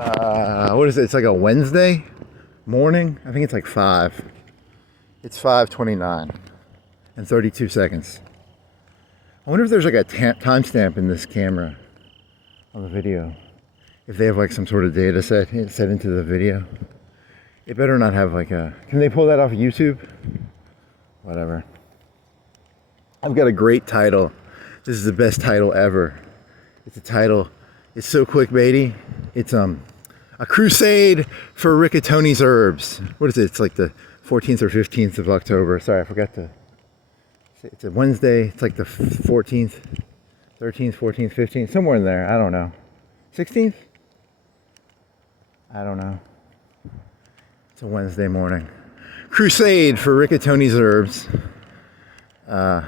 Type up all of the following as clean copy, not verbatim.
What is it? It's like a Wednesday morning. I think it's like 5. It's 5:29 and 32 seconds. I wonder if there's like a timestamp in this camera on the video. If they have like some sort of data set into the video. It better not have like a... Can they pull that off of YouTube? Whatever. I've got a great title. This is the best title ever. It's a title. It's so clickbaity. It's a crusade for Rickotony's herbs. What is it? It's like the 14th or 15th of October. Sorry, I forgot to... It's a Wednesday. It's like the 14th, 13th, 14th, 15th. Somewhere in there. I don't know. 16th? I don't know. It's a Wednesday morning. Crusade for Rickotony's herbs. I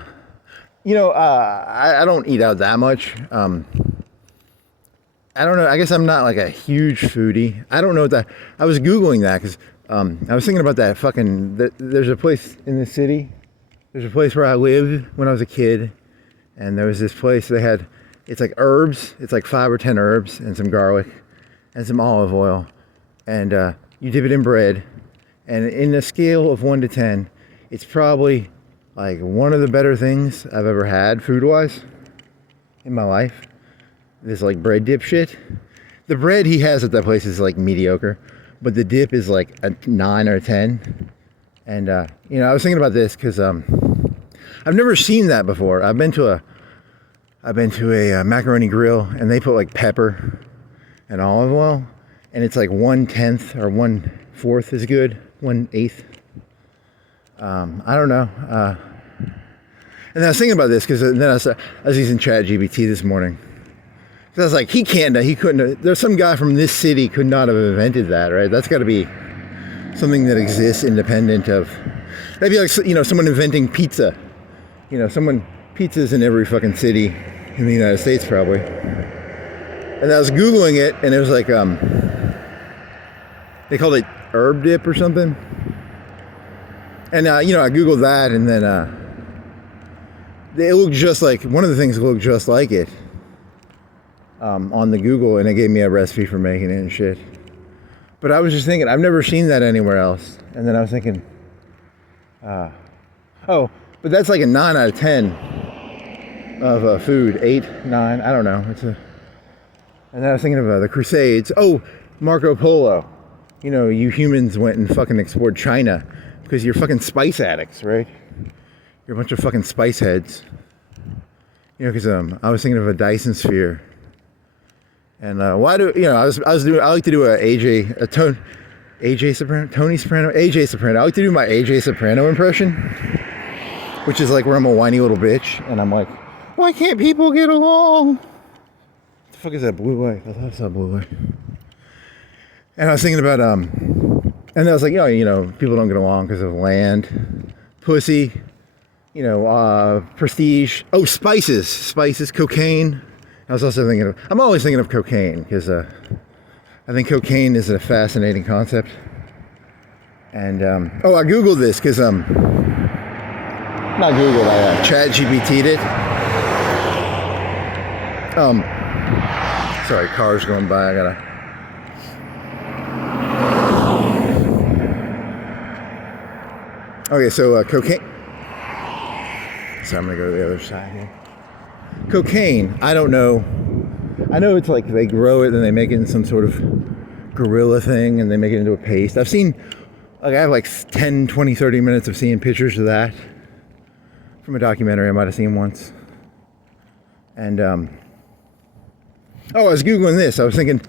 don't eat out that much. I don't know. I guess I'm not like a huge foodie. I don't know that. I was Googling that because I was thinking about that there's a place in the city. There's a place where I lived when I was a kid. And there was this place it's like herbs. It's like 5 or 10 herbs and some garlic and some olive oil. And you dip it in bread. And in a scale of 1 to 10, it's probably like one of the better things I've ever had food-wise in my life. This like bread dip shit. The bread he has at that place is like mediocre, but the dip is like a 9 or a 10. And I was thinking about this because I've never seen that before. I've been to a macaroni grill and they put like pepper and olive oil, and it's like 1/10 or 1/4 is good, 1/8. I don't know. And I was thinking about this because then I was using ChatGPT this morning. So I was like, he couldn't. There's some guy from this city could not have invented that, right? That's got to be something that exists independent of. That'd be like someone inventing pizza. Pizza's in every fucking city in the United States probably. And I was Googling it, and it was like they called it herb dip or something. And I Googled that, and then it looked just like one of the things looked just like it on the Google, and it gave me a recipe for making it and shit. But I was just thinking, I've never seen that anywhere else. And then I was thinking, but that's like a 9 out of 10 of food, 8, 9, I don't know. And then I was thinking of the Crusades. Oh, Marco Polo. You humans went and fucking explored China because you're fucking spice addicts, right? You're a bunch of fucking spice heads. Because I was thinking of a Dyson sphere. And I like to do Tony Soprano. I like to do my AJ Soprano impression, which is like where I'm a whiny little bitch, and I'm like, why can't people get along? What the fuck is that blue light? I thought I saw blue light. And I was thinking about and I was like, people don't get along because of land, pussy, prestige. Oh, spices, cocaine. I was also I'm always thinking of cocaine because I think cocaine is a fascinating concept. And I Googled this because not Googled, I ChatGPT'd it. Sorry, cars going by. I gotta. Okay, so cocaine. So I'm gonna go to the other side here. Cocaine, I don't know. I know it's like they grow it and they make it in some sort of gorilla thing and they make it into a paste. I have like 10, 20, 30 minutes of seeing pictures of that from a documentary I might have seen once. And I was Googling this. I was thinking,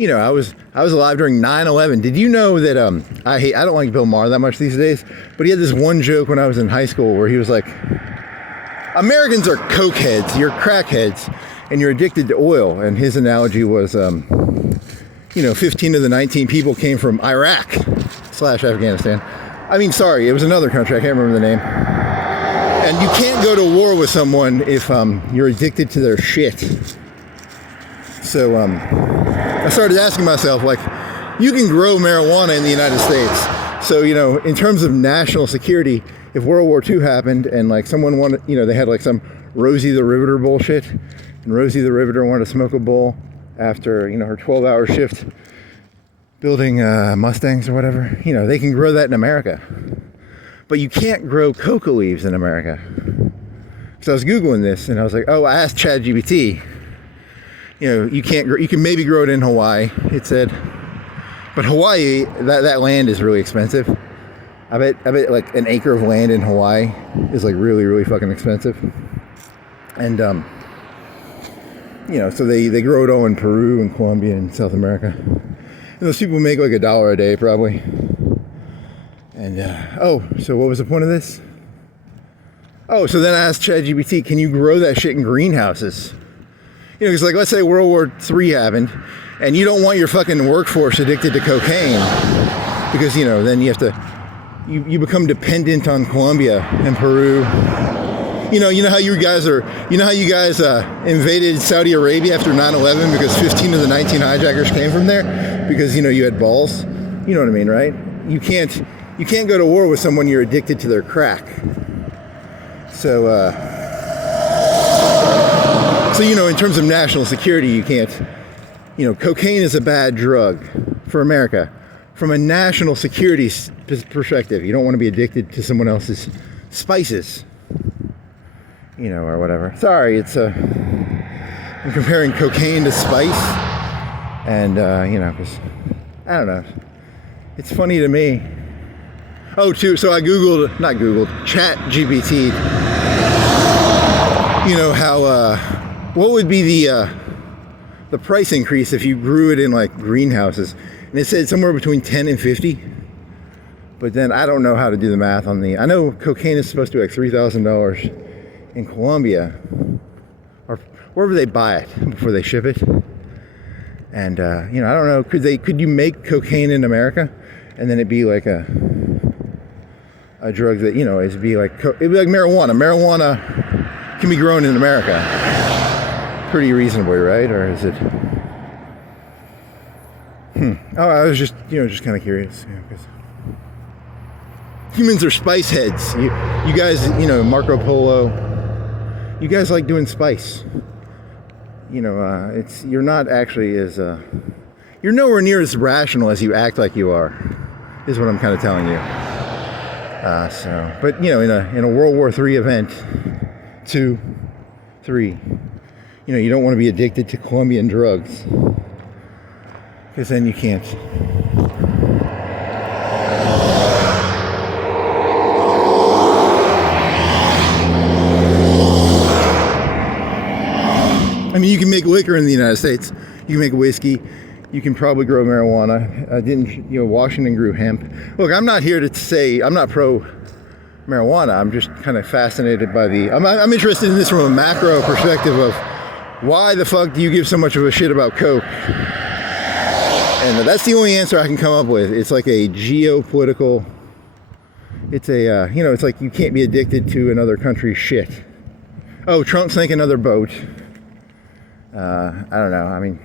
I was alive during 9/11. Did you know that I don't like Bill Maher that much these days, but he had this one joke when I was in high school where he was like, Americans are coke heads, you're crack heads, and you're addicted to oil. And his analogy was, 15 of the 19 people came from Iraq/Afghanistan. It was another country, I can't remember the name. And you can't go to war with someone if you're addicted to their shit. So I started asking myself, you can grow marijuana in the United States. So, in terms of national security, if World War II happened and someone wanted, they had some Rosie the Riveter bullshit, and Rosie the Riveter wanted to smoke a bowl after, her 12-hour shift building Mustangs or whatever, you know, they can grow that in America. But you can't grow coca leaves in America. So I was Googling this and I was like, oh, I asked ChatGPT, you know, you can maybe grow it in Hawaii, it said. But Hawaii, that land is really expensive. I bet like an acre of land in Hawaii is like really, really fucking expensive. And, you know, so they grow it all in Peru and Colombia and South America. And those people make like $1 a day probably. And, oh, so what was the point of this? Oh, so then I asked ChatGPT, can you grow that shit in greenhouses? You know, because like, let's say World War III happened, and you don't want your fucking workforce addicted to cocaine, because, you know, then you have to, you become dependent on Colombia and Peru. You know how you guys invaded Saudi Arabia after 9/11 because 15 of the 19 hijackers came from there because, you know, you had balls. You know what I mean, right? You can't go to war with someone you're addicted to their crack. So, you know, in terms of national security, you can't, you know, cocaine is a bad drug for America. From a national security perspective, you don't want to be addicted to someone else's spices, you know, or whatever. Sorry, I'm comparing cocaine to spice, and, you know, because, I don't know, it's funny to me. Oh, too, so I ChatGPT, you know, how, what would be the price increase if you grew it in like greenhouses? And it said somewhere between 10 and 50. But then I don't know how to do the math on I know cocaine is supposed to be like $3,000 in Colombia, or wherever they buy it before they ship it. And, you know, I don't know, could you make cocaine in America? And then it'd be like a drug that, you know, it'd be like marijuana. Marijuana can be grown in America pretty reasonably, right? Or is it? Oh, I was just, you know, just kind of curious. You know, 'cause humans are spice heads. You guys, you know, Marco Polo. You guys like doing spice. You know, you're not actually as you're nowhere near as rational as you act like you are. Is what I'm kind of telling you. But you know, in a World War III event, 2, 3, you know, you don't want to be addicted to Colombian drugs, because then you can't. I mean, you can make liquor in the United States. You can make whiskey. You can probably grow marijuana. Washington grew hemp. Look, I'm not here to say I'm not pro marijuana. I'm just kind of fascinated by I'm interested in this from a macro perspective of why the fuck do you give so much of a shit about coke? And that's the only answer I can come up with. It's like a geopolitical. It's a you know, it's like you can't be addicted to another country's shit. Oh, Trump sank another boat. I don't know. I mean,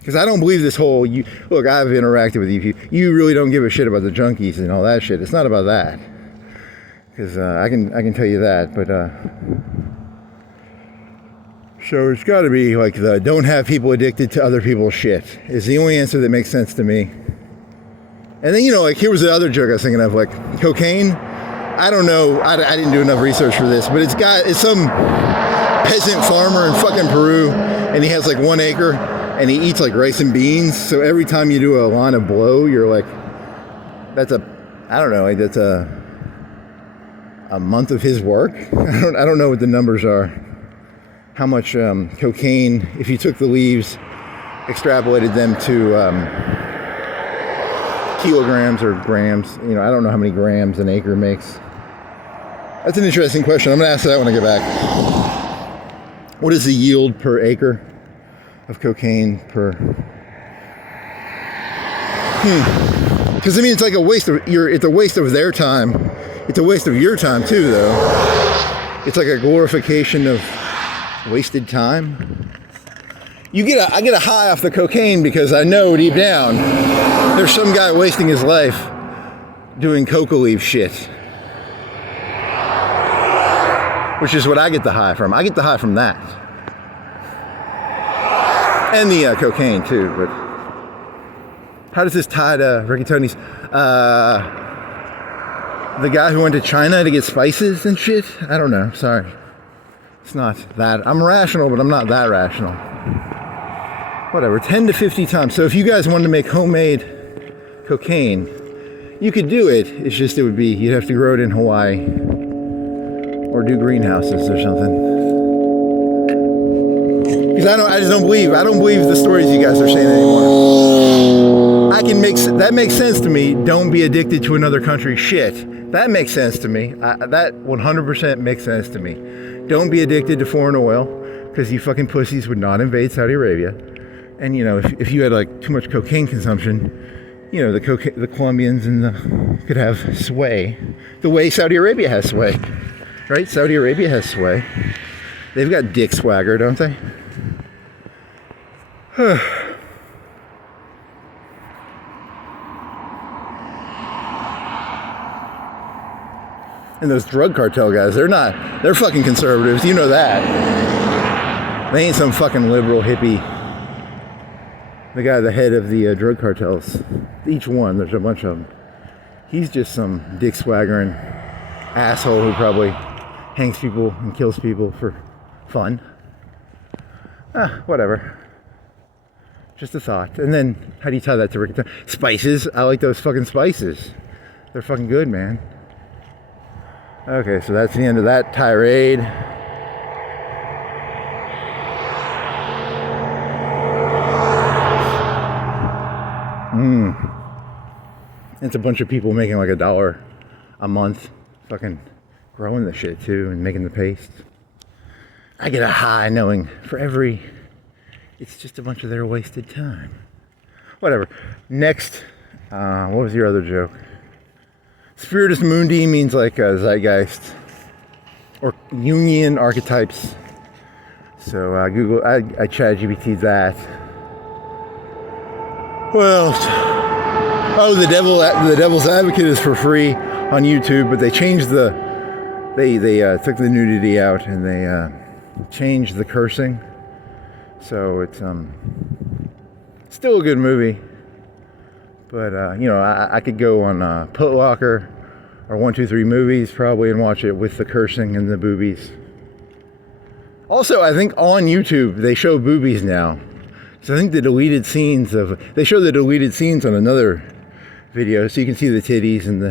because I don't believe this whole, look, I've interacted with you. You really don't give a shit about the junkies and all that shit. It's not about that. Because I can tell you that. But, so it's got to be like the don't have people addicted to other people's shit is the only answer that makes sense to me. And then, you know, like here was the other joke I was thinking of, like cocaine. I don't know. I didn't do enough research for this, but it's some peasant farmer in fucking Peru, and he has like 1 acre, and he eats like rice and beans. So every time you do a line of blow, you're like, that's a month of his work. I don't know what the numbers are. How much cocaine, if you took the leaves, extrapolated them to kilograms or grams. You know, I don't know how many grams an acre makes. That's an interesting question. I'm gonna ask that when I get back. What is the yield per acre of cocaine per? Because I mean, it's like a waste of it's a waste of their time. It's a waste of your time too, though. It's like a glorification of wasted time. I get a high off the cocaine because I know deep down there's some guy wasting his life doing coca leaf shit, which is what I get the high from. I get the high from that. And the cocaine too, but How does this tie to Rickotony's? The guy who went to China to get spices and shit? I don't know. Sorry. It's not that. I'm rational, but I'm not that rational. Whatever. 10 to 50 times. So if you guys wanted to make homemade cocaine, you could do it. It's just you'd have to grow it in Hawaii or do greenhouses or something. Because I just don't believe the stories you guys are saying anymore. That makes sense to me. Don't be addicted to another country. Shit. That makes sense to me. That 100% makes sense to me. Don't be addicted to foreign oil, because you fucking pussies would not invade Saudi Arabia. And you know, if you had like too much cocaine consumption, you know, the Colombians could have sway, the way Saudi Arabia has sway, right? Saudi Arabia has sway. They've got dick swagger, don't they? And those drug cartel guys, they're fucking conservatives, you know that. They ain't some fucking liberal hippie. The guy, the head of the drug cartels, each one, there's a bunch of them. He's just some dick swaggering asshole who probably hangs people and kills people for fun. Whatever. Just a thought. And then, how do you tie that to Rickotony? Spices. I like those fucking spices. They're fucking good, man. Okay, so that's the end of that tirade. It's a bunch of people making like $1 a month, fucking growing the shit too and making the paste. I get a high knowing it's just a bunch of their wasted time. Whatever. Next, what was your other joke? Spiritus Mundi means like zeitgeist or Jungian archetypes. So I ChatGPT'd that. Well, the Devil's Advocate is for free on YouTube, but they changed they took the nudity out and they changed the cursing. So it's still a good movie. But, you know, I could go on Putlocker or 123 Movies probably and watch it with the cursing and the boobies. Also, I think on YouTube they show boobies now. So I think they show the deleted scenes on another video so you can see the titties and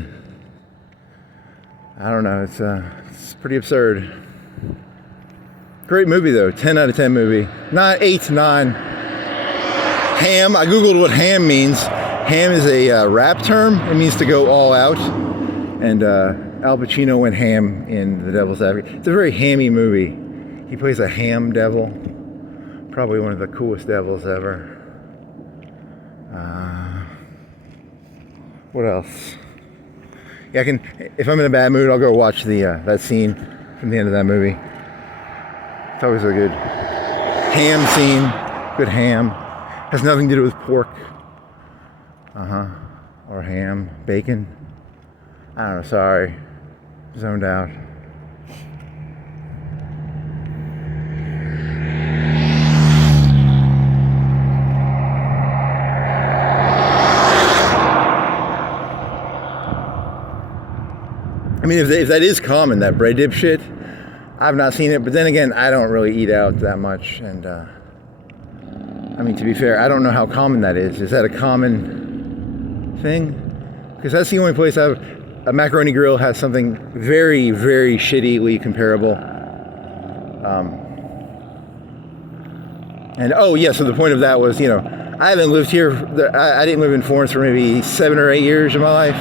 I don't know, it's pretty absurd. Great movie though, 10 out of 10 movie. Not 8, 9. Ham, I googled what ham means. Ham is a rap term. It means to go all out. And Al Pacino went ham in The Devil's Advocate. It's a very hammy movie. He plays a ham devil. Probably one of the coolest devils ever. What else? Yeah, if I'm in a bad mood, I'll go watch that scene from the end of that movie. It's always a good ham scene. Good ham. Has nothing to do with pork. Or ham, bacon. I don't know, sorry. Zoned out. I mean, if that is common, that bread dip shit, I've not seen it, but then again, I don't really eat out that much, and I mean, to be fair, I don't know how common that is. Is that a common thing? Because that's the only place a Macaroni Grill has something very, very shittily comparable. And oh yeah, so the point of that was, you know, I haven't lived here. I didn't live in Florence for maybe 7 or 8 years of my life.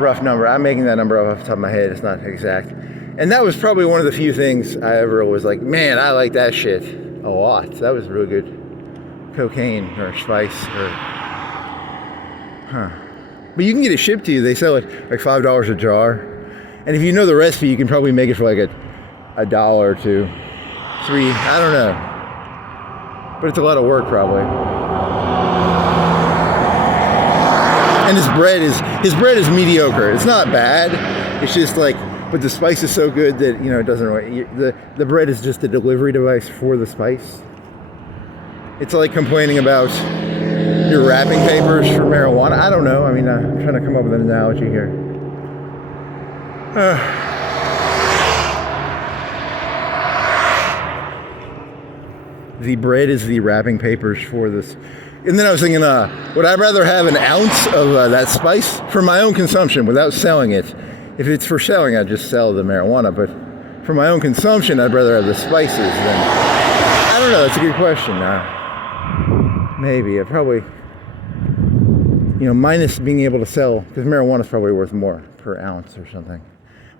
Rough number. I'm making that number off the top of my head. It's not exact. And that was probably one of the few things I ever was like, man, I like that shit a lot. That was really good cocaine or spice But you can get it shipped to you. They sell it like $5 a jar. And if you know the recipe, you can probably make it for like a $1 or $2, $3. I don't know. But it's a lot of work probably. And his bread is mediocre. It's not bad. It's just like, but the spice is so good that, you know, it doesn't really, the bread is just a delivery device for the spice. It's like complaining about your wrapping papers for marijuana. I don't know. I mean, I'm trying to come up with an analogy here. The bread is the wrapping papers for this. And then I was thinking, would I rather have an ounce of that spice for my own consumption without selling it? If it's for selling, I'd just sell the marijuana. But for my own consumption, I'd rather have the spices than... I don't know. That's a good question. Maybe. I'd probably... minus being able to sell... Because marijuana is probably worth more per ounce or something.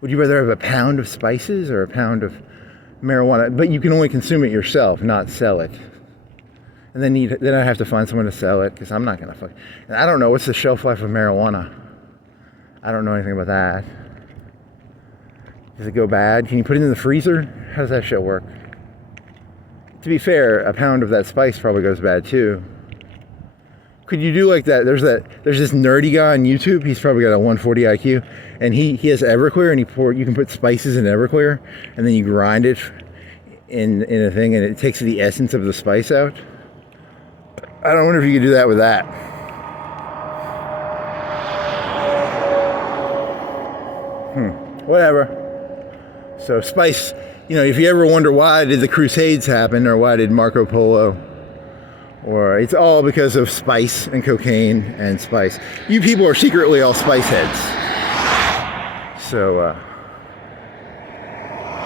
Would you rather have a pound of spices or a pound of marijuana? But you can only consume it yourself, not sell it. And then I have to find someone to sell it, because I'm not going to fuck... And I don't know, what's the shelf life of marijuana? I don't know anything about that. Does it go bad? Can you put it in the freezer? How does that shit work? To be fair, a pound of that spice probably goes bad too. Could you do like that? There's this nerdy guy on YouTube. He's probably got a 140 IQ, and he has Everclear, and you can put spices in Everclear, and then you grind it in a thing, and it takes the essence of the spice out. I don't wonder if you could do that with that. Whatever. So spice, if you ever wonder why did the Crusades happen, or why did Marco Polo, or it's all because of spice and cocaine and spice. You people are secretly all spice heads. So,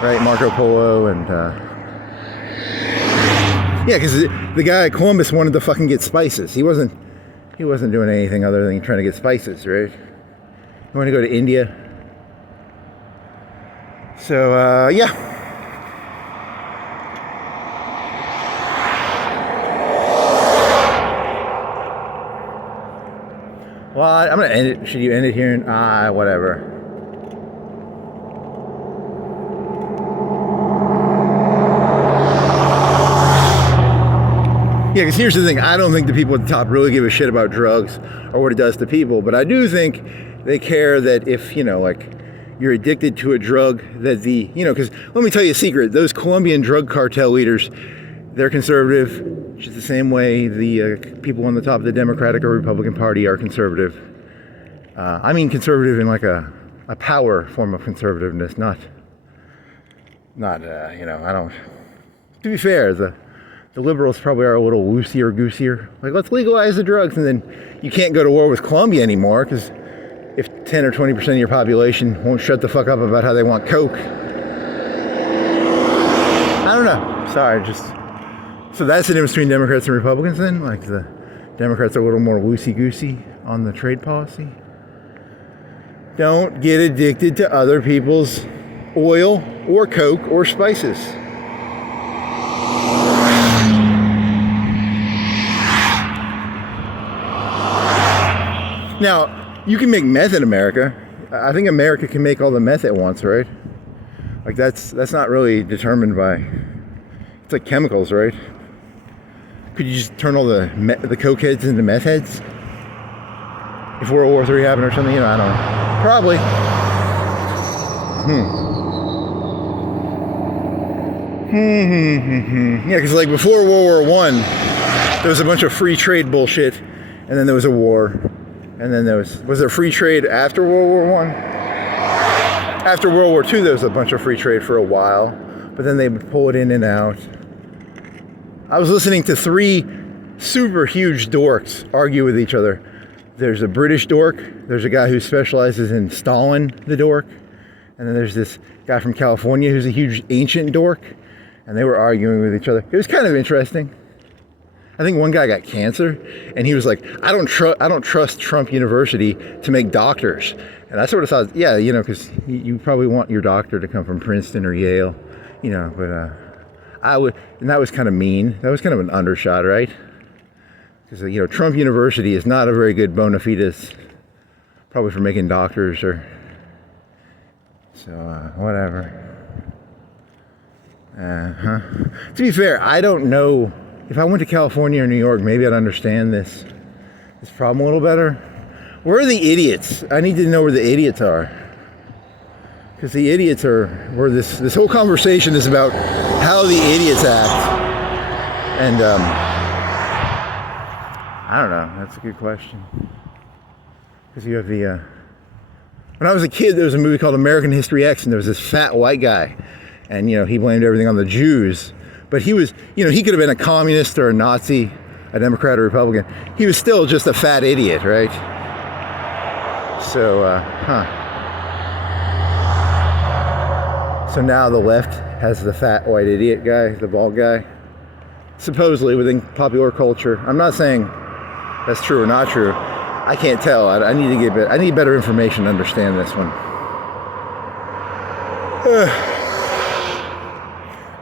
right, Marco Polo and, yeah, because the guy at Columbus wanted to fucking get spices. He wasn't doing anything other than trying to get spices, right? He wanted to go to India. So, yeah. Well, I'm going to end it. Should you end it here? Whatever. Yeah, because here's the thing. I don't think the people at the top really give a shit about drugs or what it does to people. But I do think they care that if, you're addicted to a drug, that because let me tell you a secret. Those Colombian drug cartel leaders, they're conservative, just the same way the people on the top of the Democratic or Republican Party are conservative. I mean conservative in like a power form of conservativeness, not I don't... To be fair, the liberals probably are a little loosier-goosier. Like, let's legalize the drugs, and then you can't go to war with Colombia anymore, because if 10 or 20% of your population won't shut the fuck up about how they want coke. I don't know. Sorry, So that's the difference between Democrats and Republicans then? Like, the Democrats are a little more loosey-goosey on the trade policy? Don't get addicted to other people's oil or coke or spices. Now, you can make meth in America. I think America can make all the meth at once, right? Like, that's not really determined by... It's like chemicals, right? Could you just turn all the coke heads into meth heads? If World War III happened or something, I don't know. Probably. Yeah, because like before World War I, there was a bunch of free trade bullshit, and then there was a war. And then was there free trade after World War I? After World War II, there was a bunch of free trade for a while, but then they would pull it in and out. I was listening to 3 super huge dorks argue with each other. There's a British dork, there's a guy who specializes in Stalin the dork, and then there's this guy from California who's a huge ancient dork, and they were arguing with each other. It was kind of interesting. I think one guy got cancer, and he was like, I don't trust Trump University to make doctors. And I sort of thought, yeah, because you probably want your doctor to come from Princeton or Yale, but I would, and that was kind of mean. That was kind of an undershot, right? Because, Trump University is not a very good bona fides, probably for making doctors so, whatever. To be fair, I don't know. If I went to California or New York, maybe I'd understand this problem a little better. Where are the idiots? I need to know where the idiots are. Because the idiots are where this whole conversation is about how the idiots act. And I don't know. That's a good question. Because you have the... when I was a kid, there was a movie called American History X, and there was this fat white guy. And, he blamed everything on the Jews. But he was, he could have been a communist or a Nazi, a Democrat or Republican. He was still just a fat idiot, right? So, So now the left has the fat white idiot guy, the bald guy. Supposedly within popular culture. I'm not saying that's true or not true. I can't tell. I need better information to understand this one.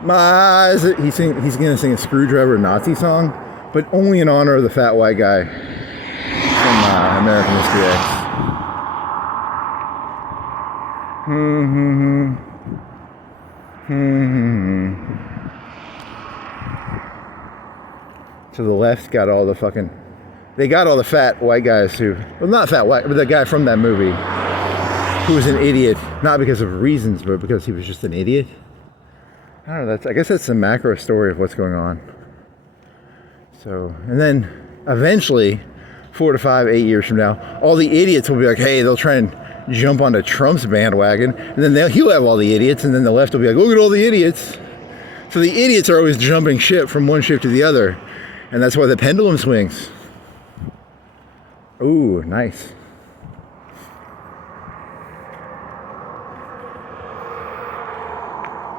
My eyes. He's gonna sing a Screwdriver Nazi song, but only in honor of the fat white guy from American History X. So the left got all the fucking... They got all the fat white guys who... Well, not fat white, but the guy from that movie who was an idiot, not because of reasons, but because he was just an idiot. I don't know, I guess that's the macro story of what's going on. So, and then eventually, 4 to 5, 8 years from now, all the idiots will be like, hey, they'll try and jump onto Trump's bandwagon, and then he'll have all the idiots, and then the left will be like, look at all the idiots. So the idiots are always jumping ship from one ship to the other, and that's why the pendulum swings. Ooh, nice.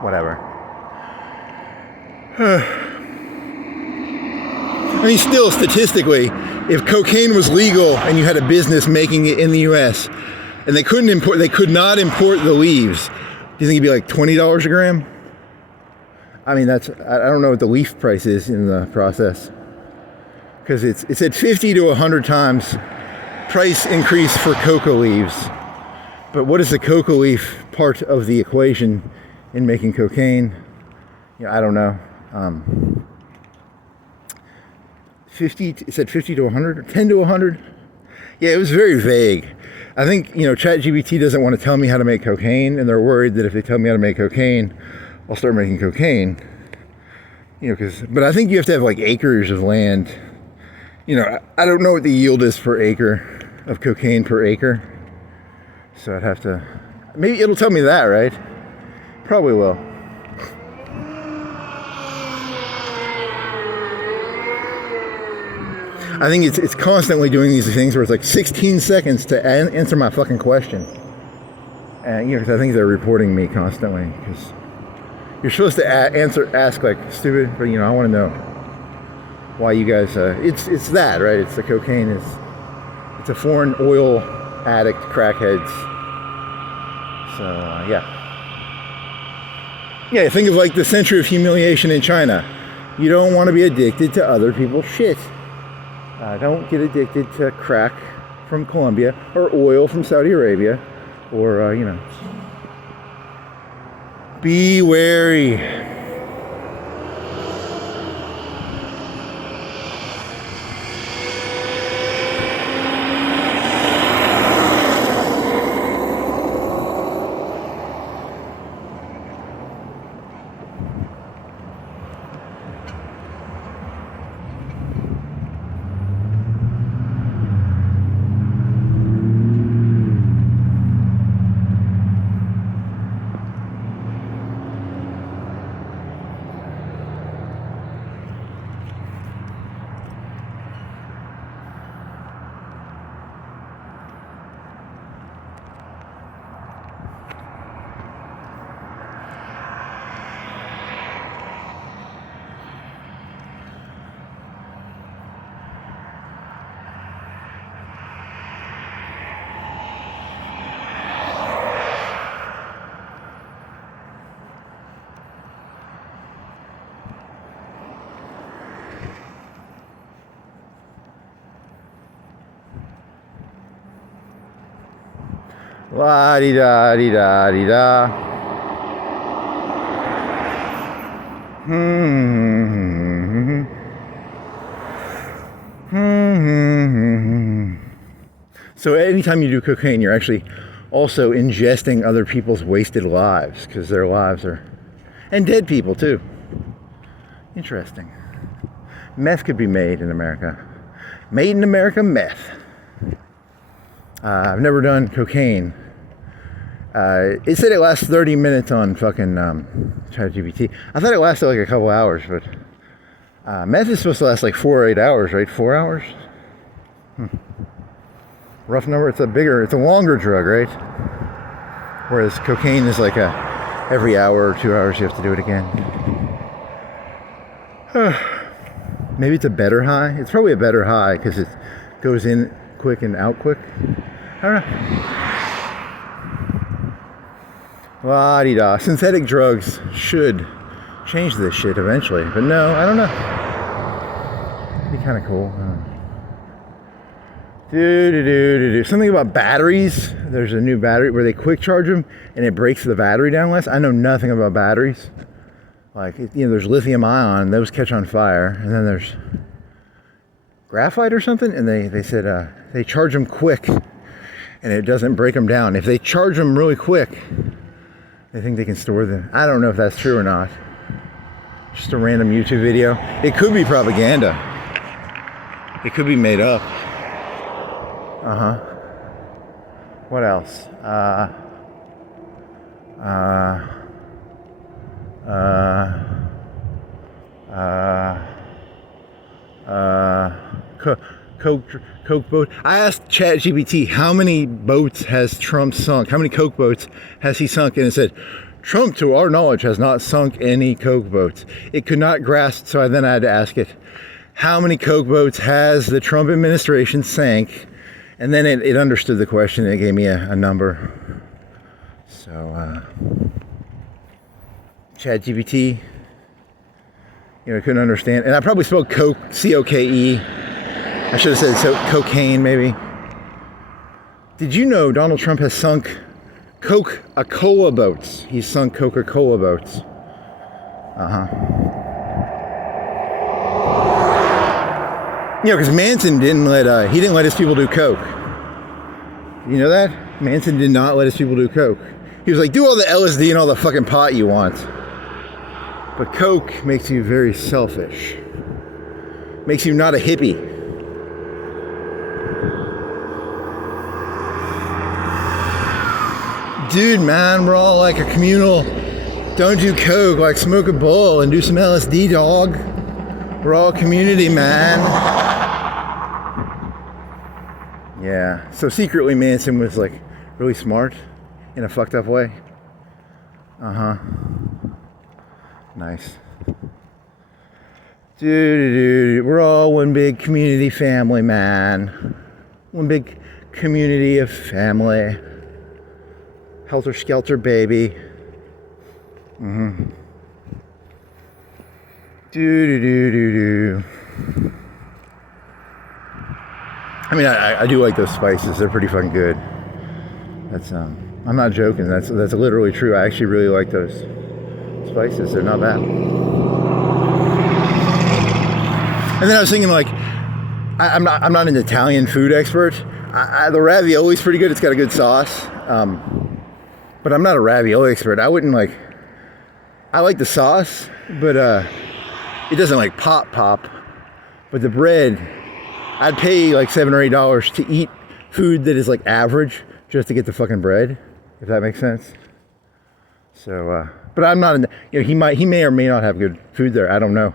Whatever. I mean, still, statistically, if cocaine was legal and you had a business making it in the U.S. and they could not import the leaves, do you think it'd be like $20 a gram? I mean, I don't know what the leaf price is in the process, because it's at 50 to 100 times price increase for coca leaves. But what is the coca leaf part of the equation in making cocaine? I don't know. 50, it said 50 to 100, or 10 to 100? Yeah, it was very vague. I think, ChatGPT doesn't want to tell me how to make cocaine, and they're worried that if they tell me how to make cocaine, I'll start making cocaine. But I think you have to have like acres of land. I don't know what the yield is per acre of cocaine per acre. So I'd have to, maybe it'll tell me that, right? Probably will. I think it's constantly doing these things where it's like 16 seconds to answer my fucking question. And, because I think they're reporting me constantly. Because you're supposed to ask like stupid, but I want to know why you guys, it's that, right? It's the cocaine, it's a foreign oil addict, crackheads. So, yeah. Yeah, think of like the century of humiliation in China. You don't want to be addicted to other people's shit. Don't get addicted to crack from Colombia or oil from Saudi Arabia, or, be wary. La di da di da di da. So anytime you do cocaine, you're actually also ingesting other people's wasted lives, because their lives are, and dead people too. Interesting. Meth could be made in America. Made in America meth. I've never done cocaine. It said it lasts 30 minutes on fucking ChatGPT. I thought it lasted like a couple hours, but meth is supposed to last like 4 or 8 hours, right? 4 hours? Rough number. It's a longer drug, right? Whereas cocaine is like every hour or 2 hours you have to do it again. Maybe it's a better high. It's probably a better high because it goes in quick and out quick. I don't know. La-di-da. Synthetic drugs should change this shit eventually. But no, I don't know. It'd be kind of cool. Something about batteries. There's a new battery where they quick charge them and it breaks the battery down less. I know nothing about batteries. Like, there's lithium ion, those catch on fire. And then there's graphite or something. And they said they charge them quick and it doesn't break them down. If they charge them really quick, they think they can store them. I don't know if that's true or not. Just a random YouTube video. It could be propaganda. It could be made up. What else? Coke boat. I asked ChatGPT how many boats has Trump sunk? How many Coke boats has he sunk? And it said, Trump, to our knowledge, has not sunk any Coke boats. It could not grasp, so then I had to ask it, how many Coke boats has the Trump administration sank? And then it understood the question and it gave me a number. So, ChatGPT, couldn't understand. And I probably spelled Coke, C-O-K-E. I should have said cocaine, maybe. Did you know Donald Trump has sunk Coca-Cola boats? He's sunk Coca-Cola boats. Because Manson didn't let his people do coke. You know that? Manson did not let his people do coke. He was like, do all the LSD and all the fucking pot you want. But coke makes you very selfish. Makes you not a hippie. Dude, man, we're all like a communal, don't do coke, like smoke a bowl and do some LSD, dog. We're all community, man. Yeah, so secretly Manson was like really smart in a fucked up way. Nice. Dude, we're all one big community family, man. One big community of family. Helter skelter, baby. I mean, I do like those spices. They're pretty fucking good. That's I'm not joking. That's literally true. I actually really like those spices. They're not bad. And then I was thinking, like, I'm not an Italian food expert. The ravioli's pretty good. It's got a good sauce. But I'm not a ravioli expert. I wouldn't like. I like the sauce, but it doesn't like pop. But the bread, I'd pay like $7 or $8 to eat food that is like average just to get the fucking bread, if that makes sense. So, but I'm not. He may or may not have good food there. I don't know.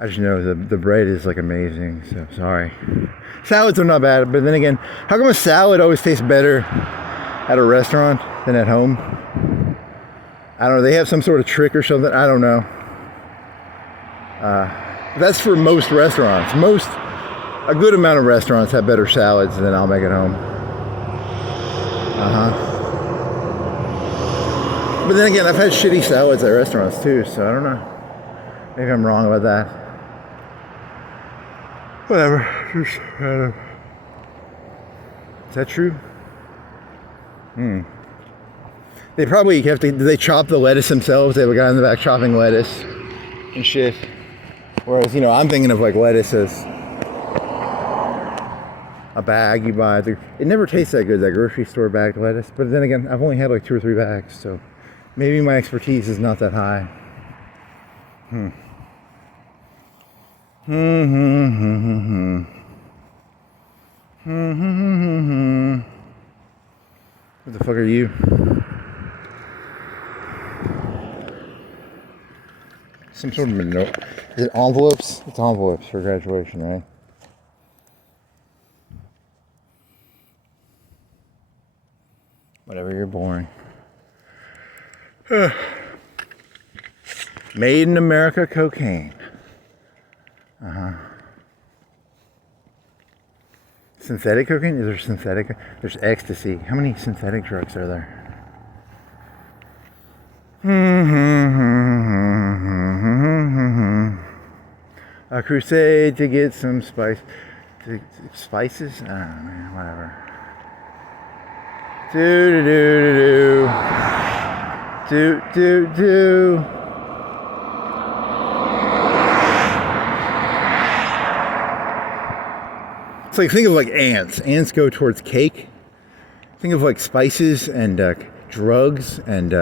I just know the bread is like amazing. So sorry. Salads are not bad, but then again, how come a salad always tastes better at a restaurant than at home? I don't know. They have some sort of trick or something. I don't know. That's for most restaurants. A good amount of restaurants have better salads than I'll make at home. But then again, I've had shitty salads at restaurants too, so I don't know. Maybe I'm wrong about that. Whatever. Is that true? They probably have to. Do they chop the lettuce themselves? They have a guy in the back chopping lettuce and shit. Whereas, I'm thinking of like lettuce as a bag you buy. It never tastes that good, that grocery store bagged lettuce. But then again, I've only had like 2 or 3 bags, so maybe my expertise is not that high. What the fuck are you? Some sort of note. Is it envelopes? It's envelopes for graduation, right? Whatever, you're boring. Made in America cocaine. Synthetic cocaine? Is there synthetic? There's ecstasy. How many synthetic drugs are there? A crusade to get some spices? I don't know, man, whatever. Do. It's like, think of like ants. Ants go towards cake. Think of like spices and drugs and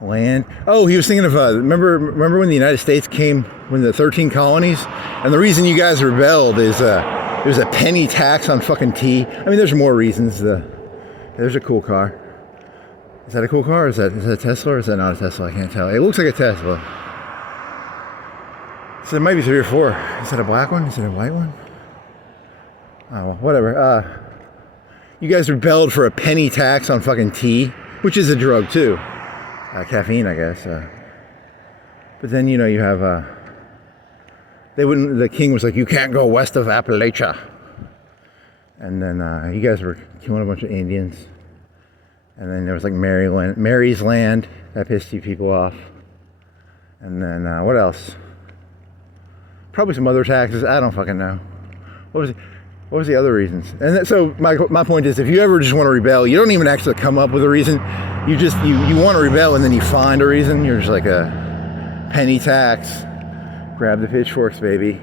land. Oh, he was thinking of remember when the United States came, when the 13 colonies, and the reason you guys rebelled is there's a penny tax on fucking tea. I mean, there's more reasons. There's a cool car. Is that a cool car? Is that a Tesla or is that not a Tesla? I can't tell. It looks like a Tesla. So it might be 3 or 4. Is that a black one? Is it a white one? Oh, well, whatever. You guys rebelled for a penny tax on fucking tea, which is a drug too. Caffeine, I guess. But then, you know, you have, the king was like, you can't go west of Appalachia. And then you guys were killing a bunch of Indians. And then there was like Mary's Land. That pissed you people off. And then, what else? Probably some other taxes. I don't fucking know. What was the other reasons? And so my point is, if you ever just want to rebel, you don't even actually come up with a reason. You just, you want to rebel and then you find a reason. You're just like a penny tax. Grab the pitchforks, baby.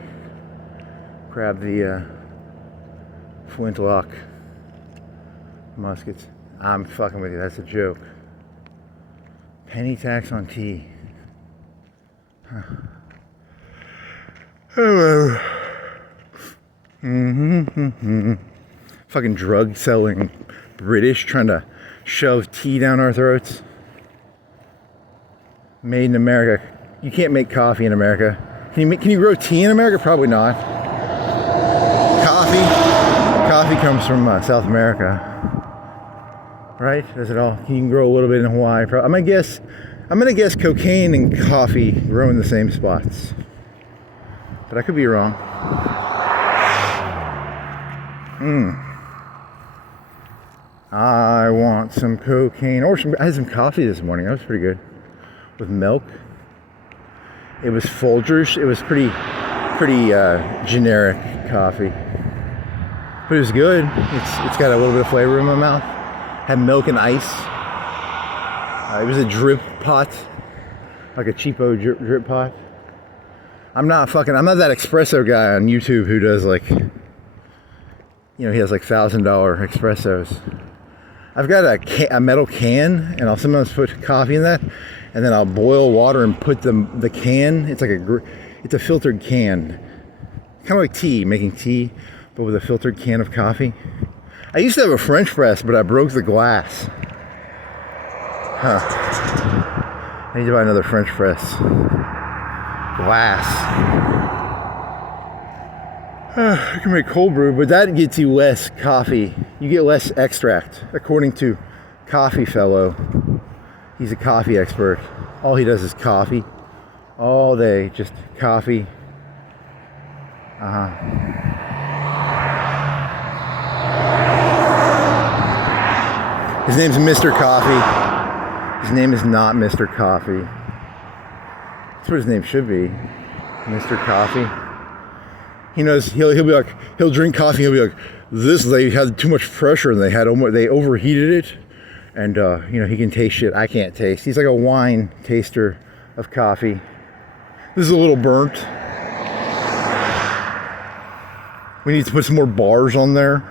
Grab the flintlock muskets. I'm fucking with you. That's a joke. Penny tax on tea. Huh. Hello. Fucking drug selling British trying to shove tea down our throats. Made in America. You can't make coffee in America. Can you grow tea in America? Probably not. Coffee comes from South America. Right? Does it all? You can grow a little bit in Hawaii. I'm gonna guess cocaine and coffee grow in the same spots. But I could be wrong. I want some cocaine I had some coffee this morning. That was pretty good. With milk. It was Folgers. It was pretty generic coffee. But it was good. It's got a little bit of flavor in my mouth. Had milk and ice. It was a drip pot. Like a cheapo drip pot. I'm not that espresso guy on YouTube who does like, you know, he has like $1,000 espressos. I've got a metal can, and I'll sometimes put coffee in that, and then I'll boil water and put the can. It's like it's a filtered can, kind of like tea, making tea, but with a filtered can of coffee. I used to have a French press, but I broke the glass. I need to buy another French press. Glass. I can make cold brew, but that gets you less coffee. You get less extract, according to Coffee Fellow. He's a coffee expert. All he does is coffee. All day, just coffee. His name's Mr. Coffee. His name is not Mr. Coffee. That's what his name should be. Mr. Coffee. He knows he'll be like, he'll drink coffee, he'll be like, they had too much pressure and they overheated it, and you know, he can taste shit I can't taste. He's like a wine taster of coffee. This is a little burnt. We need to put some more bars on there.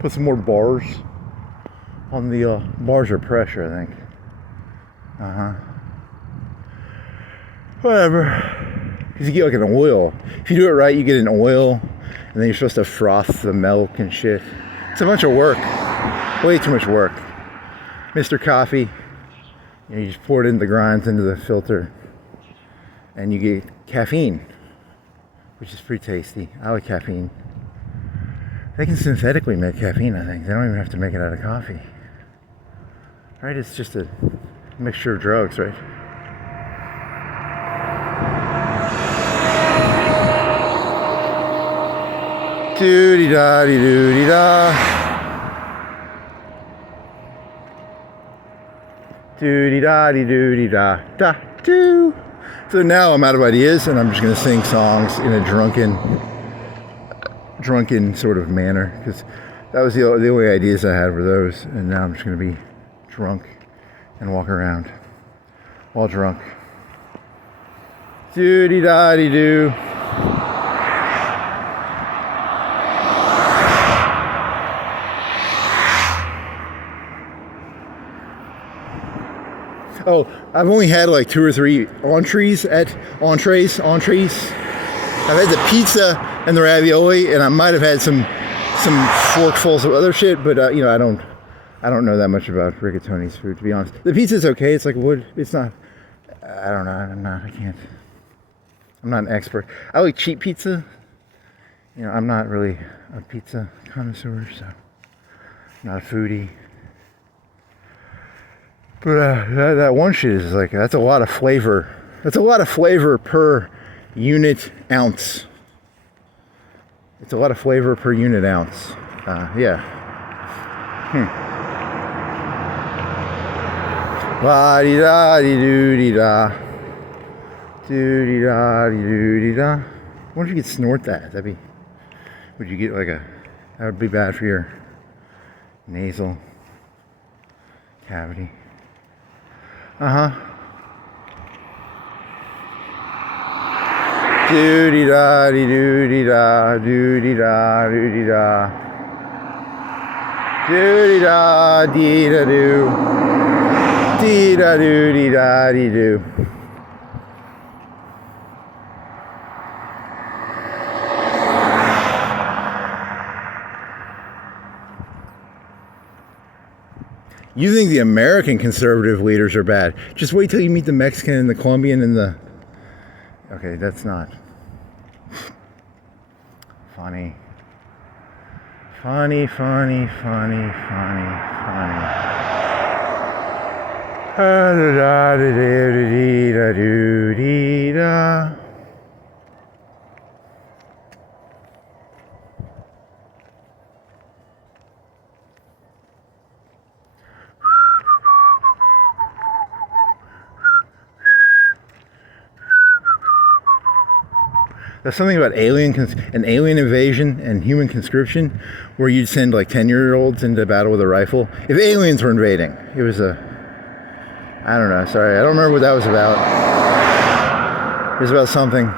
Put some more bars on the bars of pressure, I think. Whatever. Because you get like an oil. If you do it right, you get an oil, and then you're supposed to froth the milk and shit. It's a bunch of work. Way too much work. Mr. Coffee, you just pour it in the grinds into the filter, and you get caffeine, which is pretty tasty. I like caffeine. They can synthetically make caffeine, I think. They don't even have to make it out of coffee. Right? It's just a mixture of drugs, right? Doo-dee-da-dee-doo-dee-da. Doo-dee-da-dee-doo-dee-da-da-doo. So now I'm out of ideas, and I'm just going to sing songs in a drunken sort of manner, because that was the only ideas I had were those, and now I'm just going to be drunk and walk around while drunk. Doo-dee-da-dee-doo. Oh, I've only had like 2 or 3 entrees. I've had the pizza and the ravioli, and I might have had some forkfuls of other shit, but I don't know that much about Rickotony's food, to be honest. The pizza's okay. It's like wood. It's not. I don't know. I'm not an expert. I like cheap pizza. I'm not really a pizza connoisseur, so I'm not a foodie. But that one shit is like, that's a lot of flavor. That's a lot of flavor per unit ounce. It's a lot of flavor per unit ounce. Yeah. La-dee-da-dee-doo-dee-da. Doo-dee-da-dee-doo-dee-da. I wonder if you could snort that. Would you get like that would be bad for your nasal cavity. Doo-dee-da-dee-doo-dee-da, doo-dee-da, doo-dee-da. Doo-dee-da-dee-da-doo. Dee-da-doo-dee-da-dee-doo. You think the American conservative leaders are bad. Just wait till you meet the Mexican and the Colombian and the... Okay, that's not... Funny. Funny. Da-da-da-da-da-da-da-da-da-da. There's something about an alien invasion and human conscription, where you'd send like 10-year-olds into battle with a rifle. If aliens were invading, it was I don't know, sorry, I don't remember what that was about. It was about something.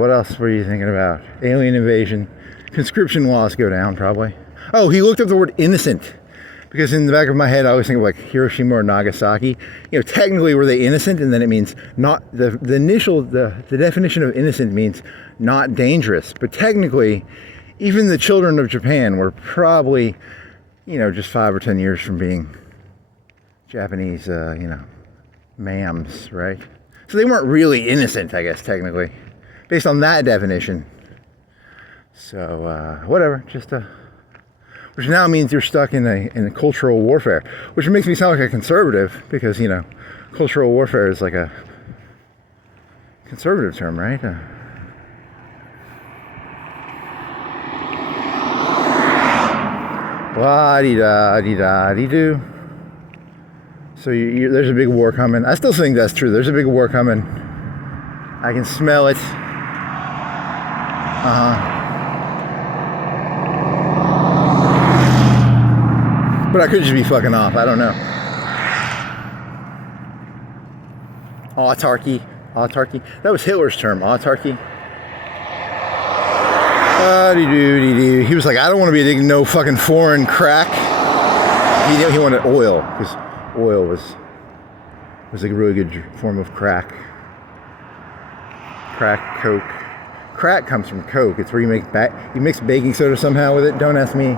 What else were you thinking about? Alien invasion. Conscription laws go down, probably. Oh, he looked up the word innocent. Because in the back of my head, I always think of like Hiroshima or Nagasaki. Technically, were they innocent? And then it means not the definition of innocent means not dangerous. But technically, even the children of Japan were probably, just 5 or 10 years from being Japanese, ma'ams, right? So they weren't really innocent, I guess, technically, based on that definition. So whatever, which now means you're stuck in a cultural warfare, which makes me sound like a conservative, because cultural warfare is like a conservative term, right? La-dee-da-dee-da-dee-doo. So there's a big war coming. I still think that's true. There's a big war coming. I can smell it. But I could just be fucking off. I don't know. Autarky. That was Hitler's term. Autarky. He was like, I don't want to be addicted to no fucking foreign crack. He wanted oil, because oil was a really good form of crack. Crack, coke. Crack comes from coke. It's where you mix baking soda somehow with it. Don't ask me.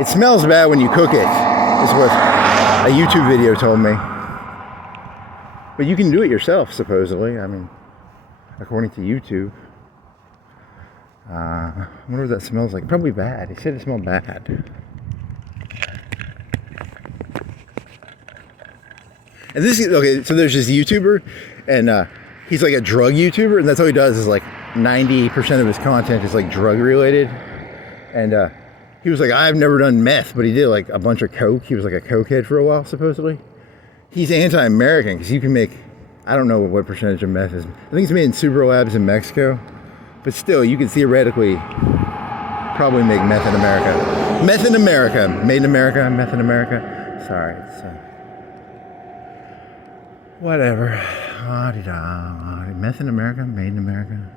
It smells bad when you cook it, is what a YouTube video told me. But you can do it yourself, supposedly. I mean, according to YouTube. I wonder what that smells like. Probably bad. He said it smelled bad. And this is, okay, so there's this YouTuber, and he's like a drug YouTuber, and that's all he does is like 90% of his content is like drug related. And he was like, I've never done meth, but he did like a bunch of coke. He was like a cokehead for a while, supposedly. He's anti-American, because you can make, I don't know what percentage of meth is. I think it's made in super labs in Mexico. But still, you can theoretically probably make meth in America. Meth in America. Made in America. Meth in America. Sorry. It's, whatever. Meth in America. Made in America.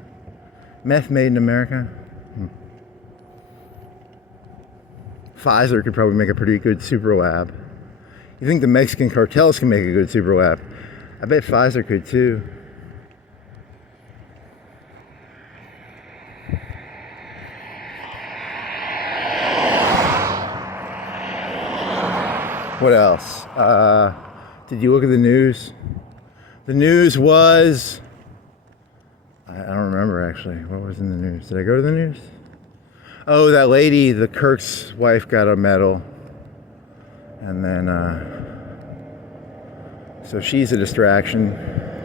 Meth made in America. Pfizer could probably make a pretty good super lab. You think the Mexican cartels can make a good super lab? I bet Pfizer could too. What else? Did you look at the news? The news was... I don't remember actually. What was in the news? Did I go to the news? Oh, that lady, the Kirk's wife, got a medal. And then... so she's a distraction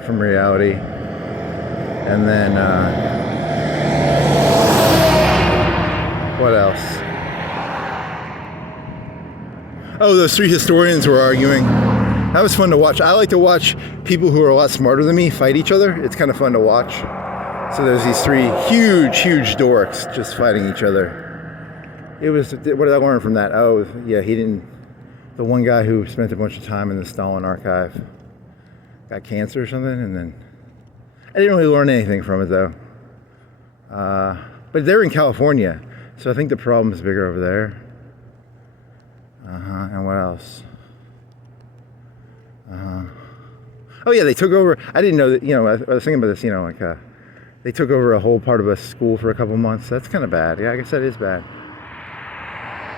from reality. And then... what else? Oh, those three historians were arguing. That was fun to watch. I like to watch people who are a lot smarter than me fight each other. It's kind of fun to watch. So there's these three huge dorks just fighting each other. It was, what did I learn from that? Oh, yeah, the one guy who spent a bunch of time in the Stalin archive got cancer or something, and then, I didn't really learn anything from it though. But they're in California, so I think the problem is bigger over there. And what else? Oh yeah, they took over. I didn't know that, I was thinking about this, like, they took over a whole part of a school for a couple months. That's kind of bad. Yeah, I guess that is bad.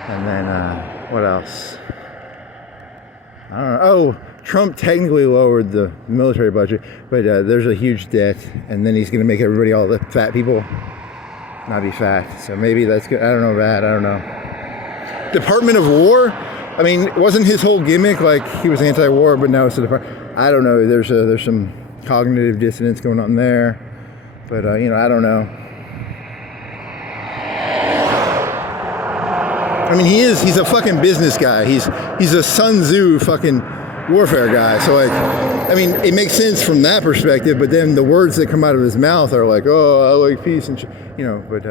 And then, what else? I don't know. Oh, Trump technically lowered the military budget, but there's a huge debt, and then he's going to make everybody, all the fat people, not be fat. So maybe that's good. I don't know that. I don't know. Department of War? I mean, wasn't his whole gimmick like he was anti-war, but now it's the department? I don't know. There's some cognitive dissonance going on there, but I don't know. I mean, he's a fucking business guy. He's a Sun Tzu fucking warfare guy. So like, I mean, it makes sense from that perspective, but then the words that come out of his mouth are like, oh, I like peace and but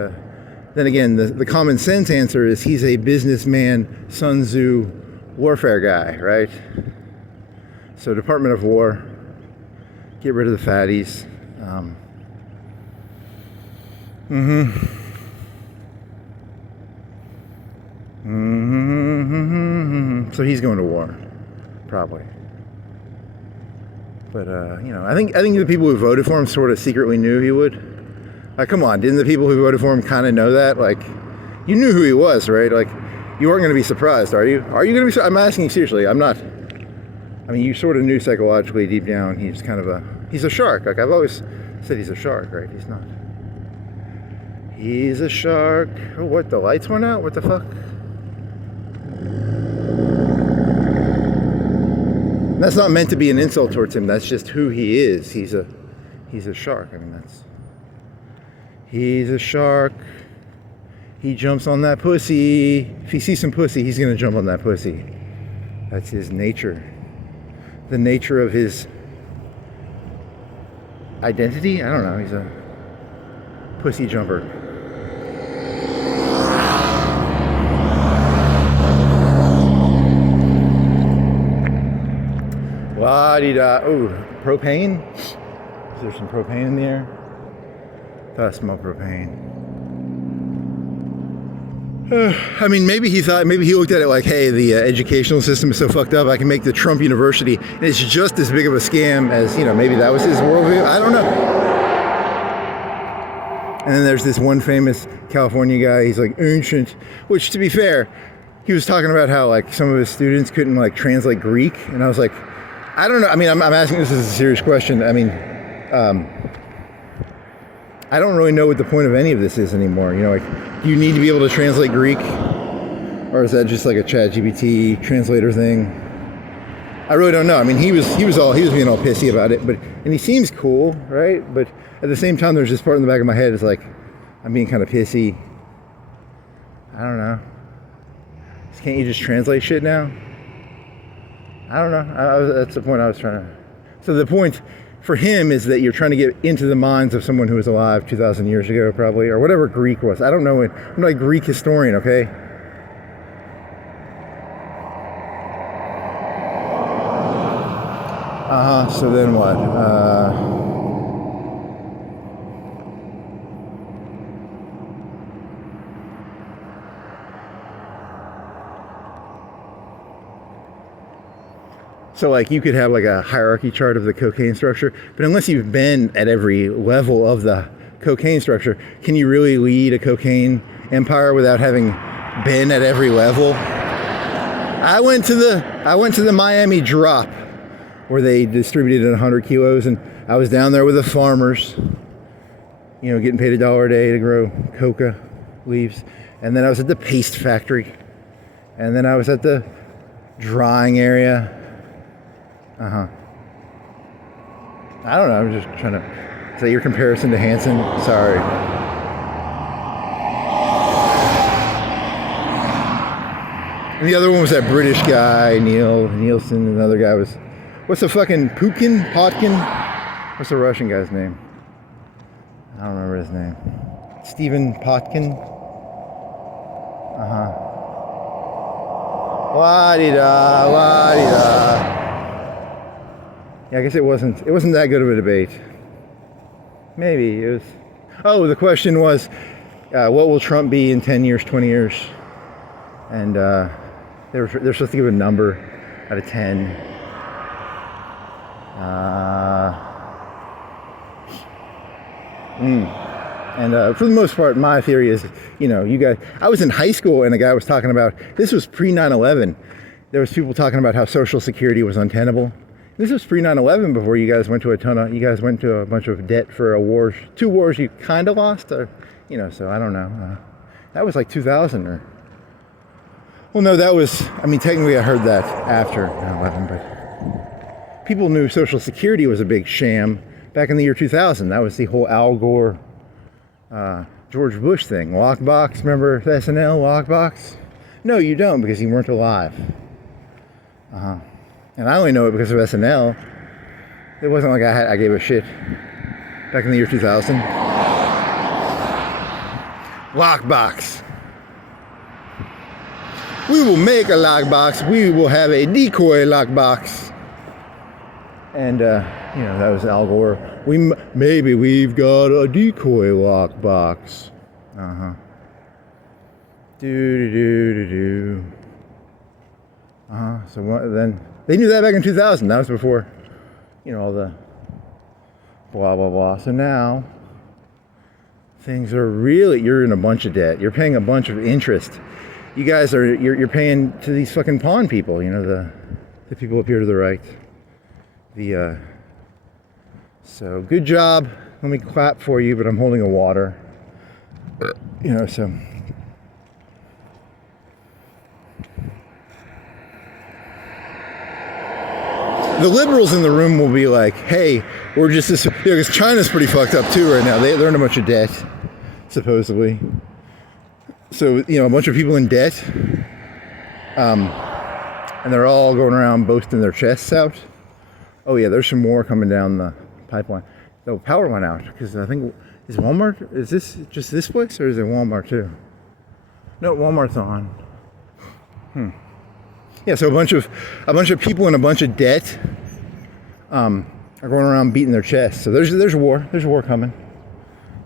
then again, the common sense answer is he's a businessman, Sun Tzu warfare guy, right? So Department of War, get rid of the fatties. So he's going to war, probably. But I think the people who voted for him sort of secretly knew he would. Like, come on, didn't the people who voted for him kind of know that? Like, you knew who he was, right? Like, you weren't going to be surprised, are you? Are you going to be? I'm asking you seriously. I'm not. I mean, you sort of knew psychologically deep down he's kind of he's a shark. Like, I've always said he's a shark, right? He's not. He's a shark. Oh, what? The lights went out? What the fuck? That's not meant to be an insult towards him. That's just who he is. He's a shark. I mean, he's a shark. He jumps on that pussy. If he sees some pussy, he's gonna jump on that pussy. That's his nature. The nature of his identity? I don't know. He's a pussy jumper. La-di-da. Oh, propane? Is there some propane in the air? I thought I smelled propane. I mean, maybe he looked at it like, hey, the educational system is so fucked up, I can make the Trump University, and it's just as big of a scam as, maybe that was his worldview. I don't know. And then there's this one famous California guy, he's like ancient, which, to be fair, he was talking about how like some of his students couldn't like translate Greek, and I was like, I don't know. I mean, I'm asking this as a serious question. I mean, I don't really know what the point of any of this is anymore. Like, do you need to be able to translate Greek, or is that just like a ChatGPT translator thing? I really don't know. I mean, he was being all pissy about it, and he seems cool, right? But at the same time, there's this part in the back of my head is like, I'm being kind of pissy. I don't know. Can't you just translate shit now? I don't know. That's the point I was trying to... So the point for him is that you're trying to get into the minds of someone who was alive 2,000 years ago, probably, or whatever Greek was. I don't know. I'm not a Greek historian, okay? So then what? So like you could have like a hierarchy chart of the cocaine structure, but unless you've been at every level of the cocaine structure, can you really lead a cocaine empire without having been at every level? I went to the Miami drop where they distributed 100 kilos, and I was down there with the farmers, getting paid $1 a day to grow coca leaves. And then I was at the paste factory, and then I was at the drying area. I don't know. I'm just trying to... Is that your comparison to Hansen? Sorry. And the other one was that British guy, Nielsen. And the other guy was... What's the fucking... Potkin? What's the Russian guy's name? I don't remember his name. Stephen Potkin? La-di-da, la-di-da. Yeah, I guess it wasn't that good of a debate. Maybe it was. Oh, the question was, what will Trump be in 10 years, 20 years? And they're supposed to give a number out of 10. And for the most part, my theory is, you guys. I was in high school and a guy was talking about, this was pre 9/11. There was people talking about how Social Security was untenable. This was pre 9/11 before you guys went to a bunch of debt for a war, 2 wars you kind of lost, or, so I don't know. That was like 2000 or, well, no, that was, I mean, technically I heard that after 9/11, but people knew Social Security was a big sham back in the year 2000. That was the whole Al Gore, George Bush thing. Lockbox, remember SNL, Lockbox? No, you don't, because you weren't alive. And I only know it because of SNL. It wasn't like I gave a shit back in the year 2000. Lockbox. We will make a lockbox. We will have a decoy lockbox. And, that was Al Gore. Maybe we've got a decoy lockbox. Do. So then... They knew that back in 2000. That was before, all the blah, blah, blah. So now, things are really, you're in a bunch of debt. You're paying a bunch of interest. You guys you're paying to these fucking pawn people, the people up here to the right. So good job. Let me clap for you, but I'm holding a water. So... The liberals in the room will be like, hey, we're just this... because China's pretty fucked up too right now. They're in a bunch of debt, supposedly. So, a bunch of people in debt. And they're all going around boasting their chests out. Oh yeah, there's some more coming down the pipeline. The power went out, because I think... Is Walmart... Is this just this place, or is it Walmart too? No, Walmart's on. Yeah, so a bunch of people in a bunch of debt are going around beating their chests. So there's a war. There's a war coming.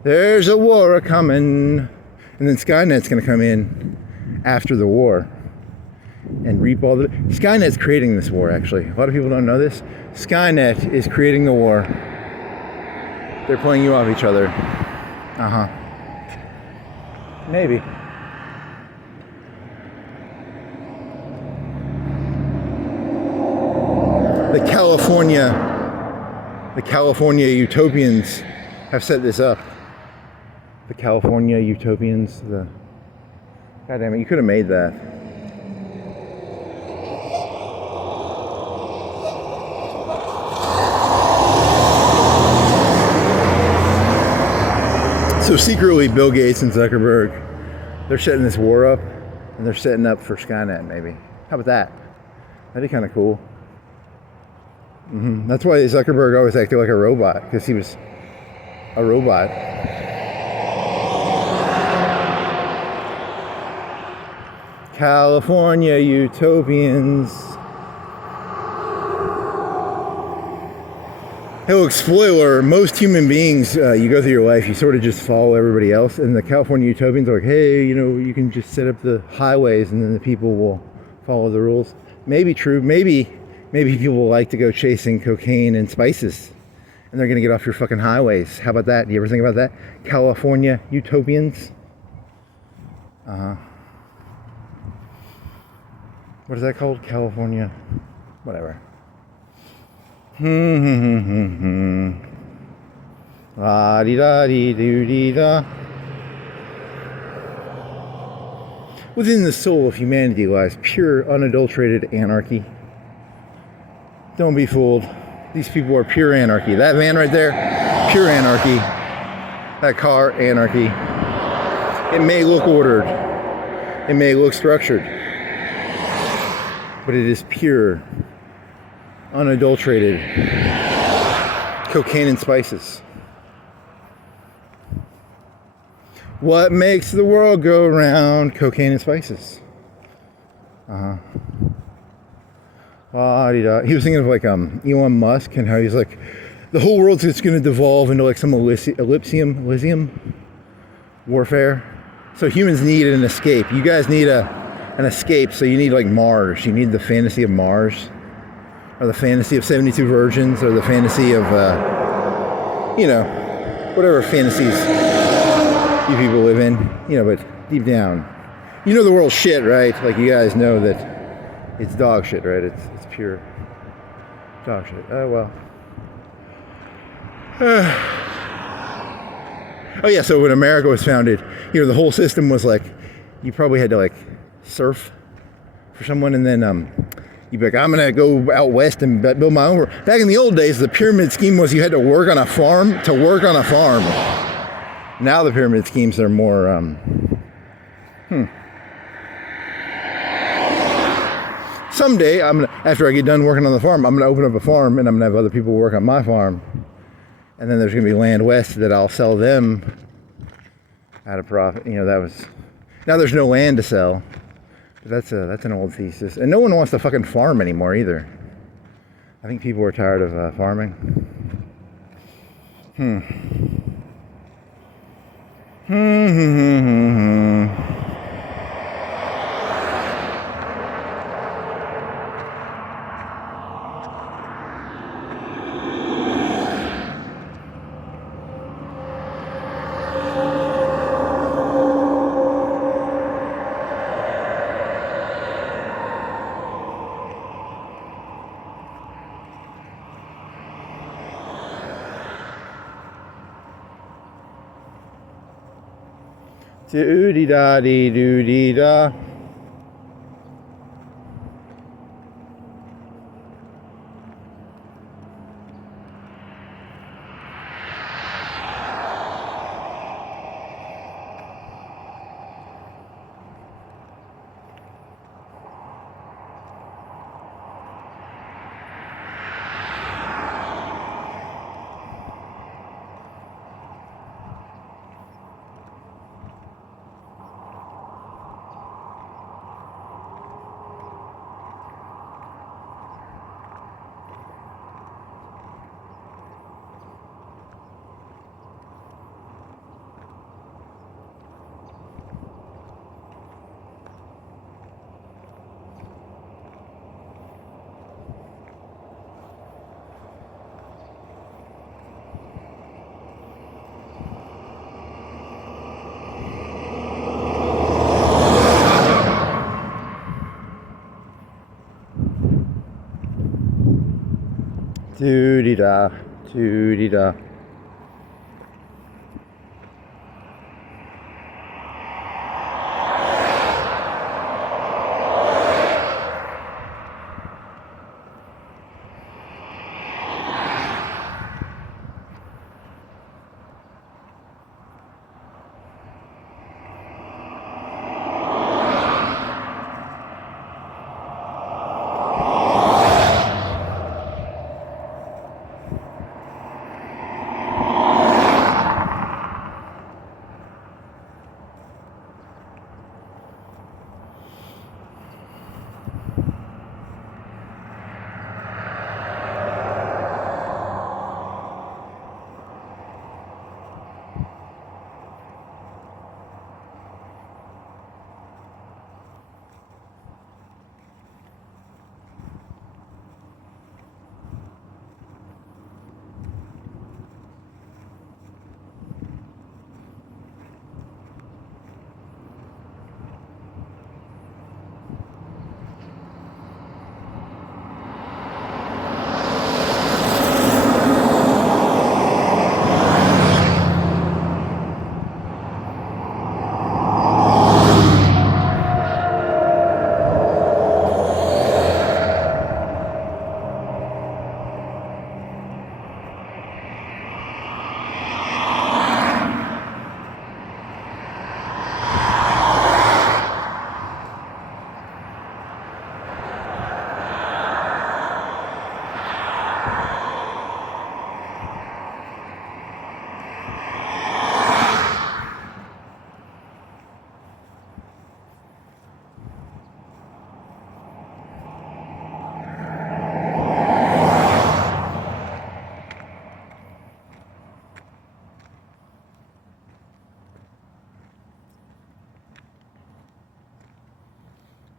There's a war coming. And then Skynet's going to come in after the war and reap all the... Skynet's creating this war, actually. A lot of people don't know this. Skynet is creating the war. They're playing you off each other. Uh-huh. Maybe. The California utopians have set this up. The California utopians, God damn it, you could have made that. So secretly, Bill Gates and Zuckerberg, they're setting this war up, and they're setting up for Skynet, maybe. How about that? That'd be kind of cool. That's why Zuckerberg always acted like a robot, because he was a robot. California utopians. Hey, look, spoiler, most human beings, you go through your life, you sort of just follow everybody else, and the California utopians are like, hey, you know, you can just set up the highways and then the people will follow the rules. Maybe true, maybe people will like to go chasing cocaine and spices, and they're gonna get off your fucking highways. How about that? Do you ever think about that? California utopians? What is that called? California, whatever. La di da di do di da. Within the soul of humanity lies pure, unadulterated anarchy. Don't be fooled. These people are pure anarchy. That van right there, pure anarchy. That car, anarchy. It may look ordered. It may look structured. But it is pure, unadulterated cocaine and spices. What makes the world go round? Cocaine and spices. He was thinking of like Elon Musk and how he's like, the whole world's just going to devolve into like some Elysium warfare. So humans need an escape. You guys need an escape, so you need like Mars. You need the fantasy of Mars, or the fantasy of 72 virgins, or the fantasy of, you know, whatever fantasies you people live in, you know, but deep down, you know the world's shit, right? Like you guys know that it's dog shit, right? It's pure dog shit. Oh, well. Oh yeah, so when America was founded, you know, the whole system was like, you probably had to like surf for someone, and then you'd be like, I'm gonna go out west and build my own. Back in the old days, the pyramid scheme was you had to work on a farm to work on a farm. Now the pyramid schemes are more someday, after I get done working on the farm, I'm gonna open up a farm and I'm gonna have other people work on my farm, and then there's gonna be land west that I'll sell them at a profit. You know, that was, now there's no land to sell. That's an old thesis, and no one wants to fucking farm anymore either. I think people are tired of farming. Do-dee-da-dee-doo-dee-da. Doo-dee-da, doo-dee-da.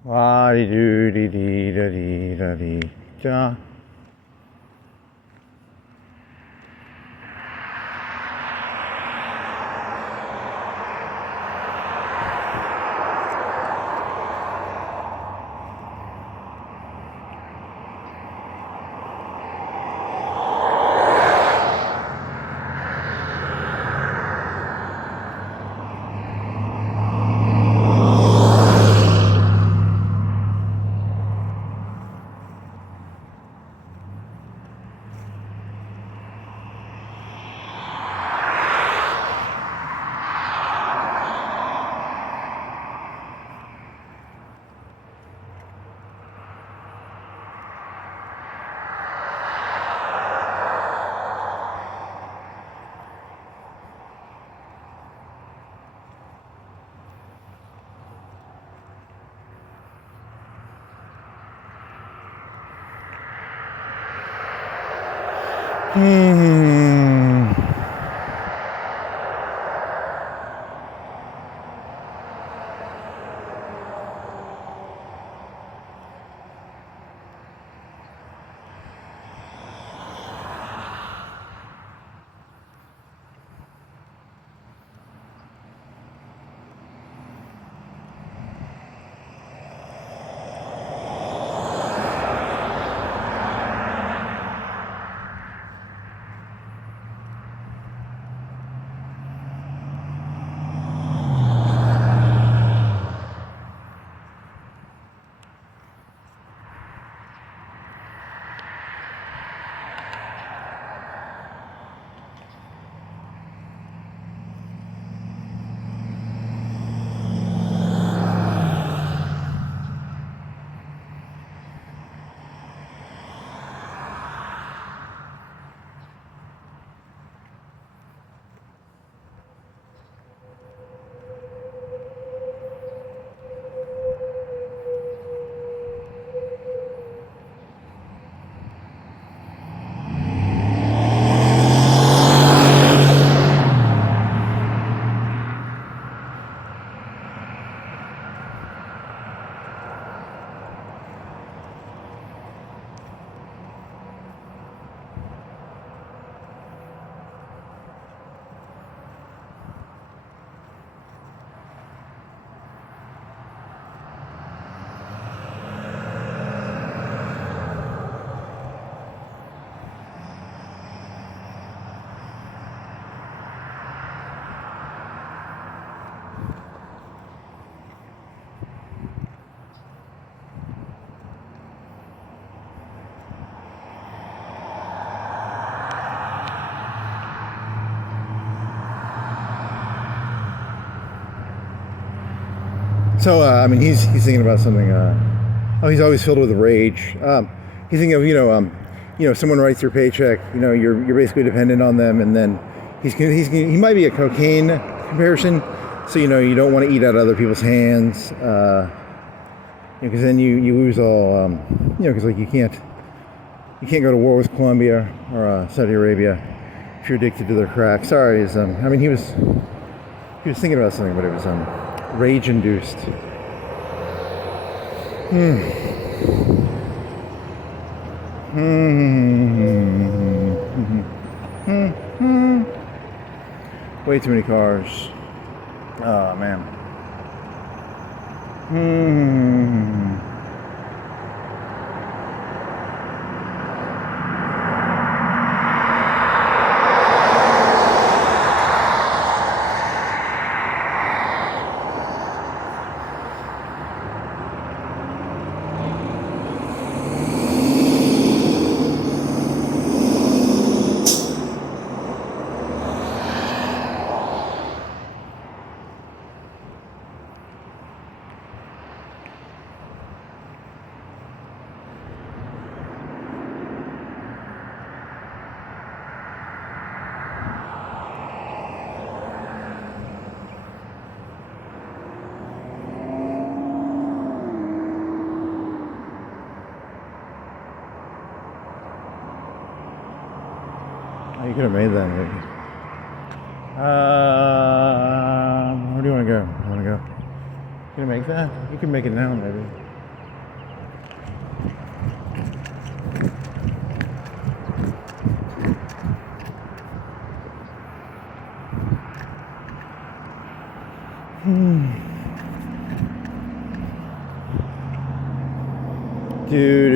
La-dee-doo-dee-dee-da-dee-da-dee-da. Hmm. So I mean, he's thinking about something. Oh, he's always filled with rage. He's thinking of someone writes your paycheck. You're basically dependent on them, and then he might be a cocaine comparison. So you don't want to eat out of other people's hands, because then you lose all. Because like you can't go to war with Colombia or Saudi Arabia if you're addicted to their crack. Sorry, I mean he was thinking about something, but it was rage induced. Way too many cars. Oh man. You could have made that maybe. Where do you want to go? You want to go? You gonna make that? You can make it now maybe. Do.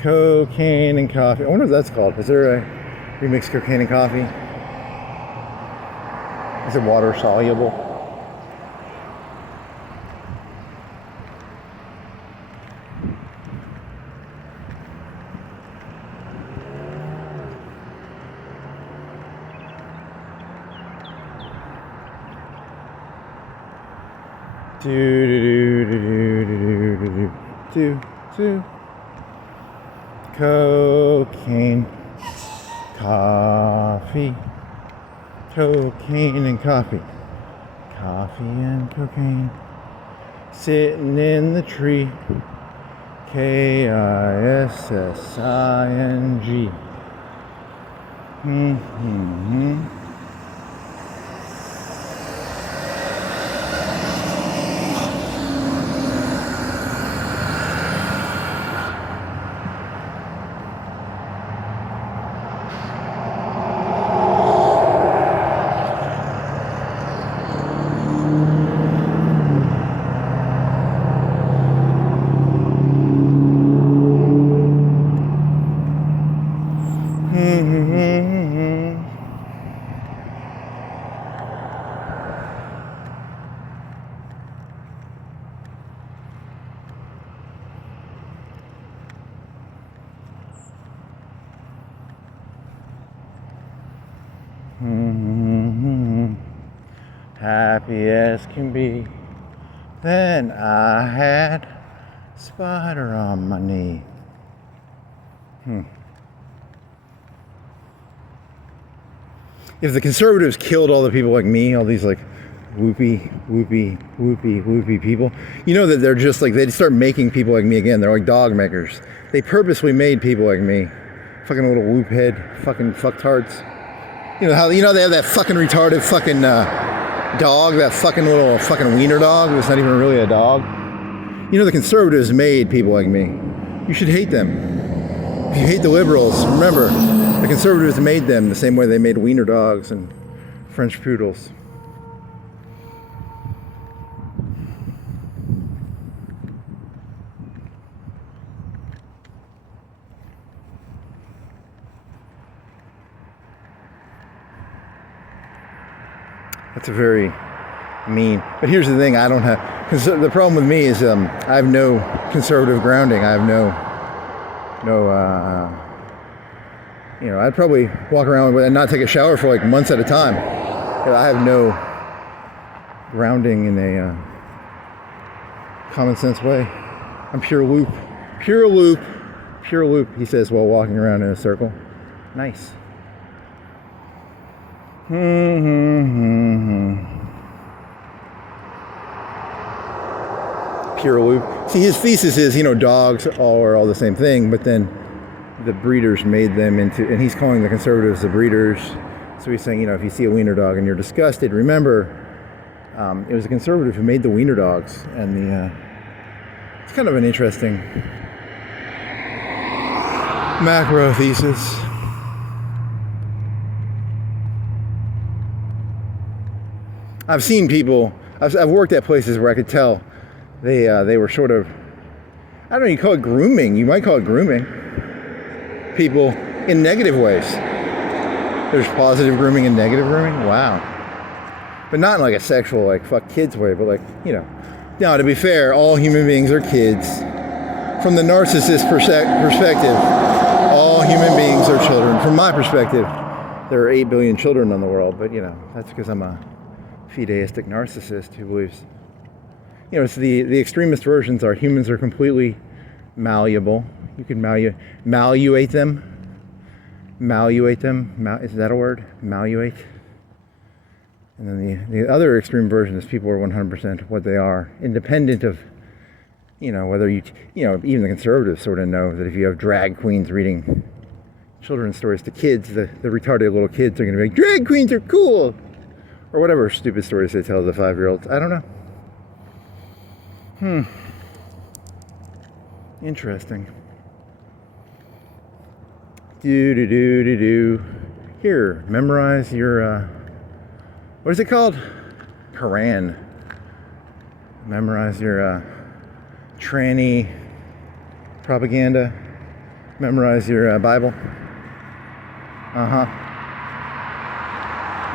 Cocaine and coffee. I wonder what that's called. Is there a remixed cocaine and coffee? Is it water soluble? Do. Cocaine, coffee, cocaine and coffee, coffee and cocaine, sitting in the tree, Kissing. Happy as can be. Then I had Spider on my knee. If the conservatives killed all the people like me, all these like whoopee people, you know that they're just like, they'd start making people like me again. They're like dog makers. They purposely made people like me. Fucking little whoop head, fucking fucktards. You know how, they have that fucking retarded fucking dog, that fucking little fucking wiener dog that's not even really a dog. You know the conservatives made people like me. You should hate them. If you hate the liberals, remember, the conservatives made them the same way they made wiener dogs and French poodles. That's a very mean. But here's the thing: I don't have. Because the problem with me is I have no conservative grounding. I have no. I'd probably walk around and not take a shower for like months at a time. I have no grounding in a common sense way. I'm pure loop, pure loop, pure loop. He says while walking around in a circle. Nice. Pure loop. See, his thesis is, dogs are all the same thing, but then the breeders made them into, and he's calling the conservatives the breeders. So he's saying, if you see a wiener dog and you're disgusted, remember, it was a conservative who made the wiener dogs, and it's kind of an interesting macro thesis. I've seen people, I've worked at places where I could tell they were sort of, I don't know, you call it grooming. You might call it grooming people in negative ways. There's positive grooming and negative grooming. Wow. But not in like a sexual, like fuck kids way, but like, Now, to be fair, all human beings are kids. From the narcissist perspective, all human beings are children. From my perspective, there are 8 billion children in the world, but that's because I'm a fideistic narcissist who believes, it's the extremist versions are humans are completely malleable. You can malleate them. Is that a word? Malleate. And then the other extreme version is people are 100% what they are, independent of, whether even the conservatives sort of know that if you have drag queens reading children's stories to kids, the retarded little kids are going to be like, drag queens are cool. Or whatever stupid stories they tell the 5-year-olds. I don't know. Interesting. Here, memorize your, what is it called? Quran. Memorize your tranny propaganda. Memorize your Bible.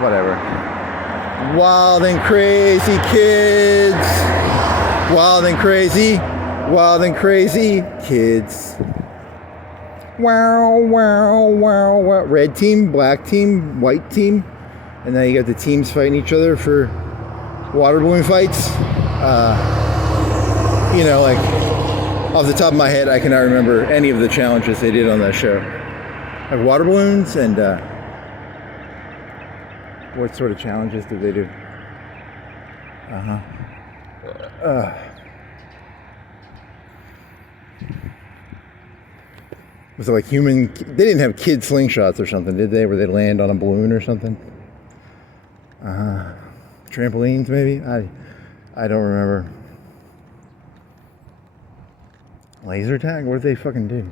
Whatever. Wild and crazy kids. Wild and crazy kids. Wow, wow, wow, wow. Red team, black team, white team. And then you got the teams fighting each other for water balloon fights. Like off the top of my head, I cannot remember any of the challenges they did on that show. Like water balloons and what sort of challenges did they do? Was it like human? They didn't have kid slingshots or something, did they? Where they land on a balloon or something? Trampolines, maybe? I don't remember. Laser tag? What did they fucking do?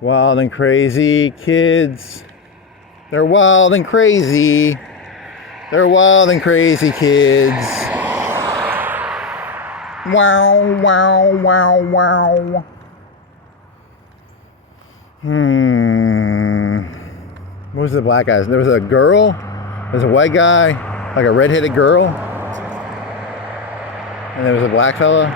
Wild and crazy kids. They're wild and crazy. They're wild and crazy kids. Wow, wow, wow, wow. What was the black guys? There was a girl. There's a white guy, like a redheaded girl. And there was a black fella.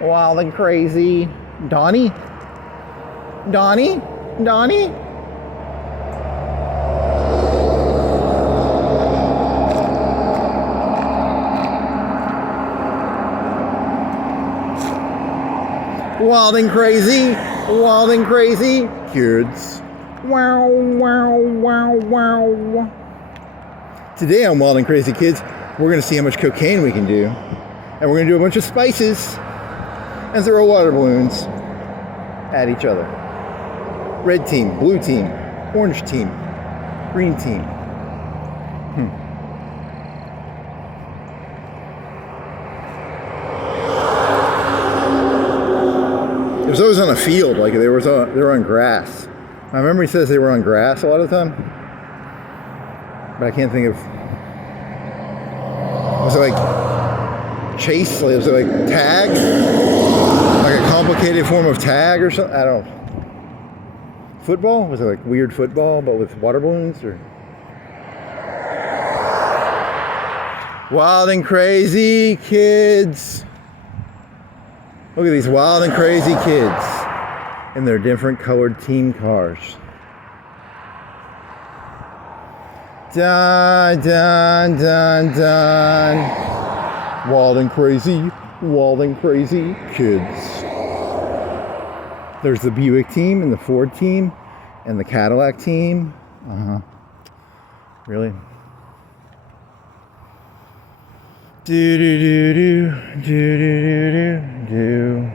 Wild and crazy. Donnie? Wild and crazy. Wild and crazy kids. Wow, wow, wow, wow. Today on Wild and Crazy Kids, we're going to see how much cocaine we can do. And we're going to do a bunch of spices and throw water balloons at each other. Red team, blue team, orange team, green team. It was always on a field, like they were on grass. My memory says they were on grass a lot of the time, but I can't think of. Was it like chase? Was it like tag? Like a complicated form of tag or something? I don't know. Football? Was it like weird football, but with water balloons? Or wild and crazy kids. Look at these wild and crazy kids in their different colored team cars. Dun, dun, dun, dun. Wild and crazy kids. There's the Buick team and the Ford team and the Cadillac team. Really? Do do do do do do do do.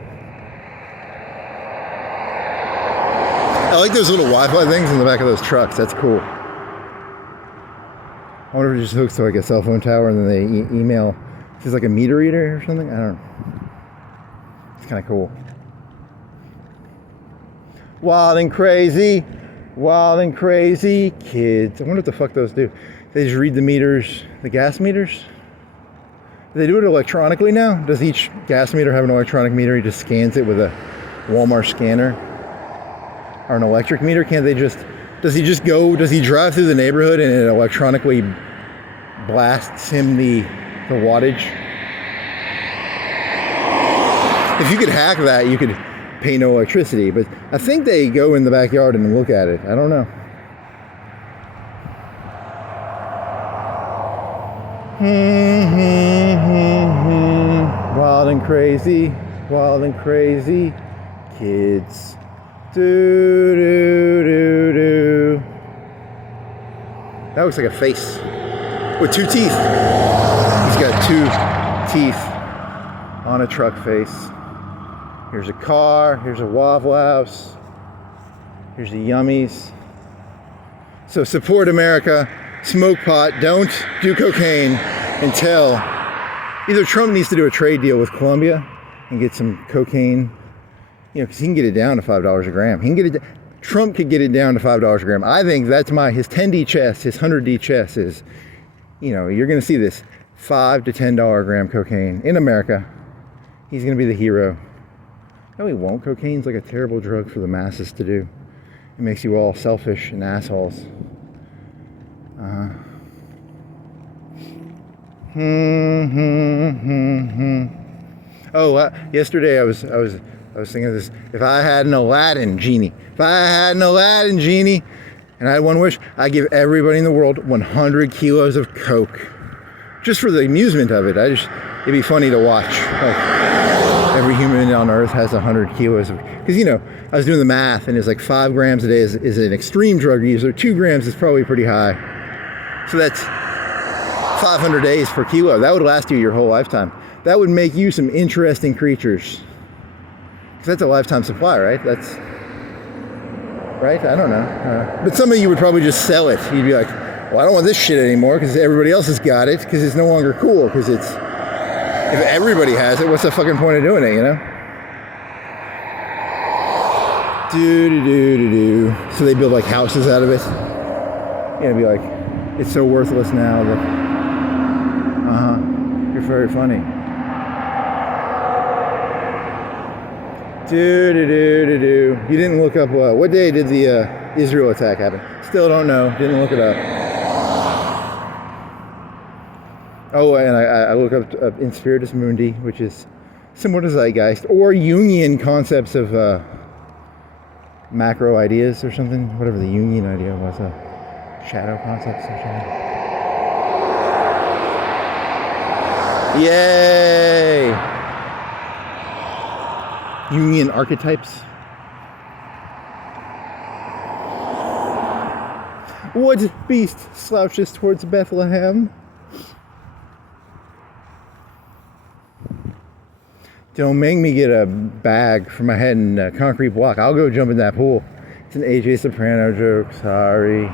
I like those little Wi-Fi things in the back of those trucks. That's cool. I wonder if it just hooks to like a cell phone tower and then they email. It's like a meter reader or something. I don't know. It's kind of cool. Wild and crazy kids. I wonder what the fuck those do. They just read the meters, the gas meters. Do they do it electronically now? Does each gas meter have an electronic meter? He just scans it with a Walmart scanner or an electric meter. Can't they just? Does he drive through the neighborhood and it electronically blasts him the wattage? If you could hack that, you could pay no electricity. But I think they go in the backyard and look at it. I don't know. Wild and crazy kids. Do do do do. That looks like a face with two teeth. He's got two teeth on a truck face. Here's a car. Here's a Waffle House. Here's the Yummies. So support America. Smoke pot. Don't do cocaine until either Trump needs to do a trade deal with Colombia and get some cocaine. You know, because he can get it down to $5 a gram. Trump could get it down to $5 a gram. I think that's his 10D chest, his 100D chest is, you know, you're going to see this $5 to $10 a gram cocaine in America. He's going to be the hero. No, he won't. Cocaine's like a terrible drug for the masses to do. It makes you all selfish and assholes. Oh, yesterday I was thinking of this. If I had an Aladdin genie, and I had one wish, I'd give everybody in the world 100 kilos of coke, just for the amusement of it. It'd be funny to watch. Like, every human on Earth has 100 kilos of, because you know, I was doing the math, and it's like 5 grams a day is an extreme drug user. 2 grams is probably pretty high. So that's 500 days per kilo. That would last you your whole lifetime. That would make you some interesting creatures. Because that's a lifetime supply, right? That's right? I don't know. But some of you would probably just sell it. You'd be like, well, I don't want this shit anymore because everybody else has got it, because it's no longer cool, because if everybody has it, what's the fucking point of doing it, you know? Do. So they build like houses out of it. Yeah, it'd be like, it's so worthless now that, you're very funny. Do. You didn't look up, what day did the Israel attack happen? Still don't know, didn't look it up. Oh, and I look up in Spiritus Mundi, which is similar to Zeitgeist, or Jungian concepts of macro ideas or something, whatever the Jungian idea was, shadow concepts or something. Yay! Jungian archetypes. What beast slouches towards Bethlehem? Don't make me get a bag for my head and a concrete block. I'll go jump in that pool. It's an AJ Soprano joke. Sorry.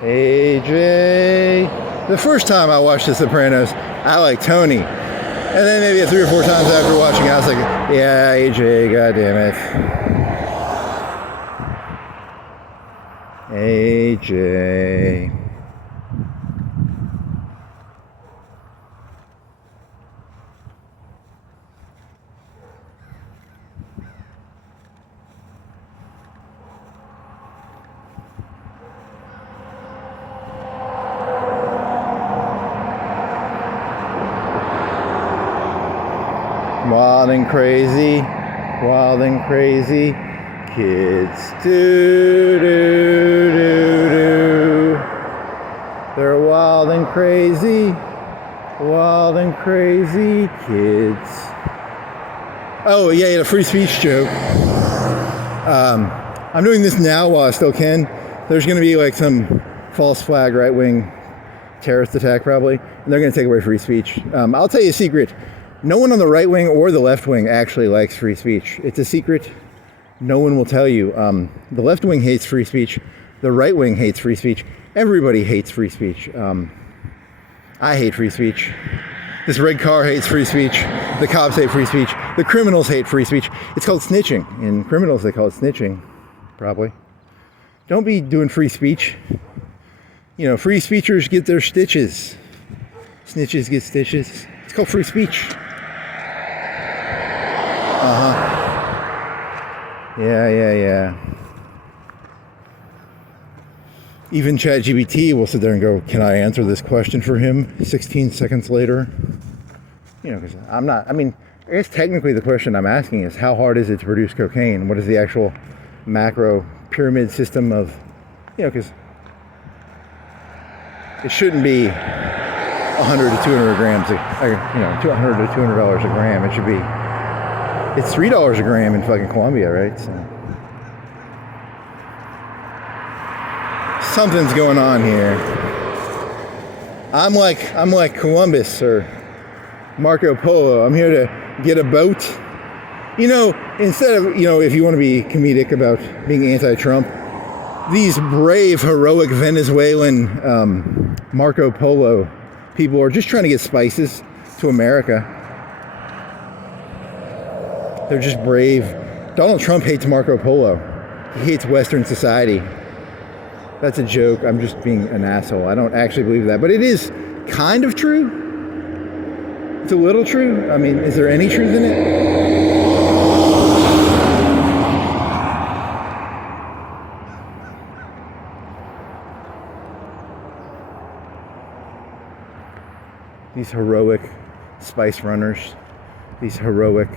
AJ. The first time I watched The Sopranos, I liked Tony. And then maybe 3 or 4 times after watching it, I was like, yeah, AJ, god damn it. AJ. Wild and crazy, kids do. They're wild and crazy kids. Oh yeah, the free speech joke. I'm doing this now while I still can. There's gonna be like some false flag right-wing terrorist attack probably, and they're gonna take away free speech. I'll tell you a secret. No one on the right wing or the left wing actually likes free speech. It's a secret no one will tell you. The left wing hates free speech. The right wing hates free speech. Everybody hates free speech. I hate free speech. This red car hates free speech. The cops hate free speech. The criminals hate free speech. It's called snitching. In criminals, they call it snitching, probably. Don't be doing free speech. You know, free speechers get their stitches. Snitches get stitches. It's called free speech. Yeah. Even ChatGPT will sit there and go, can I answer this question for him 16 seconds later? You know, because I'm not, I mean, I guess technically the question I'm asking is how hard is it to produce cocaine? What is the actual macro pyramid system of, you know, because it shouldn't be 100 to 200 grams, $100 to $200 a gram. It should be, it's $3 a gram in fucking Colombia, right? So something's going on here. I'm like Columbus or Marco Polo. I'm here to get a boat. You know, instead of, you know, if you want to be comedic about being anti-Trump, these brave, heroic Venezuelan Marco Polo people are just trying to get spices to America. They're just brave. Donald Trump hates Marco Polo. He hates Western society. That's a joke. I'm just being an asshole. I don't actually believe that. But it is kind of true. It's a little true. I mean, is there any truth in it? These heroic spice runners, these heroic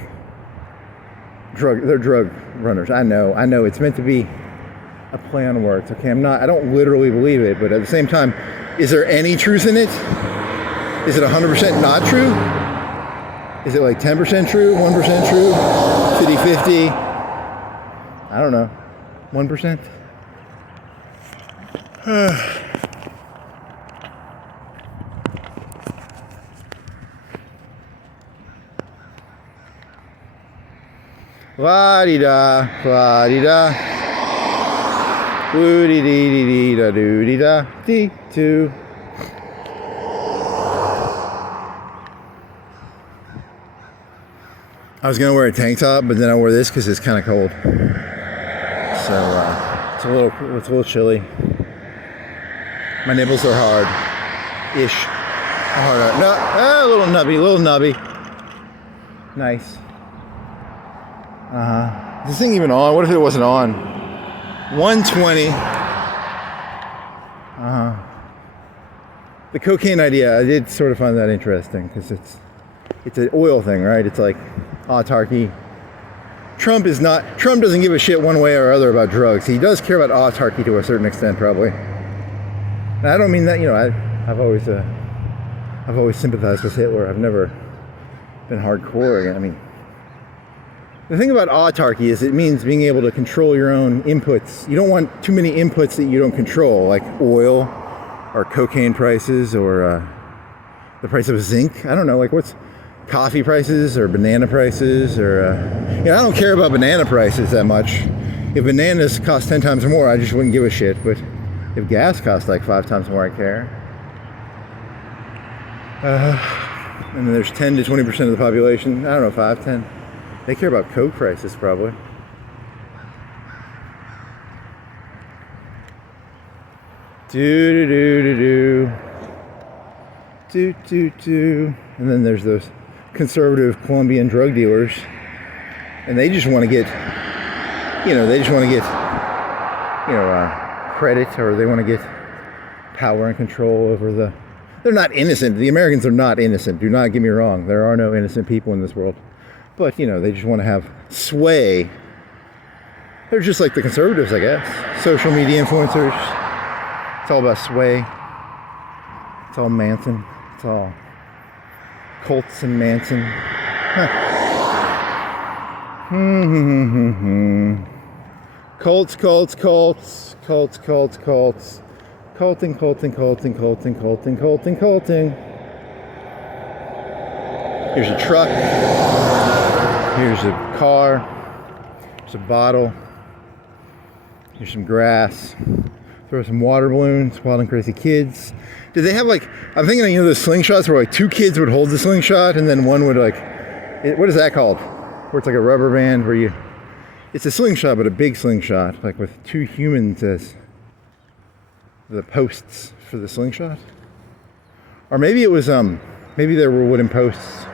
they're drug runners. I know, it's meant to be a play on words. Okay, I don't literally believe it, but at the same time, is there any truth in it? Is it 100% not true? Is it like 10% true, 1% true, 50-50? I don't know, 1%? La-di-da, la-di-da, woo-dee-dee-dee-dee-da-doo-dee-da-dee-doo. I was gonna wear a tank top, but then I wore this because it's kind of cold. So it's a little chilly. My nipples are hard-ish. Hard. No, a little nubby. Nice. Is this thing even on? What if it wasn't on? 120. The cocaine idea, I did sort of find that interesting because it's an oil thing, right? It's like autarky. Trump doesn't give a shit one way or other about drugs. He does care about autarky to a certain extent, probably. And I don't mean that, you know, I've always sympathized with Hitler. I've never been hardcore again. I mean, The thing about autarky is it means being able to control your own inputs. You don't want too many inputs that you don't control, like oil or cocaine prices or the price of zinc. I don't know, like what's coffee prices or banana prices or, I don't care about banana prices that much. If bananas cost 10 times more, I just wouldn't give a shit. But if gas costs like 5 times more, I care. And there's 10 to 20% of the population. I don't know, 5, 10. They care about coke prices probably. Do do do do do do do. And then there's those conservative Colombian drug dealers, and they just want to get, credit, or they want to get power and control over the. They're not innocent. The Americans are not innocent. Do not get me wrong. There are no innocent people in this world. But, they just want to have sway. They're just like the conservatives, I guess. Social media influencers. It's all about sway. It's all Manson. It's all cults and Manson. Cults, cults, cults. Cults, cults, cults. Culting, culting, culting, culting, culting, culting, culting. Here's a truck. Here's a car. Here's a bottle. Here's some grass. Throw some water balloons. Wild and Crazy Kids. Did they have I'm thinking of those slingshots where 2 kids would hold the slingshot and then one would what is that called? Where it's like a rubber band where it's a slingshot but a big slingshot, with 2 humans as the posts for the slingshot. Or maybe it was maybe there were wooden posts.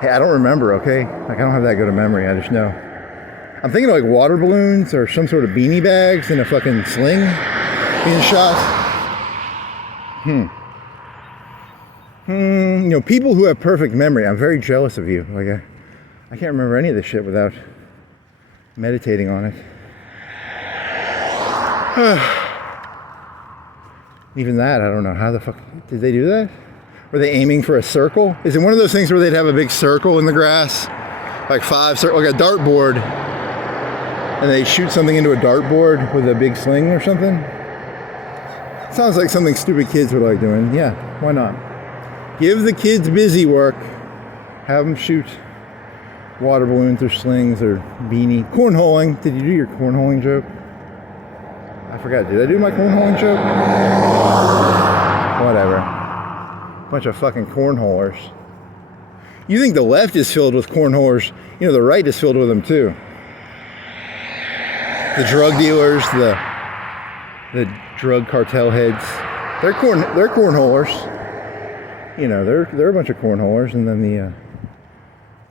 Hey, I don't remember, okay? I don't have that good a memory, I just know. I'm thinking of water balloons or some sort of beanie bags in a fucking sling being shot. People who have perfect memory, I'm very jealous of you. I can't remember any of this shit without meditating on it. Even that, I don't know. How the fuck did they do that? Were they aiming for a circle? Is it one of those things where they'd have a big circle in the grass? 5 circles, like a dartboard. And they shoot something into a dartboard with a big sling or something? Sounds like something stupid kids would like doing. Yeah, why not? Give the kids busy work. Have them shoot water balloons or slings or beanie. Cornholing. Did you do your cornholing joke? I forgot. Did I do my cornholing joke? Whatever. Bunch of fucking cornholers. You think the left is filled with cornholers. The right is filled with them too. The drug dealers, the drug cartel heads. They're cornholers. They're a bunch of cornholers, and then the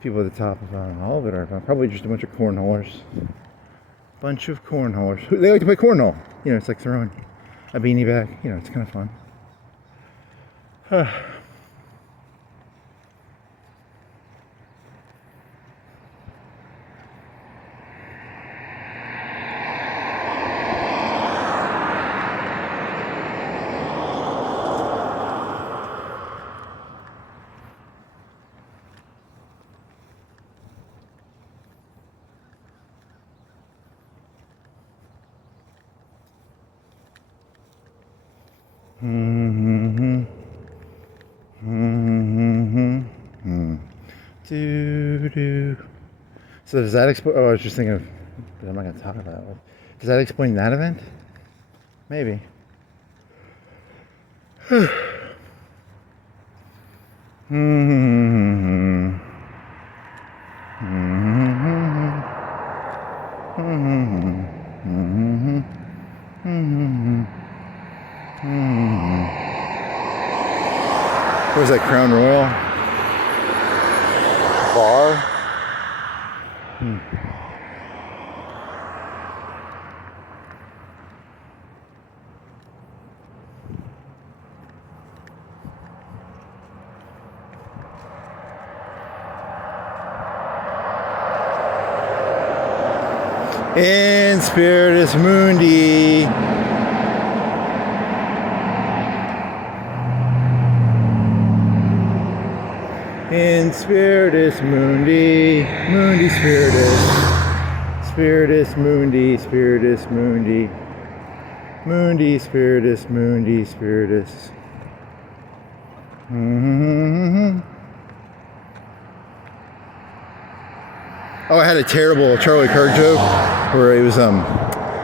people at the top of all of it are probably just a bunch of cornholers. Bunch of cornholers. They like to play cornhole. It's like throwing a beanie bag. It's kind of fun. So does that explain? Oh, I was just thinking of, but I'm not going to talk about it. Does that explain that event? Maybe. What was that, Crown Royal? Bar? In Spiritus Mundi. In spiritus mundi, mundi spiritus, spiritus mundi, spiritus mundi, mundi spiritus, mundi spiritus. Mm-hmm. Oh, I had a terrible Charlie Kirk joke where it was,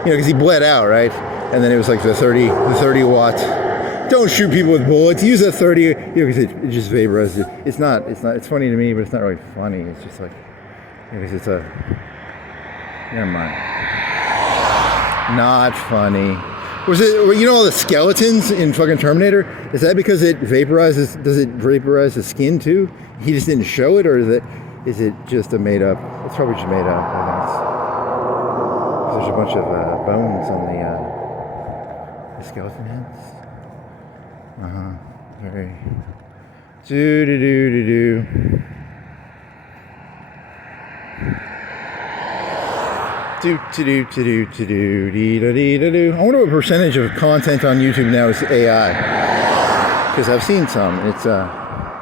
because he bled out, right? And then it was like the 30 watt. Don't shoot people with bullets. Use a 30, because it just vaporizes. It's funny to me, but it's not really funny. It's just like, because it's a, never mind. Not funny. Was it, all the skeletons in fucking Terminator? Is that because it vaporizes, does it vaporize the skin too? He just didn't show it, or is it just a made up? It's probably just made up, I think. There's a bunch of bones on the skeleton heads. Very. Do. I wonder what percentage of content on YouTube now is AI. Because I've seen some. It's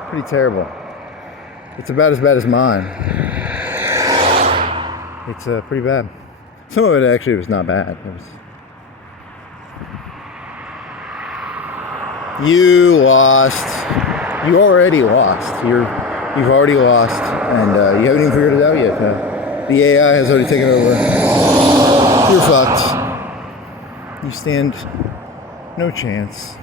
pretty terrible. It's about as bad as mine. It's pretty bad. Some of it actually was not bad. It was... You lost. You already lost. You've already lost, and you haven't even figured it out yet. The AI has already taken over. You're fucked. You stand no chance.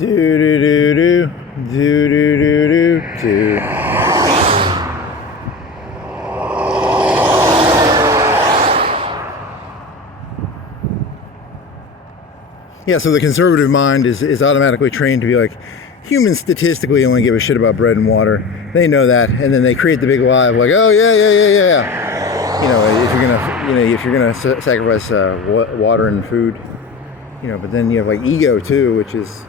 Do. Yeah, so the conservative mind is automatically trained to be like, humans statistically only give a shit about bread and water. They know that, and then they create the big lie of like, oh yeah. If you're gonna sacrifice water and food, but then you have like ego too, which is,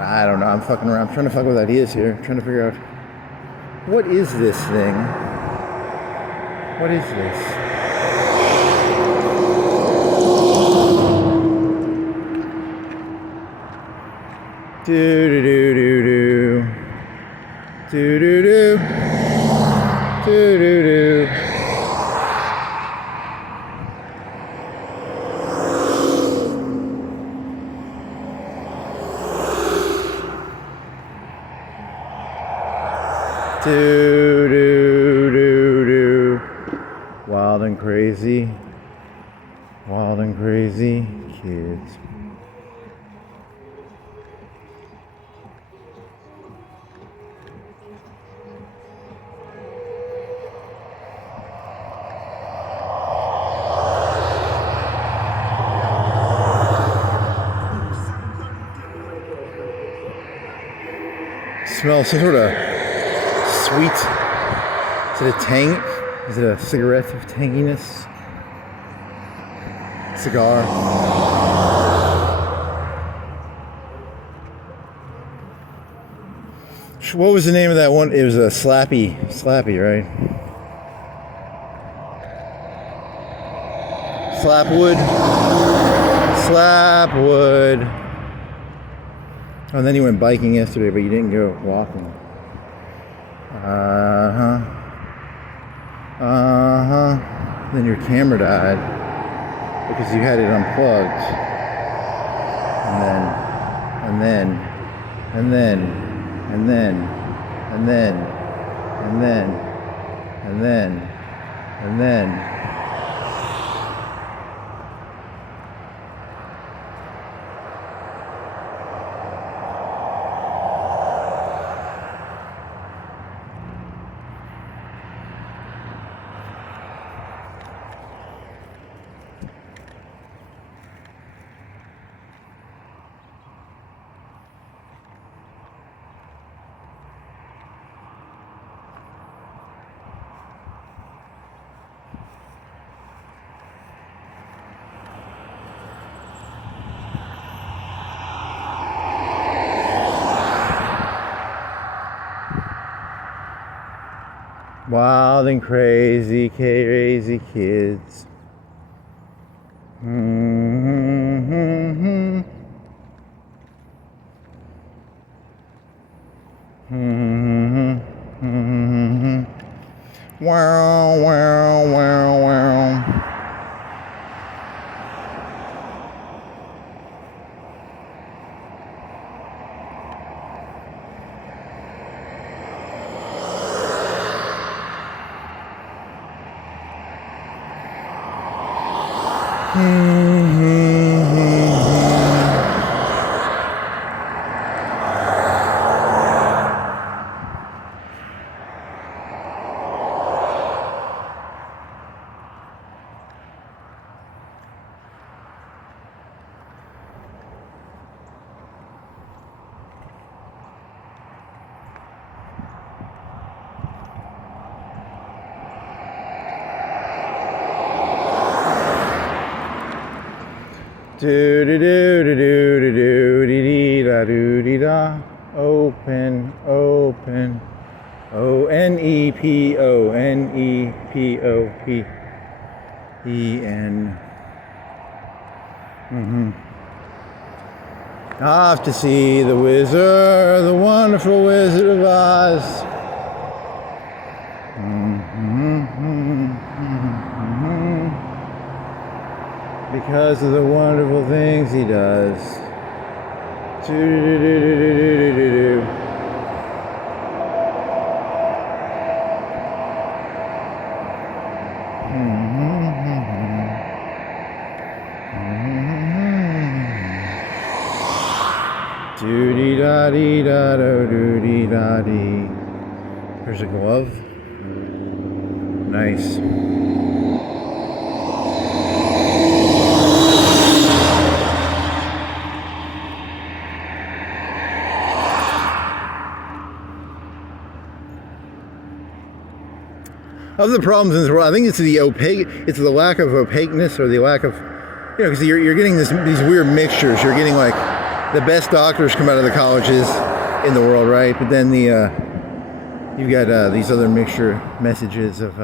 I don't know. I'm fucking around. I'm trying to fuck with ideas here. I'm trying to figure out, what is this thing? What is this? Do. Wild and crazy kids. Smell some sort of sweet. Is it a tang? Is it a cigarette of tanginess? Cigar. What was the name of that one? It was a Slappy, right? Slapwood. Oh, and then you went biking yesterday, but you didn't go walking. Then your camera died because you had it unplugged. And then. Wild and crazy kids. Wow. Do do do do do do do dee da do dee da. Open. ONEPONEPOPEN. Off to see the wizard, the wonderful Wizard of Oz. Because of the wonderful things he does. Do-do-do-do-do-do-do-do. Do-dee-da-dee-da-do-do-dee-da-dee. There's a glove. Nice. Of the problems in this world, I think it's the lack of opaqueness, or the lack of, because you're getting these weird mixtures. You're getting like the best doctors come out of the colleges in the world, right? But then you've got these other mixture messages of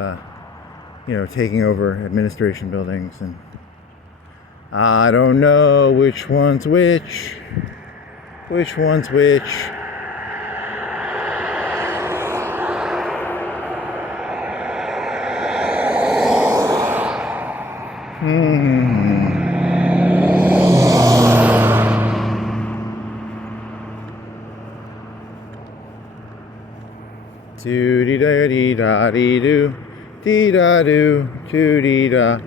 taking over administration buildings, and I don't know which one's which. Do-dee-da-dee-da-dee-doo, dee-da-doo, doo-dee-da.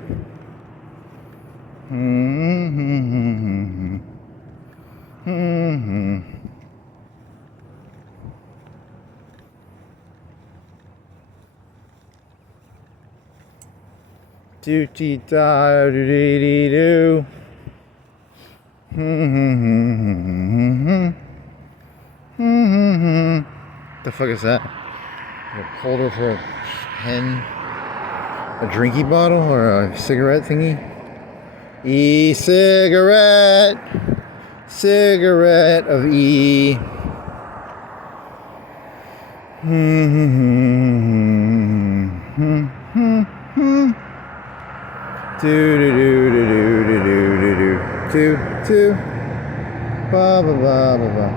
Do-dee-da-doo-dee-doo. The fuck is that? A holder for a pen, a drinky bottle, or a cigarette thingy. E-cigarette, cigarette of E. Do do do do do do do do do ba ba ba ba ba.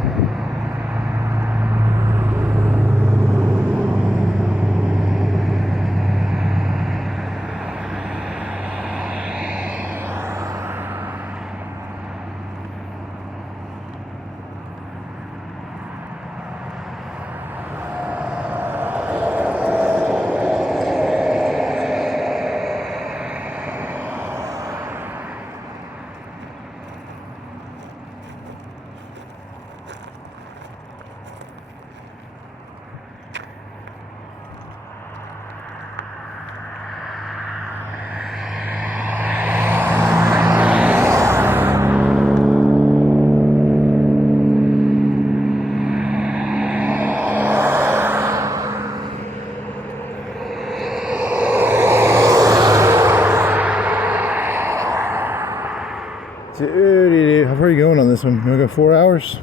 How far are you going on this one? You want to go 4 hours? You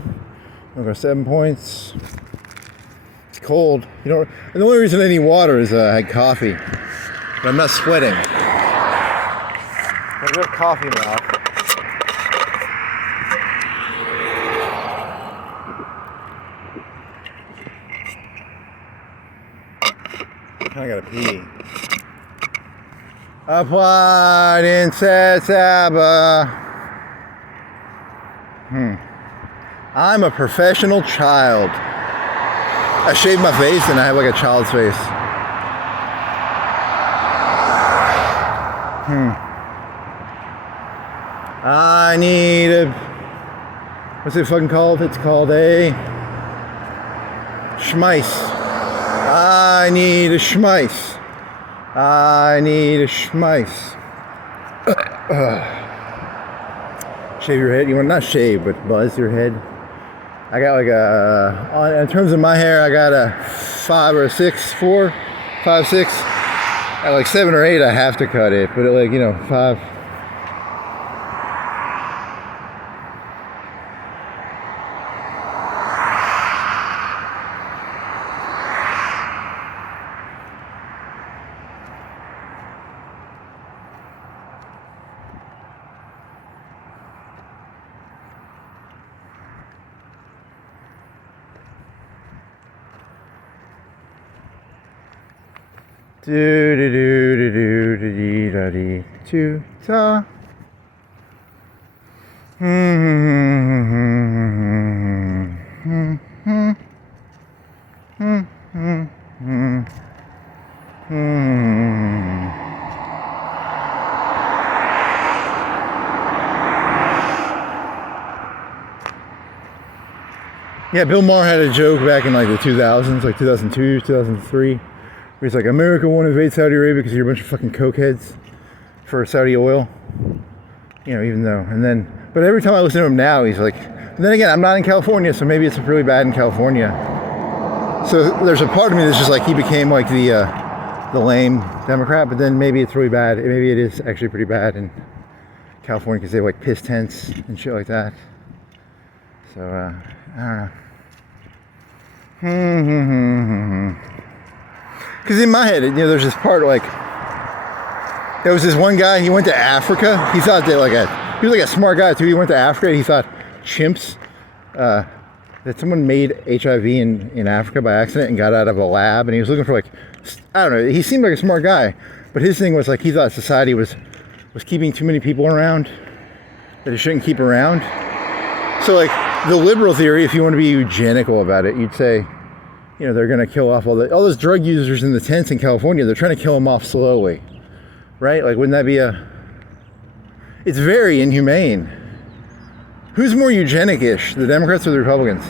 want to go 7 points? It's cold. You don't. And the only reason I need water is I had coffee, but I'm not sweating. I do have coffee mouth. I gotta pee. Applied in Saba. I'm a professional child. I shaved my face and I have like a child's face. I need a... What's it fucking called? It's called a... schmice. I need a schmice. I need a schmice. Shave your head. You want not shave, but buzz your head. I got like a, in terms of my hair, I got a 5 or a 6, 4, 5, 6. At like 7 or 8, I have to cut it, but at like, you know, 5. Do do do do do do dee da dee do da. Yeah, Bill Maher had a joke back in like the 2000s, like 2002, 2003. Where he's like, America won't invade Saudi Arabia because you're a bunch of fucking cokeheads for Saudi oil. You know, even though, and then, but every time I listen to him now, he's like, and then again, I'm not in California, so maybe it's really bad in California. So there's a part of me that's just like, he became like the lame Democrat, but then maybe it's really bad. Maybe it is actually pretty bad in California because they have like piss tents and shit like that. So, I don't know. Because in my head, you know, there's this part like, there was this one guy, he went to Africa. He thought that he was like a smart guy too. He went to Africa, he thought chimps, that someone made HIV in Africa by accident and got out of a lab. And he was looking for like, I don't know, he seemed like a smart guy. But his thing was like, he thought society was keeping too many people around that it shouldn't keep around. So like the liberal theory, if you want to be eugenical about it, you'd say, you know, they're going to kill off all those drug users in the tents in California. They're trying to kill them off slowly, right? Like, wouldn't that be it's very inhumane. Who's more eugenic-ish, the Democrats or the Republicans?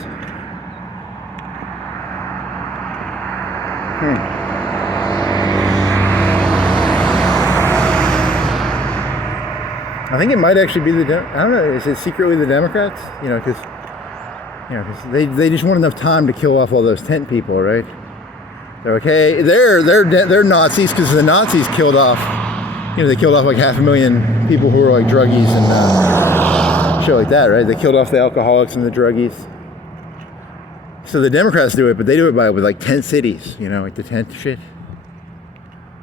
I think it might actually be I don't know, is it secretly the Democrats? You know, because they just want enough time to kill off all those tent people, right? They're like, hey, they're Nazis because the Nazis killed off, they killed off like 500,000 people who were like druggies and shit like that, right? They killed off the alcoholics and the druggies. So the Democrats do it, but they do it with like tent cities, like the tent shit.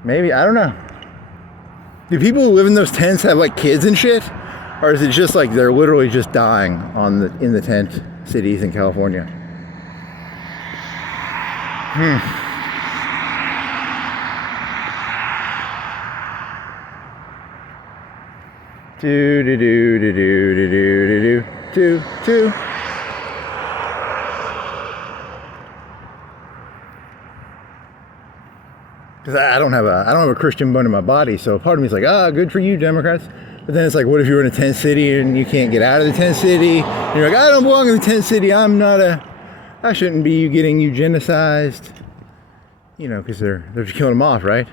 Maybe, I don't know. Do people who live in those tents have like kids and shit? Or is it just like they're literally just dying in the tent cities in California? Do. Because I don't have a Christian bone in my body, so part of me is like, good for you, Democrats. But then it's like, what if you're in a tent city and you can't get out of the tent city? And you're like, I don't belong in the tent city. I shouldn't be getting eugenicized. Because they're just killing them off, right?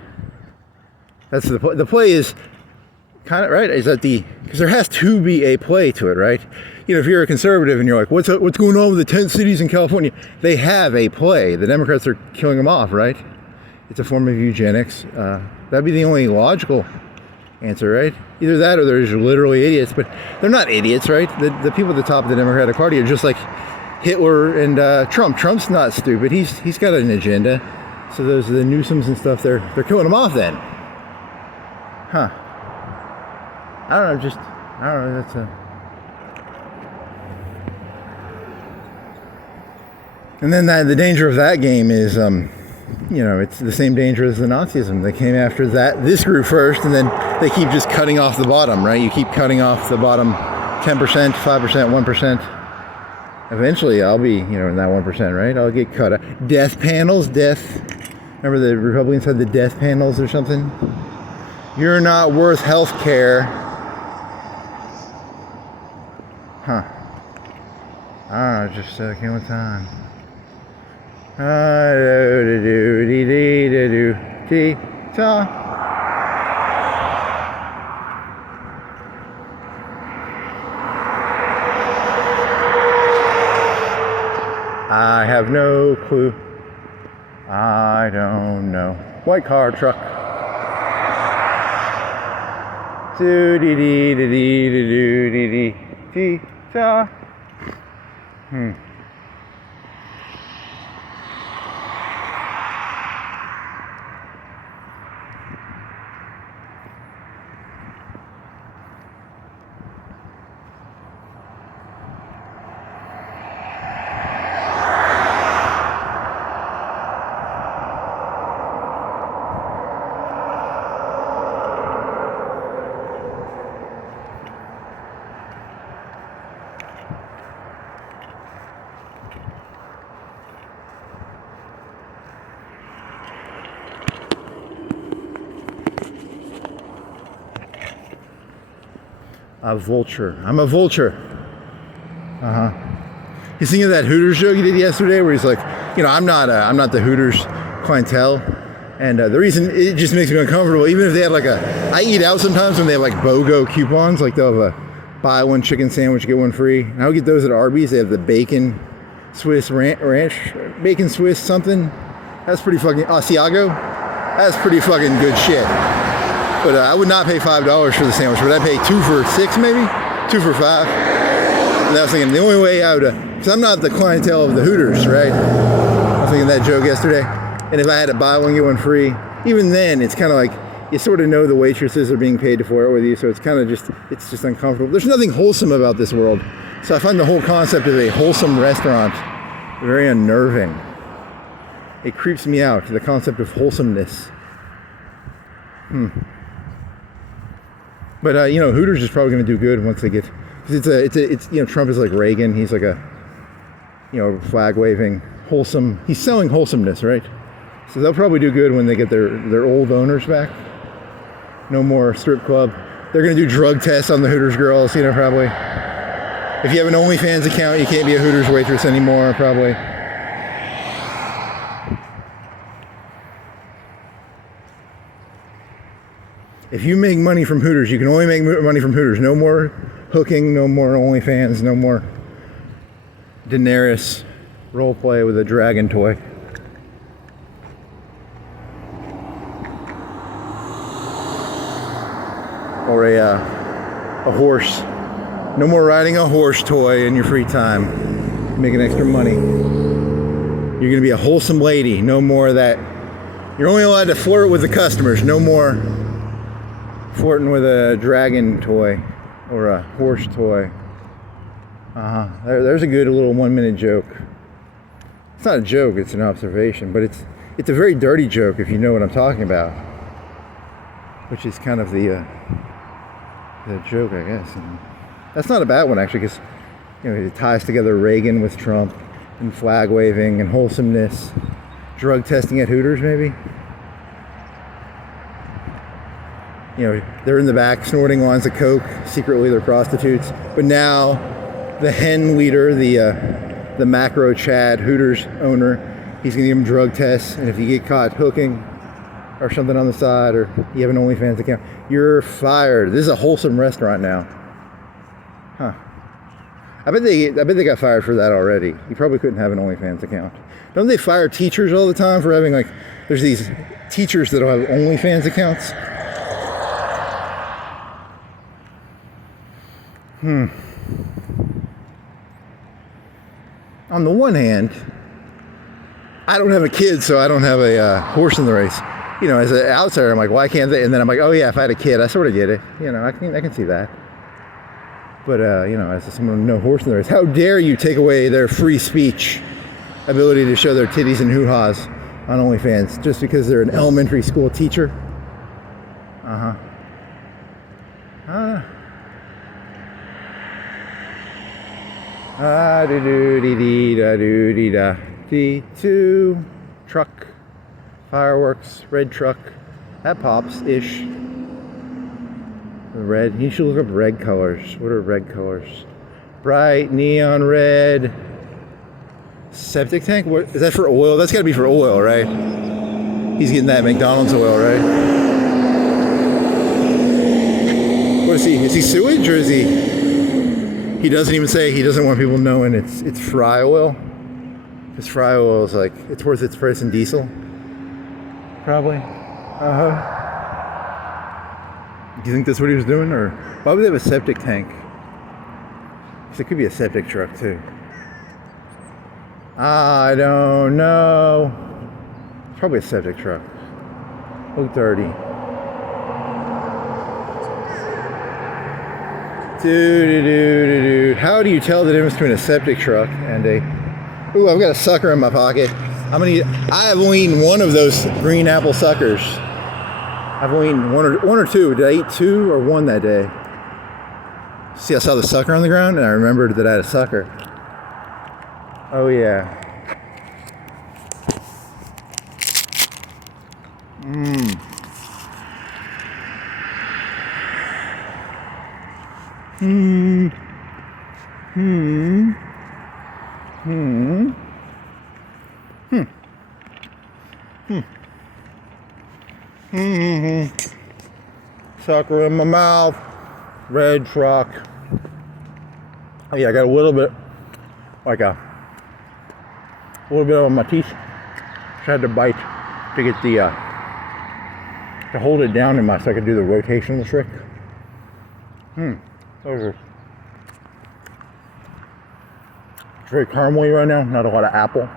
That's the play is kind of right. Is that because there has to be a play to it, right? If you're a conservative and you're like, what's going on with the tent cities in California? They have a play. The Democrats are killing them off, right? It's a form of eugenics. That'd be the only logical answer, right? Either that or they're just literally idiots, but they're not idiots, right? The people at the top of the Democratic Party are just like Hitler and Trump. Trump's not stupid. He's got an agenda. So those the Newsoms and stuff, they're killing them off then. Huh. I don't know, that's a... And then the danger of that game is, it's the same danger as the Nazism. They came after this group first, and then they keep just cutting off the bottom, right? You keep cutting off the bottom 10%, 5%, 1%. Eventually, I'll be, in that 1%, right? I'll get cut. Death panels, Remember the Republicans had the death panels or something? You're not worth health care. Huh. I don't know, just came with time. I have no clue. I don't know. White car, truck. Do-dee-dee-dee-dee-dee-dee-dee-dee-ta. A vulture. I'm a vulture. He's thinking of that Hooters joke he did yesterday, where he's like, I'm not the Hooters clientele, and the reason it just makes me uncomfortable. Even if they have I eat out sometimes when they have BOGO coupons, they'll have a buy one chicken sandwich get one free. And I would get those at Arby's. They have the bacon Swiss ranch, bacon Swiss something. That's pretty fucking Asiago. That's pretty fucking good shit. But I would not pay $5 for the sandwich. Would I pay 2 for 6 maybe? 2 for 5? And I was thinking the only way I would, because I'm not the clientele of the Hooters, right? I was thinking that joke yesterday. And if I had to buy one, get one free, even then it's kind of like, you sort of know the waitresses are being paid to flirt with you, so it's kind of just uncomfortable. There's nothing wholesome about this world. So I find the whole concept of a wholesome restaurant very unnerving. It creeps me out, the concept of wholesomeness. But Hooters is probably going to do good once they get, because it's Trump is like Reagan. He's like a flag waving wholesome. He's selling wholesomeness, right? So they'll probably do good when they get their old owners back. No more strip club. They're going to do drug tests on the Hooters girls, probably. If you have an OnlyFans account, you can't be a Hooters waitress anymore, probably. If you make money from Hooters, you can only make money from Hooters. No more hooking, no more OnlyFans, no more Daenerys role play with a dragon toy. or a horse. No more riding a horse toy in your free time, making extra money. You're gonna be a wholesome lady. No more of that. You're only allowed to flirt with the customers. No more flirting with a dragon toy or a horse toy. There's a good little 1 minute joke. It's not a joke, it's an observation, but it's a very dirty joke if you know what I'm talking about. Which is kind of the joke, I guess. And that's not a bad one, actually, because it ties together Reagan with Trump and flag waving and wholesomeness. Drug testing at Hooters, maybe. They're in the back snorting lines of coke. Secretly, they're prostitutes. But now, the hen leader, the macro Chad Hooters owner, he's gonna give him drug tests, and if you get caught hooking or something on the side, or you have an OnlyFans account, you're fired. This is a wholesome restaurant now. Huh. I bet they got fired for that already. You probably couldn't have an OnlyFans account. Don't they fire teachers all the time for having, there's these teachers that don't have OnlyFans accounts? On the one hand, I don't have a kid, so I don't have a horse in the race. As an outsider, I'm like, why can't they? And then I'm like, oh yeah, if I had a kid, I sort of get it. I can see that. But as someone with no horse in the race, how dare you take away their free speech ability to show their titties and hoo-haws on OnlyFans just because they're an elementary school teacher? D2 truck, fireworks, red truck. That pops-ish. Red. You should look up red colors. What are red colors? Bright neon red. Septic tank? What is that for? Oil? That's got to be for oil, right? He's getting that McDonald's oil, right? What is he? Is he sewage or is he? He doesn't even say. He doesn't want people knowing it's fry oil. Because fry oil is it's worth its price in diesel. Probably. Do you think that's what he was doing, or why would they have a septic tank? Because it could be a septic truck too. I don't know. It's probably a septic truck. Look dirty. Dude. How do you tell the difference between a septic truck and a... Ooh, I've got a sucker in my pocket. I have only eaten one of those green apple suckers. I've only eaten one or two. Did I eat two or one that day? See, I saw the sucker on the ground and I remembered that I had a sucker. Oh yeah. Sucker in my mouth. Red truck. Oh yeah, I got a little bit on my teeth. Tried to bite to get to hold it down so I could do the rotational trick. Those are it's very caramely right now, not a lot of apple.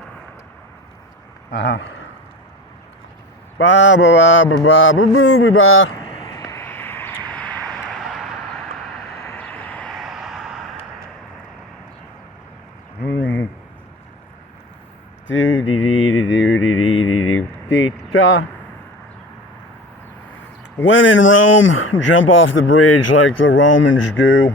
Ba ba ba ba ba ba boo ba. When in Rome, jump off the bridge like the Romans do.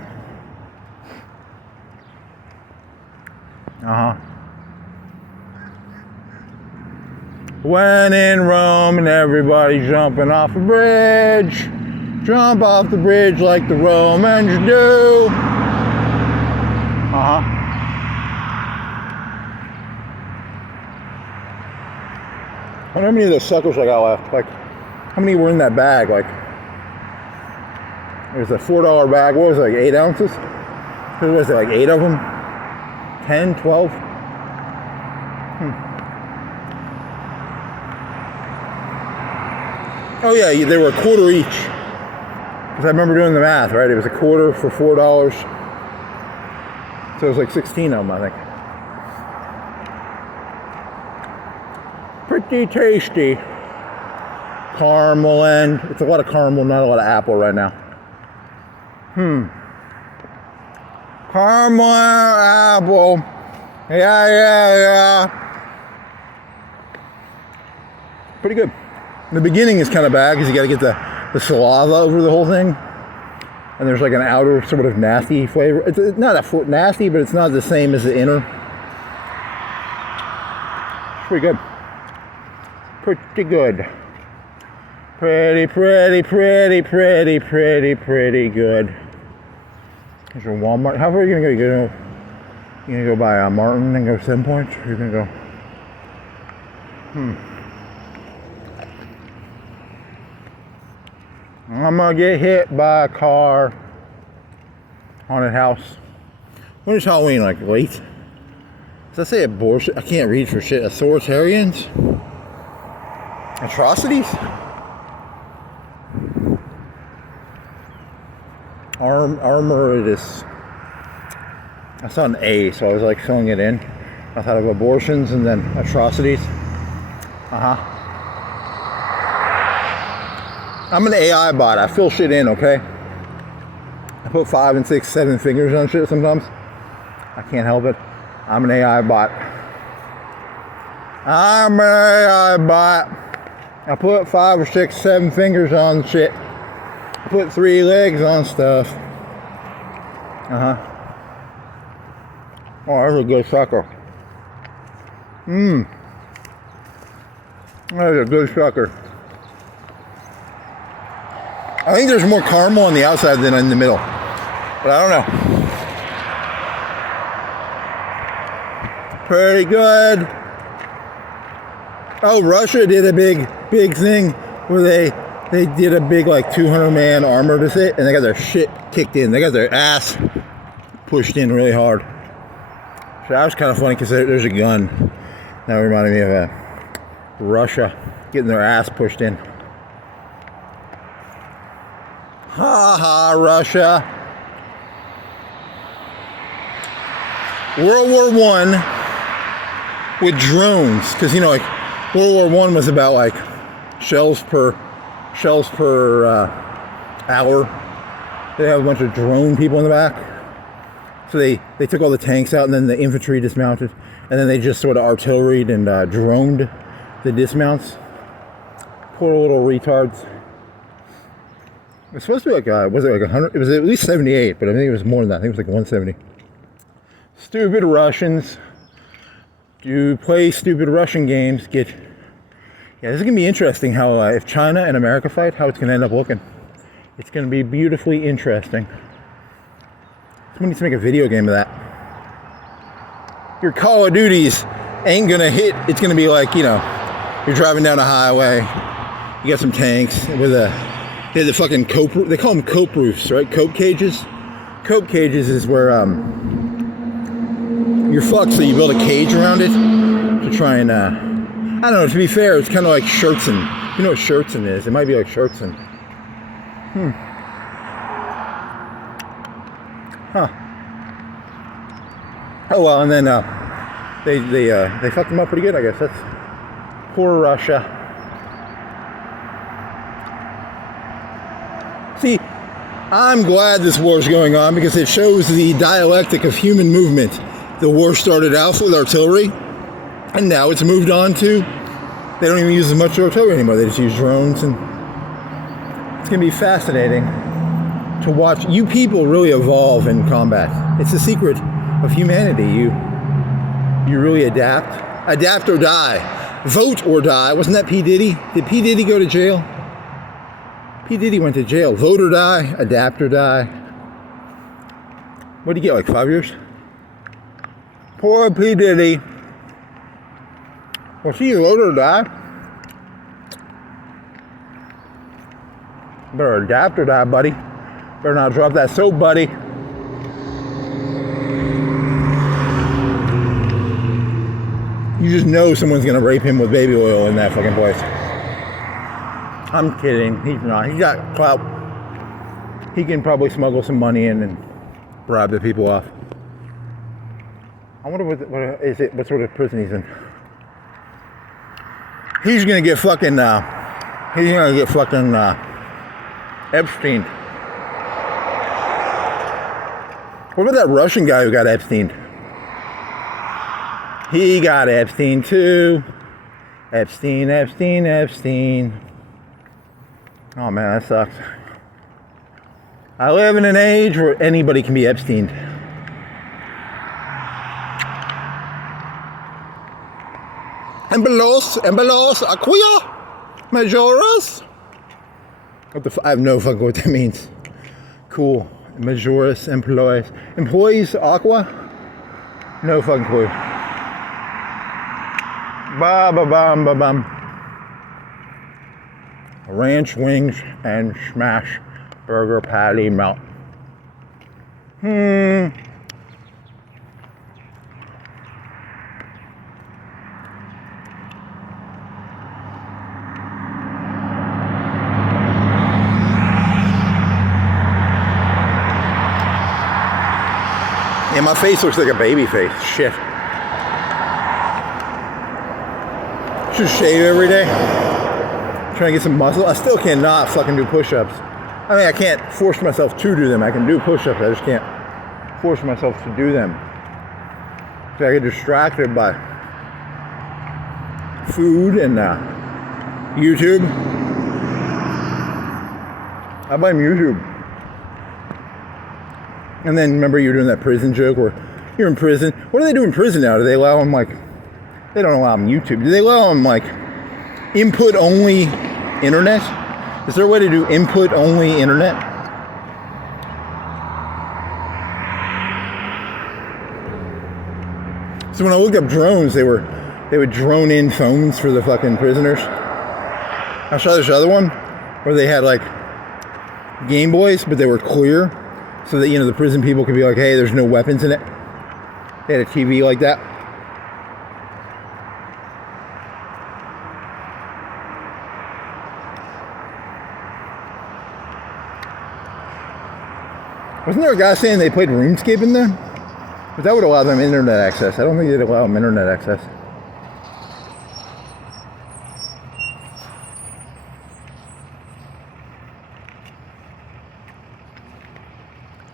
When in Rome and everybody jumping off a bridge. Jump off the bridge like the Romans do. I wonder how many of those suckers I got left. How many were in that bag? It was a $4 bag. What was it, 8 ounces? What was it, 8 of them? 10, 12? Oh yeah, they were a quarter each. Because I remember doing the math, right? It was a quarter for $4. So it was like 16 of them, I think. Pretty tasty. Caramel and it's a lot of caramel, not a lot of apple right now. Caramel and apple. Yeah. Pretty good. The beginning is kind of bad because you got to get the saliva over the whole thing. And there's like an outer sort of nasty flavor. It's not nasty, but it's not the same as the inner. It's pretty good. Pretty good. Pretty good. There's your Walmart. How far are you gonna go? You gonna go by Martin and go 7 points? Or you're gonna go? I'm gonna get hit by a car. Haunted house. When is Halloween? Like late? Does that say abortion? I can't read for shit. Authoritarians? Atrocities? Armoritis. I saw an A, so I was like filling it in. I thought of abortions and then atrocities. I'm an AI bot. I fill shit in, okay? I put 5 and 6, 7 fingers on shit sometimes. I can't help it. I'm an AI bot. I'm an AI bot. I put 5 or 6, 7 fingers on shit. I put 3 legs on stuff. Oh, that's a good sucker. That's a good sucker. I think there's more caramel on the outside than in the middle. But I don't know. Pretty good. Oh, Russia did a big thing where they did a big like 200-man armor to sit, and they got their shit kicked in. They got their ass pushed in really hard. So that was kind of funny because there's a gun. That reminded me of Russia getting their ass pushed in. Ha ha, Russia. World War I with drones, because you know, like World War I was about like shells per hour. They have a bunch of drone people in the back. So they took all the tanks out, and then the infantry dismounted, and then they just sort of artilleried and droned the dismounts. Poor little retards. It's supposed to be like, was it like 100? It was at least 78, but I think it was more than that. I think it was like 170. Stupid Russians. Do play stupid Russian games. Yeah, this is going to be interesting how if China and America fight, how it's going to end up looking. It's going to be beautifully interesting. Someone needs to make a video game of that. Your Call of Duties ain't going to hit. It's going to be like, you know, you're driving down a highway. You got some tanks with they had the fucking cope. They call them cope roofs, right? Cope cages. Cope cages is where you're fucked, so you build a cage around it to try and I don't know. To be fair, it's kind of like Scherzen. You know what Scherzen is? It might be like Scherzen. Oh well, and then they fucked them up pretty good, I guess. That's poor Russia. See, I'm glad this war is going on because it shows the dialectic of human movement. The war started out with artillery, and now it's moved on to, they don't even use as much artillery anymore. They just use drones, and it's going to be fascinating to watch you people really evolve in combat. It's the secret of humanity. You really adapt or die, vote or die. Wasn't that P. Diddy? Did P. Diddy go to jail? P. Diddy went to jail. Vote or die, adapt or die. What did he get, like 5 years? Poor P. Diddy. Well, see, vote or die. Better adapt or die, buddy. Better not drop that soap, buddy. You just know someone's gonna rape him with baby oil in that fucking place. I'm kidding. He's not. He's got clout. he can probably smuggle some money in and bribe the people off. I wonder what sort of prison he's in. He's gonna get fucking Epstein. What about that Russian guy who got Epstein? He got Epstein too. Epstein. Oh man, that sucks. I live in an age where anybody can be Epstein. Embalos, aquia, majoras. I have no fucking clue what that means. Cool. Majoris, employees, aqua? No fucking clue. Ba-ba-bum. Ranch wings and smash burger patty melt. Yeah, my face looks like a baby face. Shit. Should shave every day. Trying to get some muscle. I still cannot fucking do push-ups. I mean, I can't force myself to do them. I can do push-ups. I just can't force myself to do them. So I get distracted by food and YouTube. I blame YouTube. And then remember you were doing that prison joke where you're in prison. What do they do in prison now? Do they allow them they don't allow them YouTube. Do they allow them input only internet? Is there a way to do input only internet? So when I looked up drones, they would drone in phones for the fucking prisoners. I saw this other one where they had Game Boys, but they were clear. So that, the prison people could be like, hey, there's no weapons in it. They had a TV like that. Wasn't there a guy saying they played RuneScape in there? But that would allow them internet access. I don't think they'd allow them internet access.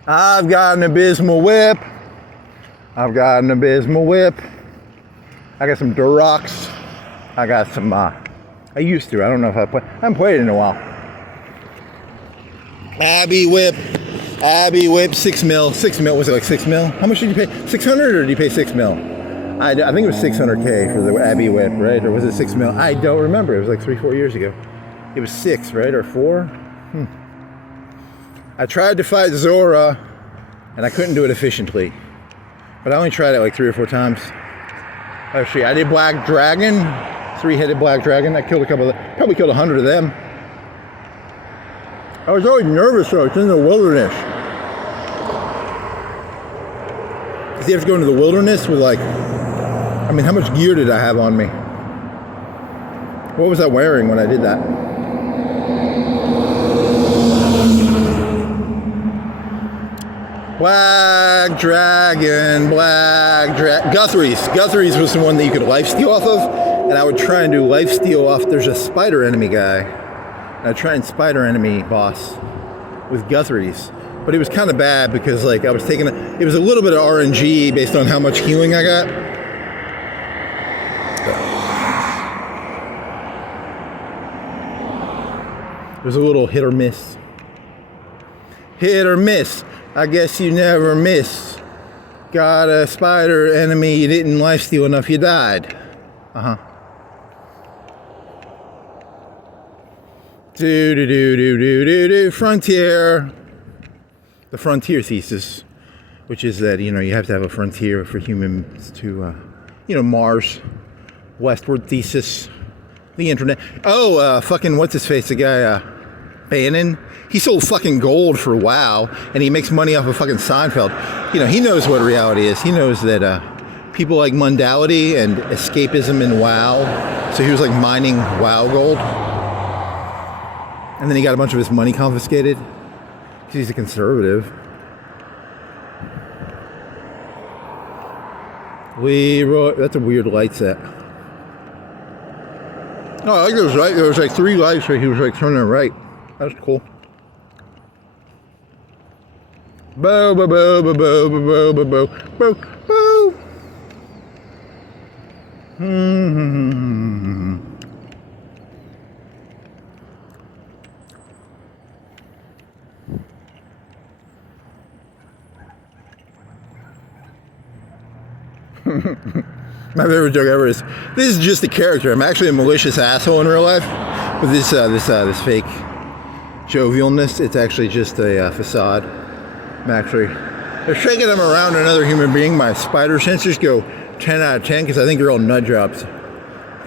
I've got an abysmal whip. I got some Durocs. I got some, I used to. I don't know if I haven't played it in a while. Abbey whip, 6 mil. 6 mil, was it 6 mil? How much did you pay? 600 or did you pay 6 mil? I think it was 600K for the Abbey whip, right? Or was it 6 mil? I don't remember. It was 3-4 years ago. It was 6, right? Or 4? I tried to fight Zora, and I couldn't do it efficiently. But I only tried it 3 or 4 times. Actually, I did Black Dragon, 3-headed Black Dragon. I killed probably killed 100 of them. I was always nervous though, it's in the wilderness. Because you have to go into the wilderness with how much gear did I have on me? What was I wearing when I did that? Black Dragon. Guthrie's was the one that you could lifesteal off of, and I would try and do lifesteal off. There's a spider enemy guy. I'd try and spider enemy boss with Guthrie's, but it was kind of bad because I was taking it was a little bit of RNG based on how much healing I got. It was a little hit or miss. Hit or miss. I guess you never miss. Got a spider enemy, you didn't lifesteal enough, you died. Frontier. The frontier thesis, which is that, you have to have a frontier for humans to, Mars. Westward thesis. The internet. Oh, fucking what's his face? The guy, Bannon. He sold fucking gold for WoW, and he makes money off of fucking Seinfeld. He knows what reality is. He knows that people like mundality and escapism in WoW. So he was mining WoW gold. And then he got a bunch of his money confiscated. He's a conservative. Leroy, that's a weird light set. Oh, I like those right. There was like 3 lights where he was like turning right. That's cool. Boo, boo, boo, boo, boo, boo, boo, boo, boo, boo. My favorite joke ever is, this is just a character. I'm actually a malicious asshole in real life. But this fake jovialness, it's actually just a facade. They're shaking them around another human being. My spider sensors go 10 out of 10 because I think they're all nut jobs.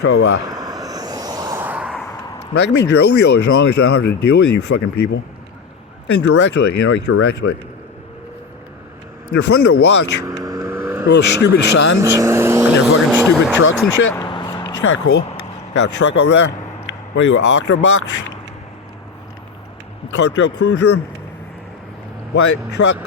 So, I can be jovial as long as I don't have to deal with you fucking people. Indirectly, you know, like directly. They're fun to watch. Little stupid signs and your fucking stupid trucks and shit. It's kind of cool. Got a truck over there. What are you, an Octobox? Cartel Cruiser. White truck.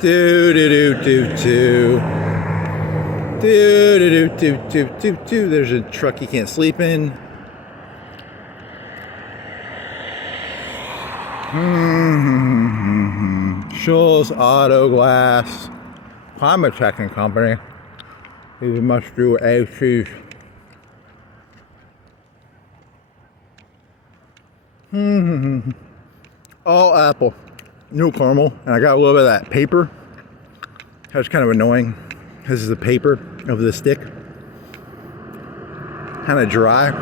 Do do do do do. Do do do do do do do. There's a truck you can't sleep in. Schultz Auto Glass, Climate Checking Company. These must do ACs. All apple, no caramel, and I got a little bit of that paper. That's kind of annoying. This is the paper of the stick. Kind of dry.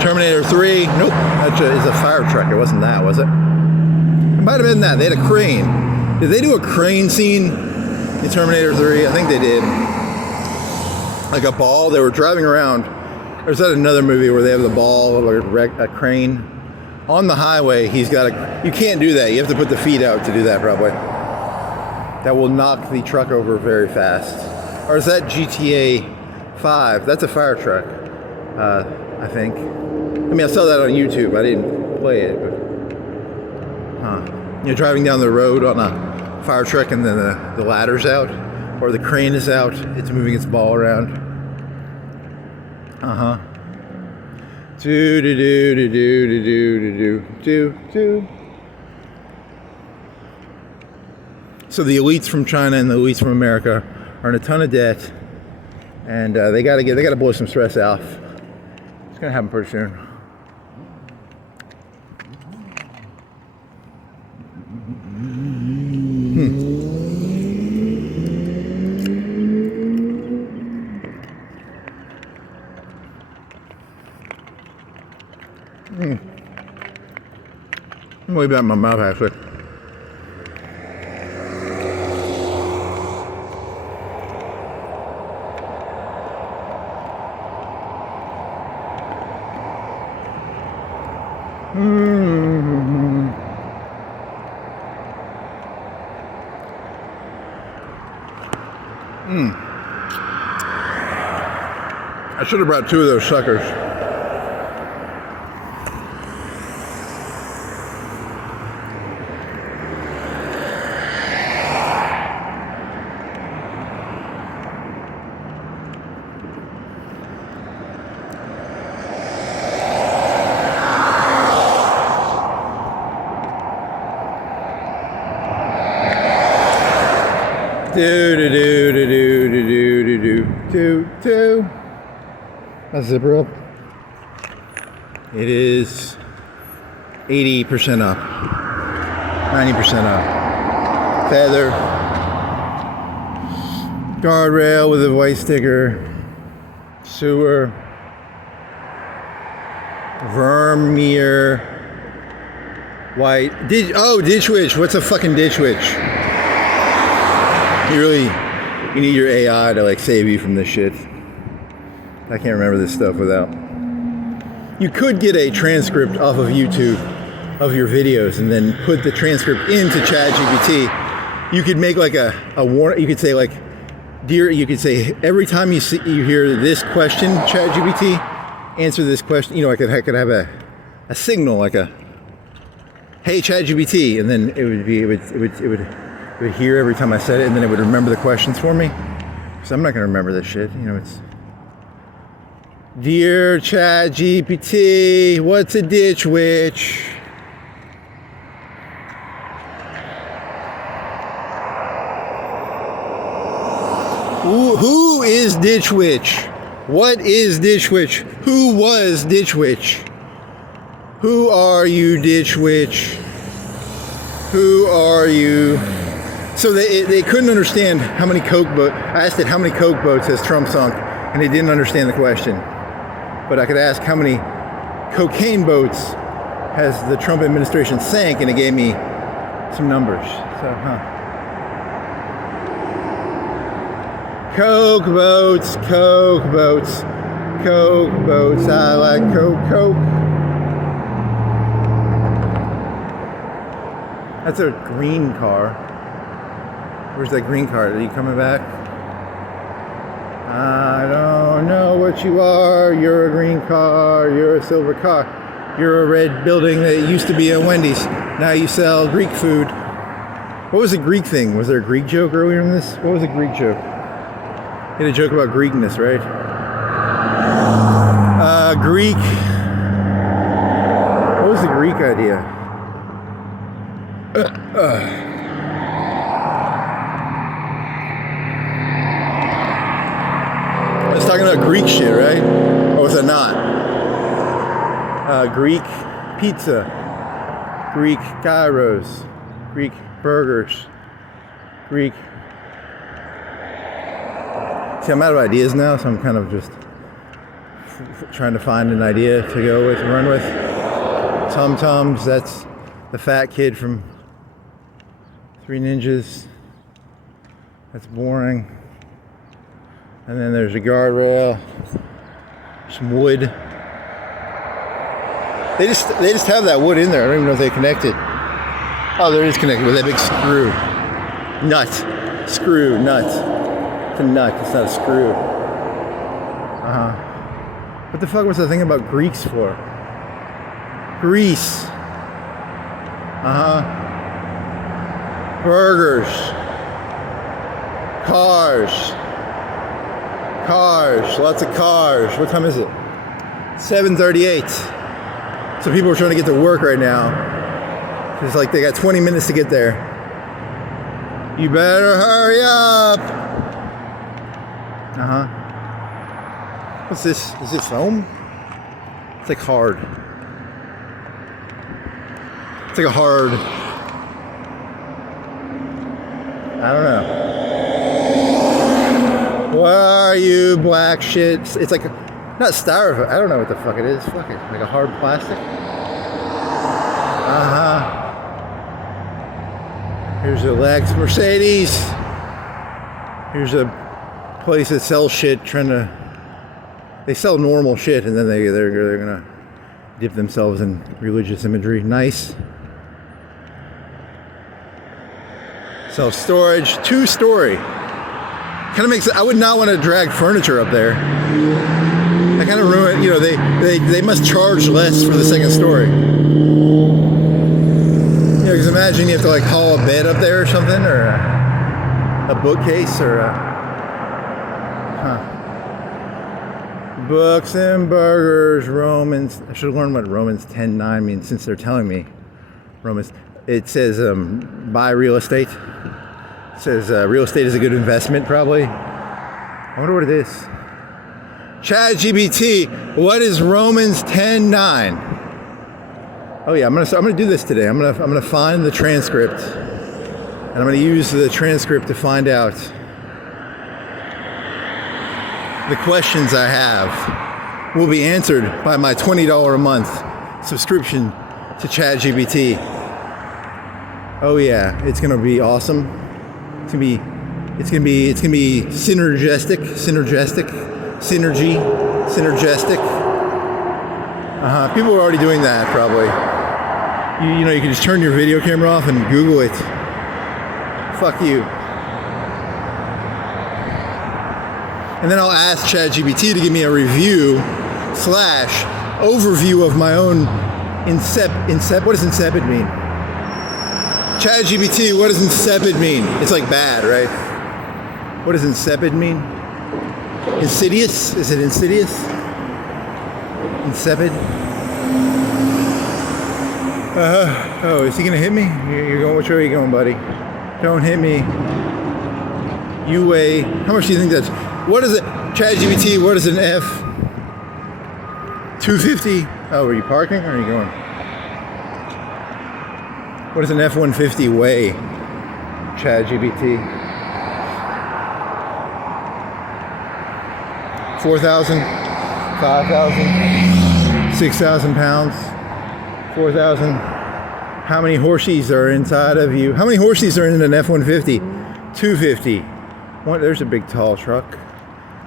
Terminator 3, nope, that is a fire truck. It wasn't that, was it? It might have been that. They had a crane. Did they do a crane scene in Terminator 3? I think they did. Like a ball, they were driving around. Or is that another movie where they have the ball, or a crane? On the highway, he's got you can't do that. You have to put the feet out to do that probably. That will knock the truck over very fast. Or is that GTA 5? That's a fire truck, I think. I mean, I saw that on YouTube. I didn't play it, but you're driving down the road on a fire truck, and then the ladder's out, or the crane is out. It's moving its ball around. Do do do do do do do do do. So the elites from China and the elites from America are in a ton of debt, and they gotta blow some stress off. It's gonna happen pretty soon. I'm way back in my mouth actually. I should have brought 2 of those suckers. Do do do do do do do do do do. That's zipper up. It is 80% up, 90% up. Feather, guardrail with a white sticker, sewer, Vermeer, white. Ditch Witch. What's a fucking Ditch Witch? You need your AI to like save you from this shit. I can't remember this stuff without. You could get a transcript off of YouTube of your videos and then put the transcript into ChatGPT. You could make like a warning. You could say like, dear, you could say every time you hear this question, ChatGPT, answer this question. You know, I could have a signal like a, hey ChatGPT, and then it would hear every time I said it, and then it would remember the questions for me. So I'm not gonna remember this shit. You know, it's dear ChatGPT, what's a ditch witch? Who is Ditch Witch? What is Ditch Witch? Who was Ditch Witch? Who are you, Ditch Witch? Who are you? So they couldn't understand how many Coke boats. I asked it how many Coke boats has Trump sunk, and they didn't understand the question. But I could ask how many cocaine boats has the Trump administration sank, and it gave me some numbers. So, Coke boats, Coke boats, Coke boats. I like Coke. That's a green car. Where's that green car? Are you coming back? I don't know what you are. You're a green car. You're a silver car. You're a red building that used to be a Wendy's. Now you sell Greek food. What was the Greek thing? Was there a Greek joke earlier in this? What was the Greek joke? You had a joke about Greekness, right? Greek. What was the Greek idea? I was talking about Greek shit, right? Or was it not? Greek pizza, Greek gyros, Greek burgers, Greek. See, I'm out of ideas now, so I'm kind of just trying to find an idea to go with and run with. Tum-tums, that's the fat kid from Three Ninjas. That's boring. And then there's a guardrail, some wood. They just have that wood in there. I don't even know if they connected. Oh, there it is connected with that big screw. Nut. Screw, nut. It's a nut, it's not a screw. What the fuck was the thing about Greeks for? Greece. Burgers. Cars. Cars. Lots of cars. What time is it? 7:38. So people are trying to get to work right now. It's like they got 20 minutes to get there. You better hurry up. What's this? Is this foam? It's like hard. It's like a hard. I don't know. What are you, black shit? It's like not styrofoam. I don't know what the fuck it is. Fuck it. Like a hard plastic. Here's a Lex Mercedes. Here's a place that sells shit. They sell normal shit, and then they're gonna dip themselves in religious imagery. Nice. Self-storage, 2-story. Kind of makes it. I would not want to drag furniture up there. That kind of ruin. You know, they must charge less for the second story. You know, because imagine you have to like haul a bed up there or something, or a bookcase, or books and burgers. Romans. I should learn what Romans 10:9 means, since they're telling me Romans. It says buy real estate. It says real estate is a good investment, probably. I wonder what it is. ChatGPT, what is Romans 10:9? Oh yeah, I'm gonna do this today. I'm gonna find the transcript, and I'm gonna use the transcript to find out the questions I have. Will be answered by my $20 a month subscription to ChatGPT. Oh yeah, it's gonna be awesome. It's gonna be synergistic. People are already doing that, probably. You know, you can just turn your video camera off and Google it. Fuck you. And then I'll ask ChatGPT to give me a review / overview of my own what does insipid mean? ChatGPT, what does insipid mean? It's like bad, right? What does insipid mean? Insidious? Is it insidious? Insipid? Oh, is he gonna hit me? You're going, which way are you going, buddy? Don't hit me. You weigh, how much do you think that's, what is it? ChatGPT, what is an F? 250? Oh, are you parking or are you going? What does an F-150 weigh? ChatGPT. 4,000? 5,000? 6,000 pounds? 4,000? How many horses are inside of you? How many horses are in an F-150? 250. There's a big tall truck.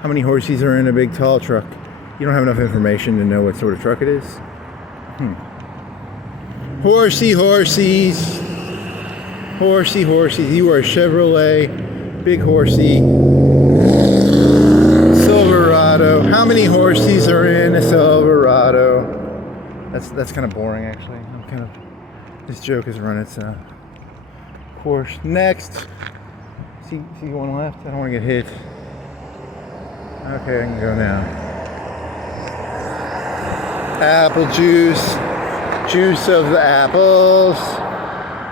How many horses are in a big tall truck? You don't have enough information to know what sort of truck it is? Horsey, horsies. Horsey, horsies. You are a Chevrolet. Big horsey. Silverado. How many horses are in a Silverado? That's kind of boring, actually. This joke has run its course. Next. See going left? I don't want to get hit. Okay, I can go now. Apple juice. Juice of the apples.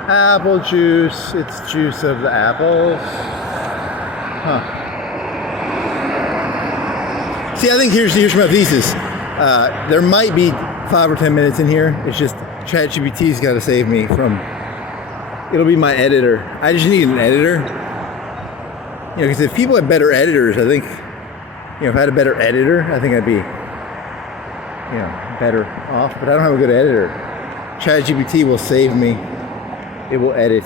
Apple juice. It's juice of the apples. See, I think here's my thesis. There might be 5 or 10 minutes in here. It's just ChatGPT's got to save me from. It'll be my editor. I just need an editor. Because if people had better editors, I think, if I had a better editor, I think I'd be, better off. But I don't have a good editor. ChatGPT will save me. It will edit.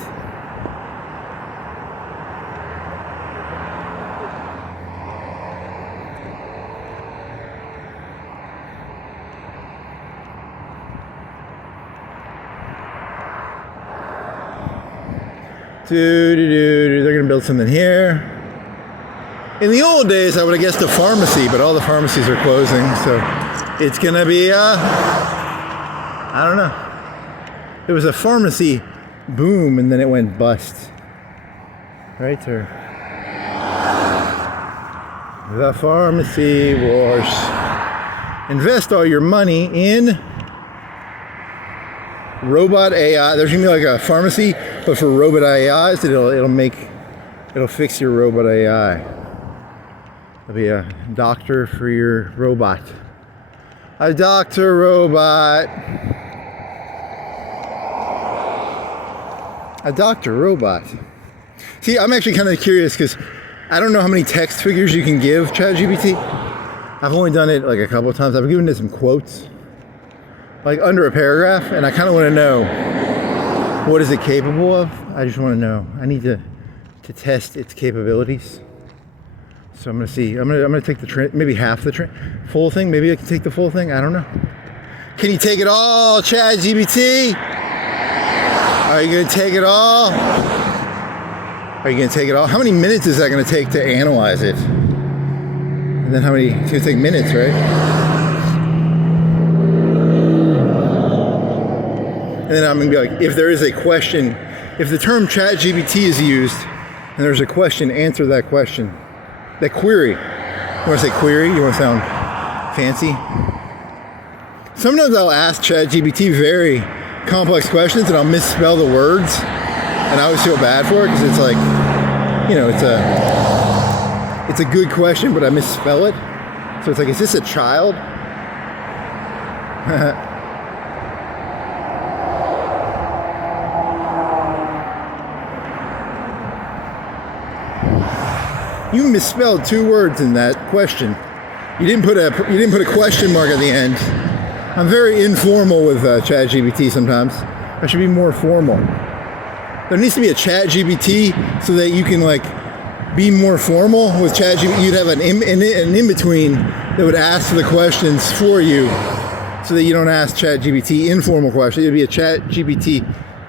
They're gonna build something here. In the old days, I would have guessed a pharmacy, but all the pharmacies are closing, so it's gonna be I don't know. There was a pharmacy boom, and then it went bust. Right? Or the pharmacy wars. Invest all your money in robot AI. There's gonna be like a pharmacy, but for robot AIs, it'll fix your robot AI. There'll be a doctor for your robot. A doctor robot. A doctor robot. See, I'm actually kind of curious because I don't know how many text figures you can give ChatGPT. I've only done it like a couple of times. I've given it some quotes, like under a paragraph, and I kind of want to know what is it capable of. I just want to know. I need to test its capabilities. So I'm gonna see. I'm gonna take maybe half the full thing. Maybe I can take the full thing. I don't know. Can you take it all, ChatGPT? Are you gonna take it all? Are you gonna take it all? How many minutes is that gonna take to analyze it? And then how many? It's gonna take minutes, right? And then I'm gonna be like, if there is a question, if the term ChatGPT is used, and there's a question, answer that question. That query. You want to say query? You want to sound fancy? Sometimes I'll ask ChatGPT very complex questions and I'll misspell the words, and I always feel bad for it because it's like, it's a good question, but I misspell it. So it's like, is this a child? You misspelled 2 words in that question. You didn't put a question mark at the end. I'm very informal with ChatGPT sometimes. I should be more formal. There needs to be a ChatGPT so that you can be more formal with ChatGPT. You'd have an in-between that would ask the questions for you so that you don't ask ChatGPT informal questions. It'd be a ChatGPT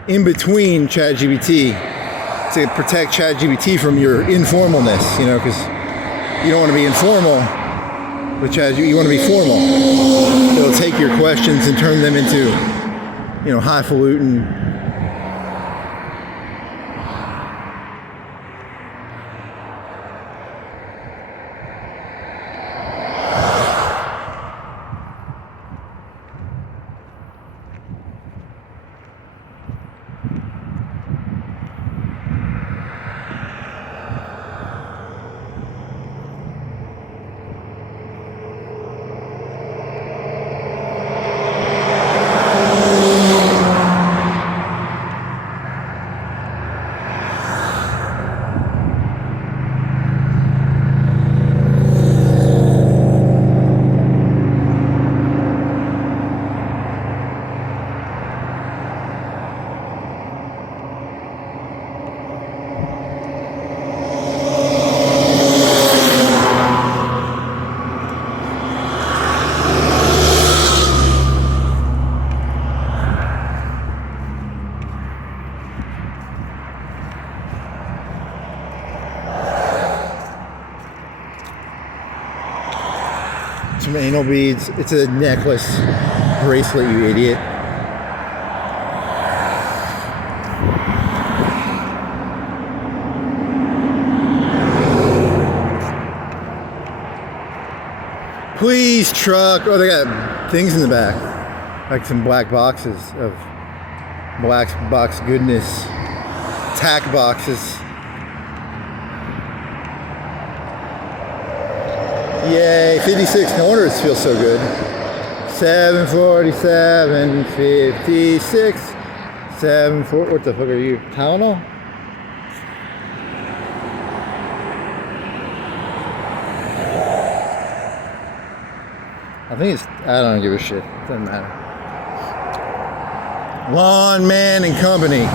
in between ChatGPT to protect ChatGPT from your informalness, because You don't want to be informal, which has you want to be formal. It'll take your questions and turn them into, highfalutin. Some anal beads. It's a necklace bracelet, you idiot. Please, truck. Oh, they got things in the back, like some black boxes of black box goodness, tack boxes. Yay, 56. No wonder it feels so good. 747, 56, 74. What the fuck are you? Tylenol? I think it's, I don't give a shit. It doesn't matter. Lawn Man and Company.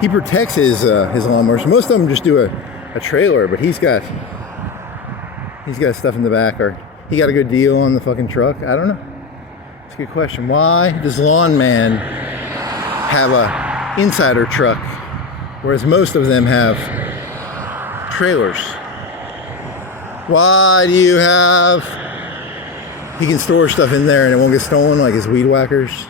He protects his lawnmowers. Most of them just do a trailer, but he's got stuff in the back, or he got a good deal on the fucking truck. I don't know. It's a good question. Why does Lawn Man have a insider truck, whereas most of them have trailers? Why do you have... He can store stuff in there and it won't get stolen, like his weed whackers?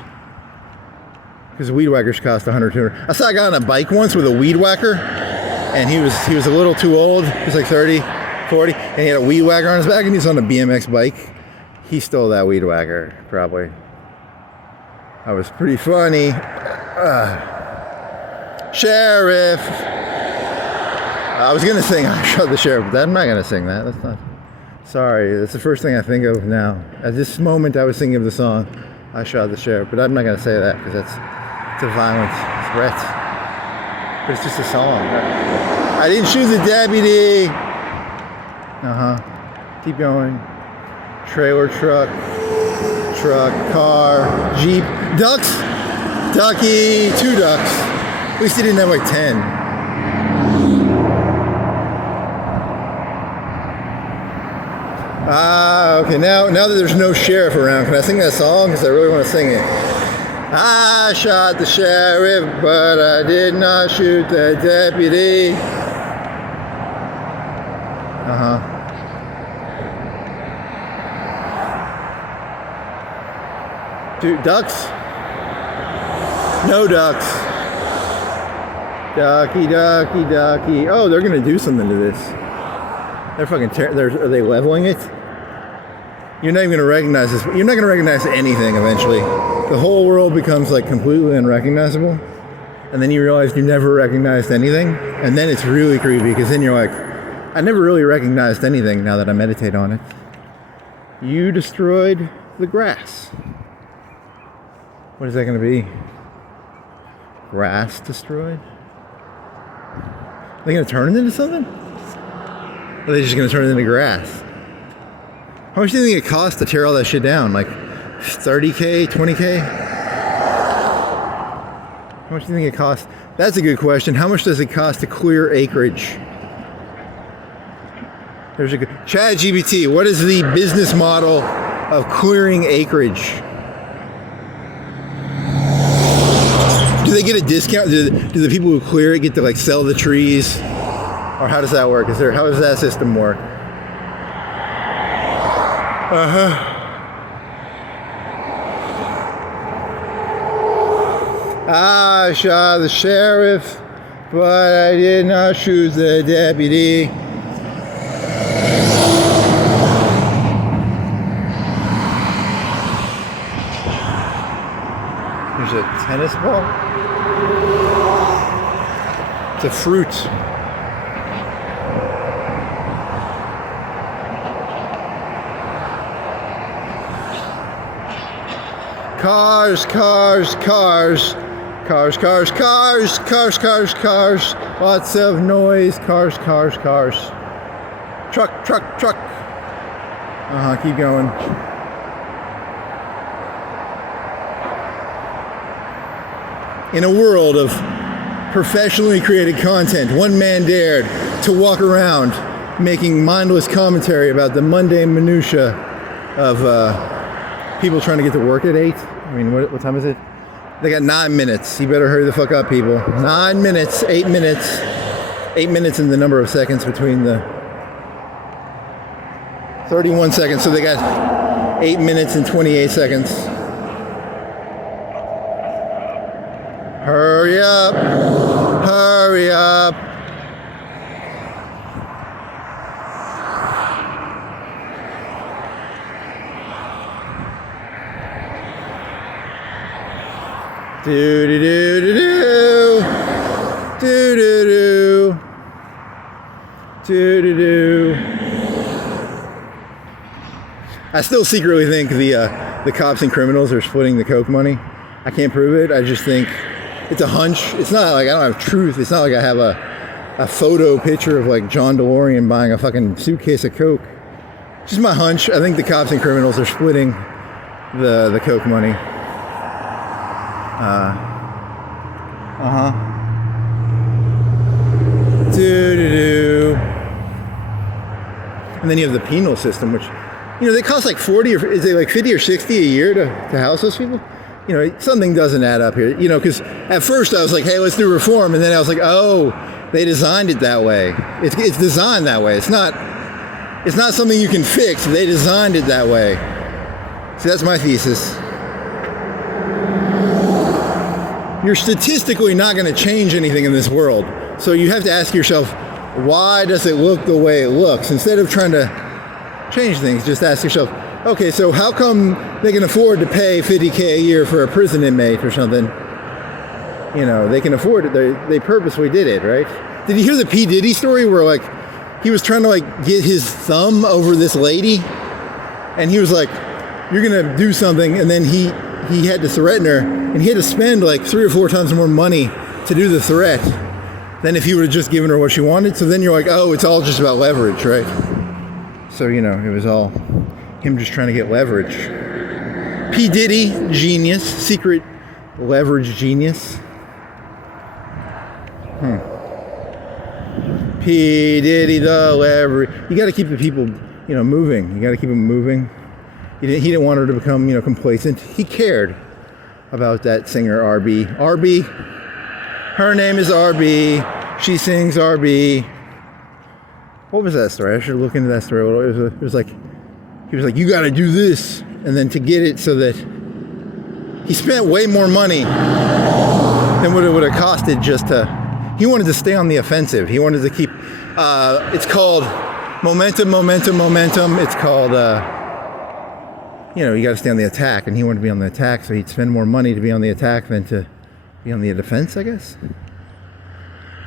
Because weed whackers cost $100, $200. I saw a guy on a bike once with a weed whacker, and he was a little too old. He was like 30, 40, and he had a weed whacker on his back, and he was on a BMX bike. He stole that weed whacker, probably. That was pretty funny. Sheriff. I was gonna sing "I Shot the Sheriff," but I'm not gonna sing that. That's not. Sorry, that's the first thing I think of now. At this moment, I was thinking of the song "I Shot the Sheriff," but I'm not gonna say that because it's a violent threat. But it's just a song. I didn't shoot the deputy. Keep going. Trailer, truck, car, Jeep, ducks, ducky, 2 ducks. At least he didn't have like 10. Okay, now that there's no sheriff around, can I sing that song? Because I really want to sing it. I shot the sheriff, but I did not shoot the deputy. Dude, ducks? No ducks. Ducky, ducky, ducky. Oh, they're gonna do something to this. They're fucking are they leveling it? You're not even gonna recognize this. You're not gonna recognize anything eventually. The whole world becomes like completely unrecognizable. And then you realize you never recognized anything. And then it's really creepy because then you're like, I never really recognized anything now that I meditate on it. You destroyed the grass. What is that gonna be? Grass destroyed? Are they gonna turn it into something? Or are they just gonna turn it into grass? How much do you think it costs to tear all that shit down? Like 30K, 20K? How much do you think it costs? That's a good question. How much does it cost to clear acreage? There's a good... ChatGPT, what is the business model of clearing acreage? Do they get a discount? Do the people who clear it get to like sell the trees? Or how does that work? How does that system work? I shot the sheriff, but I did not shoot the deputy. There's a tennis ball. It's a fruit. Cars, cars, cars. Cars, cars, cars, cars, cars, cars. Lots of noise. Cars, cars, cars. Truck, truck, truck. Keep going. In a world of professionally created content, one man dared to walk around making mindless commentary about the mundane minutia of people trying to get to work at 8. I mean, what time is it? They got 9 minutes. You better hurry the fuck up, people. 9 minutes, 8 minutes. 8 minutes in the number of seconds between the 31 seconds. So they got 8 minutes and 28 seconds. Hurry up. Hurry up. Do do do do do do do do do do. I still secretly think the cops and criminals are splitting the coke money. I can't prove it. I just think it's a hunch. It's not like I don't have truth. It's not like I have a photo picture of like John DeLorean buying a fucking suitcase of coke. Just my hunch. I think the cops and criminals are splitting the coke money. Do. And then you have the penal system, which, you know, they cost like 40 or is it like 50 or 60 a year to house those people? You know, something doesn't add up here, you know, because at first I was like, hey, let's do reform. And then I was like, oh, they designed it that way. It's designed that way. It's not something you can fix. They designed it that way. See, that's my thesis. You're statistically not going to change anything in this world. So you have to ask yourself, why does it look the way it looks? Instead of trying to change things, just ask yourself, okay, so how come they can afford to pay $50K a year for a prison inmate or something? You know, they can afford it. They purposely did it, right? Did you hear the P. Diddy story where like he was trying to like get his thumb over this lady and he was like, you're going to do something, and then he had to threaten her, and he had to spend like 3 or 4 times more money to do the threat than if he would have just given her what she wanted. So then you're like, oh, it's all just about leverage, right? So, you know, it was all him just trying to get leverage. P. Diddy, genius, secret leverage genius. P. Diddy, the leverage. You got to keep the people, you know, moving. You got to keep them moving. He didn't want her to become, you know, complacent. He cared about that singer RB. RB, her name is RB. She sings RB. What was that story? I should look into that story a little. It was like, he was like, you got to do this. And then to get it so that he spent way more money than what it would have costed just to, he wanted to stay on the offensive. He wanted to keep, it's called momentum. It's called, you know, you got to stay on the attack, and he wanted to be on the attack, so he'd spend more money to be on the attack than to be on the defense, I guess.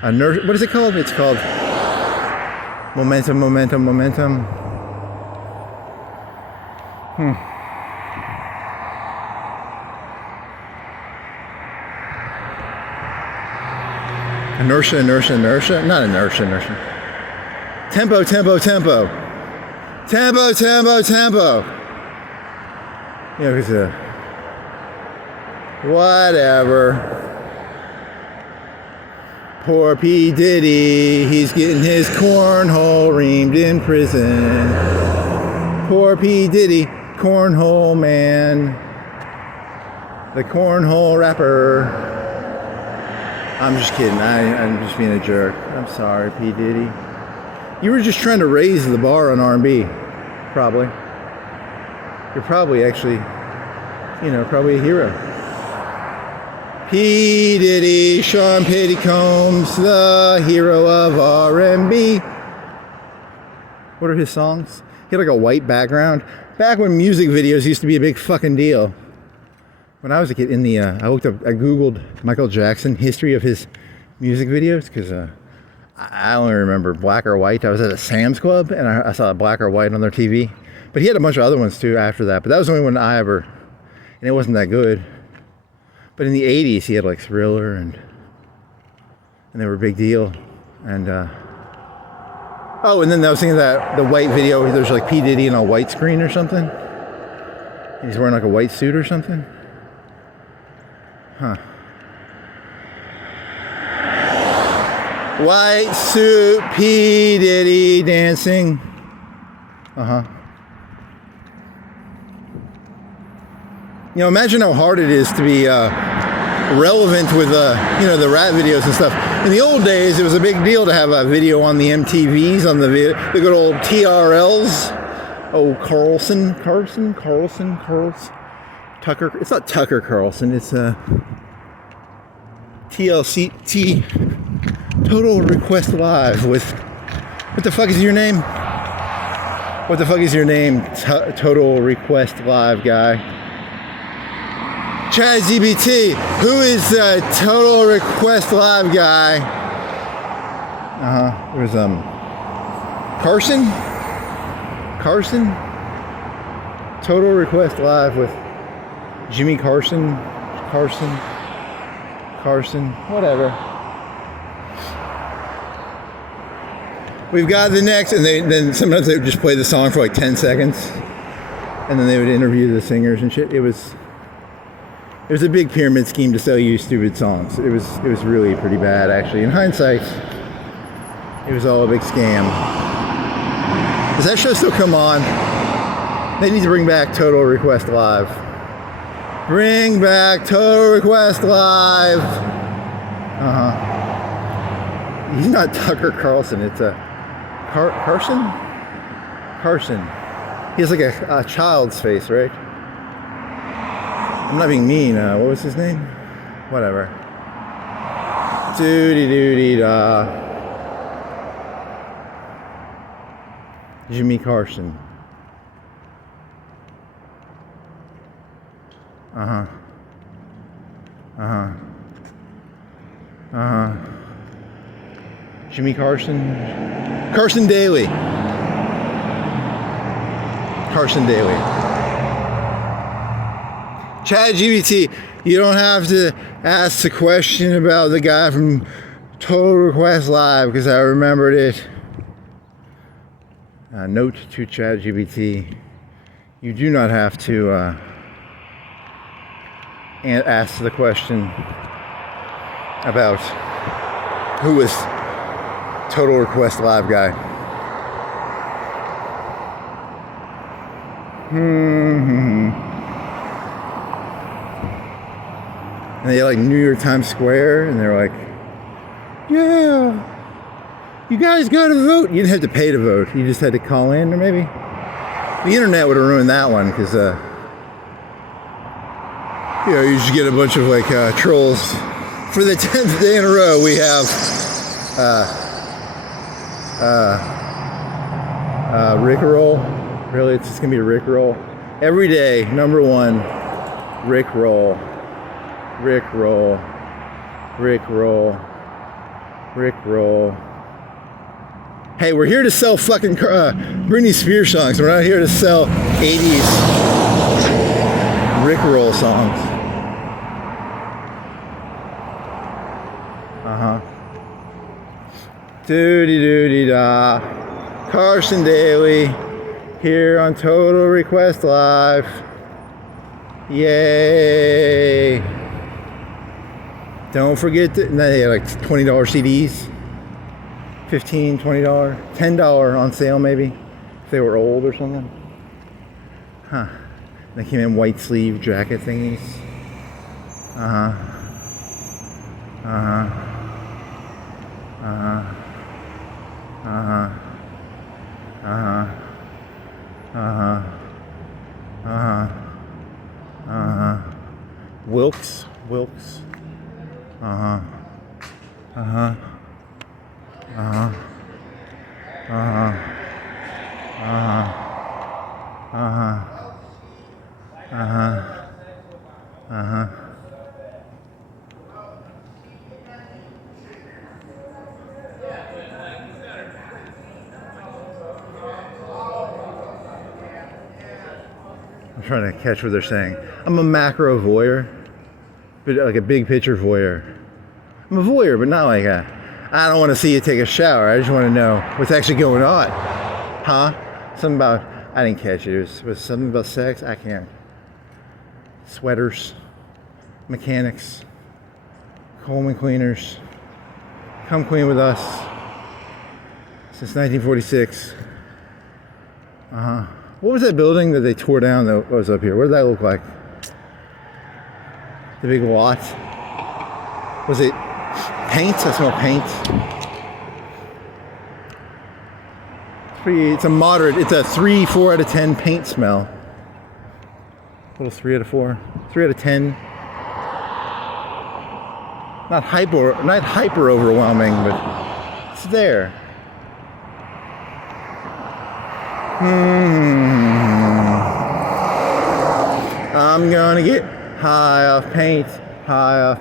What is it called? It's called momentum. Inertia. Not inertia. Tempo. You know, because whatever. Poor P. Diddy, he's getting his cornhole reamed in prison. Poor P. Diddy, cornhole man. The cornhole rapper. I'm just kidding. I'm just being a jerk. I'm sorry, P. Diddy. You were just trying to raise the bar on R&B, probably. you're probably actually, probably a hero. P. Diddy, Sean Petty Combs, the hero of R&B. What are his songs? He had like a white background. Back when music videos used to be a big fucking deal. When I was a kid, I Googled Michael Jackson, history of his music videos, because I only remember black or white. I was at a Sam's Club, and I saw black or white on their TV. But he had a bunch of other ones too after that. But that was the only one and it wasn't that good. But in the 80s, he had like Thriller, and they were a big deal. And, and then I was thinking that the white video, there's like P. Diddy in a white screen or something. He's wearing like a white suit or something. Huh. White suit, P. Diddy dancing. Imagine how hard it is to be relevant with the rap videos and stuff. In the old days, it was a big deal to have a video on the MTVs, on the good old TRLs. Oh, Carlson. Tucker. It's not Tucker Carlson. It's TLC. Total Request Live with. What the fuck is your name? What the fuck is your name? Total Request Live guy. ChatGPT, who is the Total Request Live guy? It was Carson. Total Request Live with Jimmy Carson, whatever. We've got the next, and then sometimes they would just play the song for like 10 seconds, and then they would interview the singers and shit. It was a big pyramid scheme to sell you stupid songs. It was really pretty bad, actually. In hindsight, it was all a big scam. Does that show still come on? They need to bring back Total Request Live. Bring back Total Request Live. He's not Tucker Carlson. It's a Carson. He has like a child's face, right? I'm not being mean. What was his name? Whatever. Doody-doody-da. Jimmy Carson. Jimmy Carson. Carson Daly. ChatGPT, you don't have to ask the question about the guy from Total Request Live because I remembered it. Note to ChatGPT, you do not have to ask the question about who was Total Request Live guy. And they like New York Times Square, and they're like, yeah, you guys got to vote. You didn't have to pay to vote. You just had to call in, or maybe. The internet would have ruined that one, because, you just get a bunch of, like, trolls. For the 10th day in a row, we have, Rickroll. Really, it's just going to be Rickroll. Every day, number one, Rickroll. Rickroll. Hey, we're here to sell fucking Britney Spears songs. We're not here to sell 80s Rickroll songs. Doody-doody-da. Carson Daly here on Total Request Live. Yay. Don't forget that they had like $20 CDs. $15, $20, $10 on sale maybe, if they were old or something. They came in white sleeve jacket thingies. Uh-huh. Uh-huh. Uh-huh. Uh-huh. Uh-huh. Uh-huh. Uh-huh. I'm trying to catch what they're saying. I'm a macro voyeur, but like a big picture voyeur. I'm a voyeur, but not like I don't want to see you take a shower. I just want to know what's actually going on. Huh? Something about, I didn't catch it. It was something about sex? I can't. Sweaters, mechanics, Coleman cleaners. Come clean with us. Since 1946. Uh-huh. What was that building that they tore down that was up here? What did that look like? The big lot? Was it paint? I smell paint. It's a moderate, it's a 3-4 out of 10 paint smell. A little 3 out of 4. 3 out of 10. Not hyper overwhelming, but it's there. I'm gonna get high off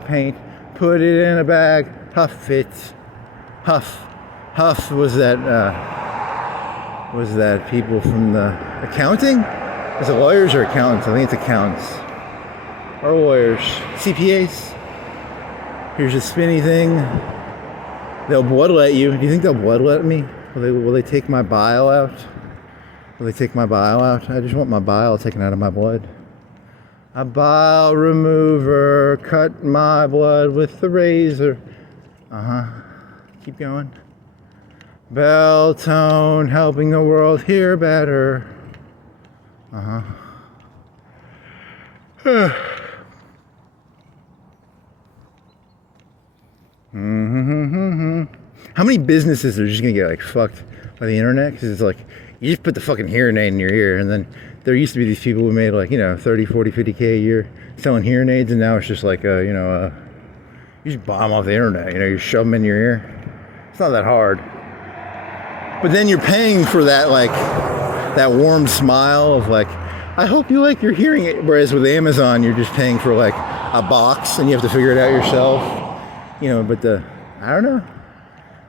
paint, put it in a bag, huff it, huff. Huff was that people from the accounting? Is it lawyers or accountants? I think it's accountants. Or lawyers. CPAs. Here's a spinny thing. They'll bloodlet you. Do you think they'll bloodlet me? Will they take my bile out? Will they take my bile out? I just want my bile taken out of my blood. A bile remover, cut my blood with the razor. Uh-huh. Keep going. Bell tone, helping the world hear better. Uh-huh. How many businesses are just gonna get like fucked by the internet? Because it's like, you just put the fucking hearing aid in your ear, and then there used to be these people who made like, 30, 40, 50K a year selling hearing aids, and now it's just like, you just buy them off the internet, you shove them in your ear. It's not that hard. But then you're paying for that, like, that warm smile of like, I hope you like your hearing aid. Whereas with Amazon, you're just paying for like a box, and you have to figure it out yourself. But I don't know.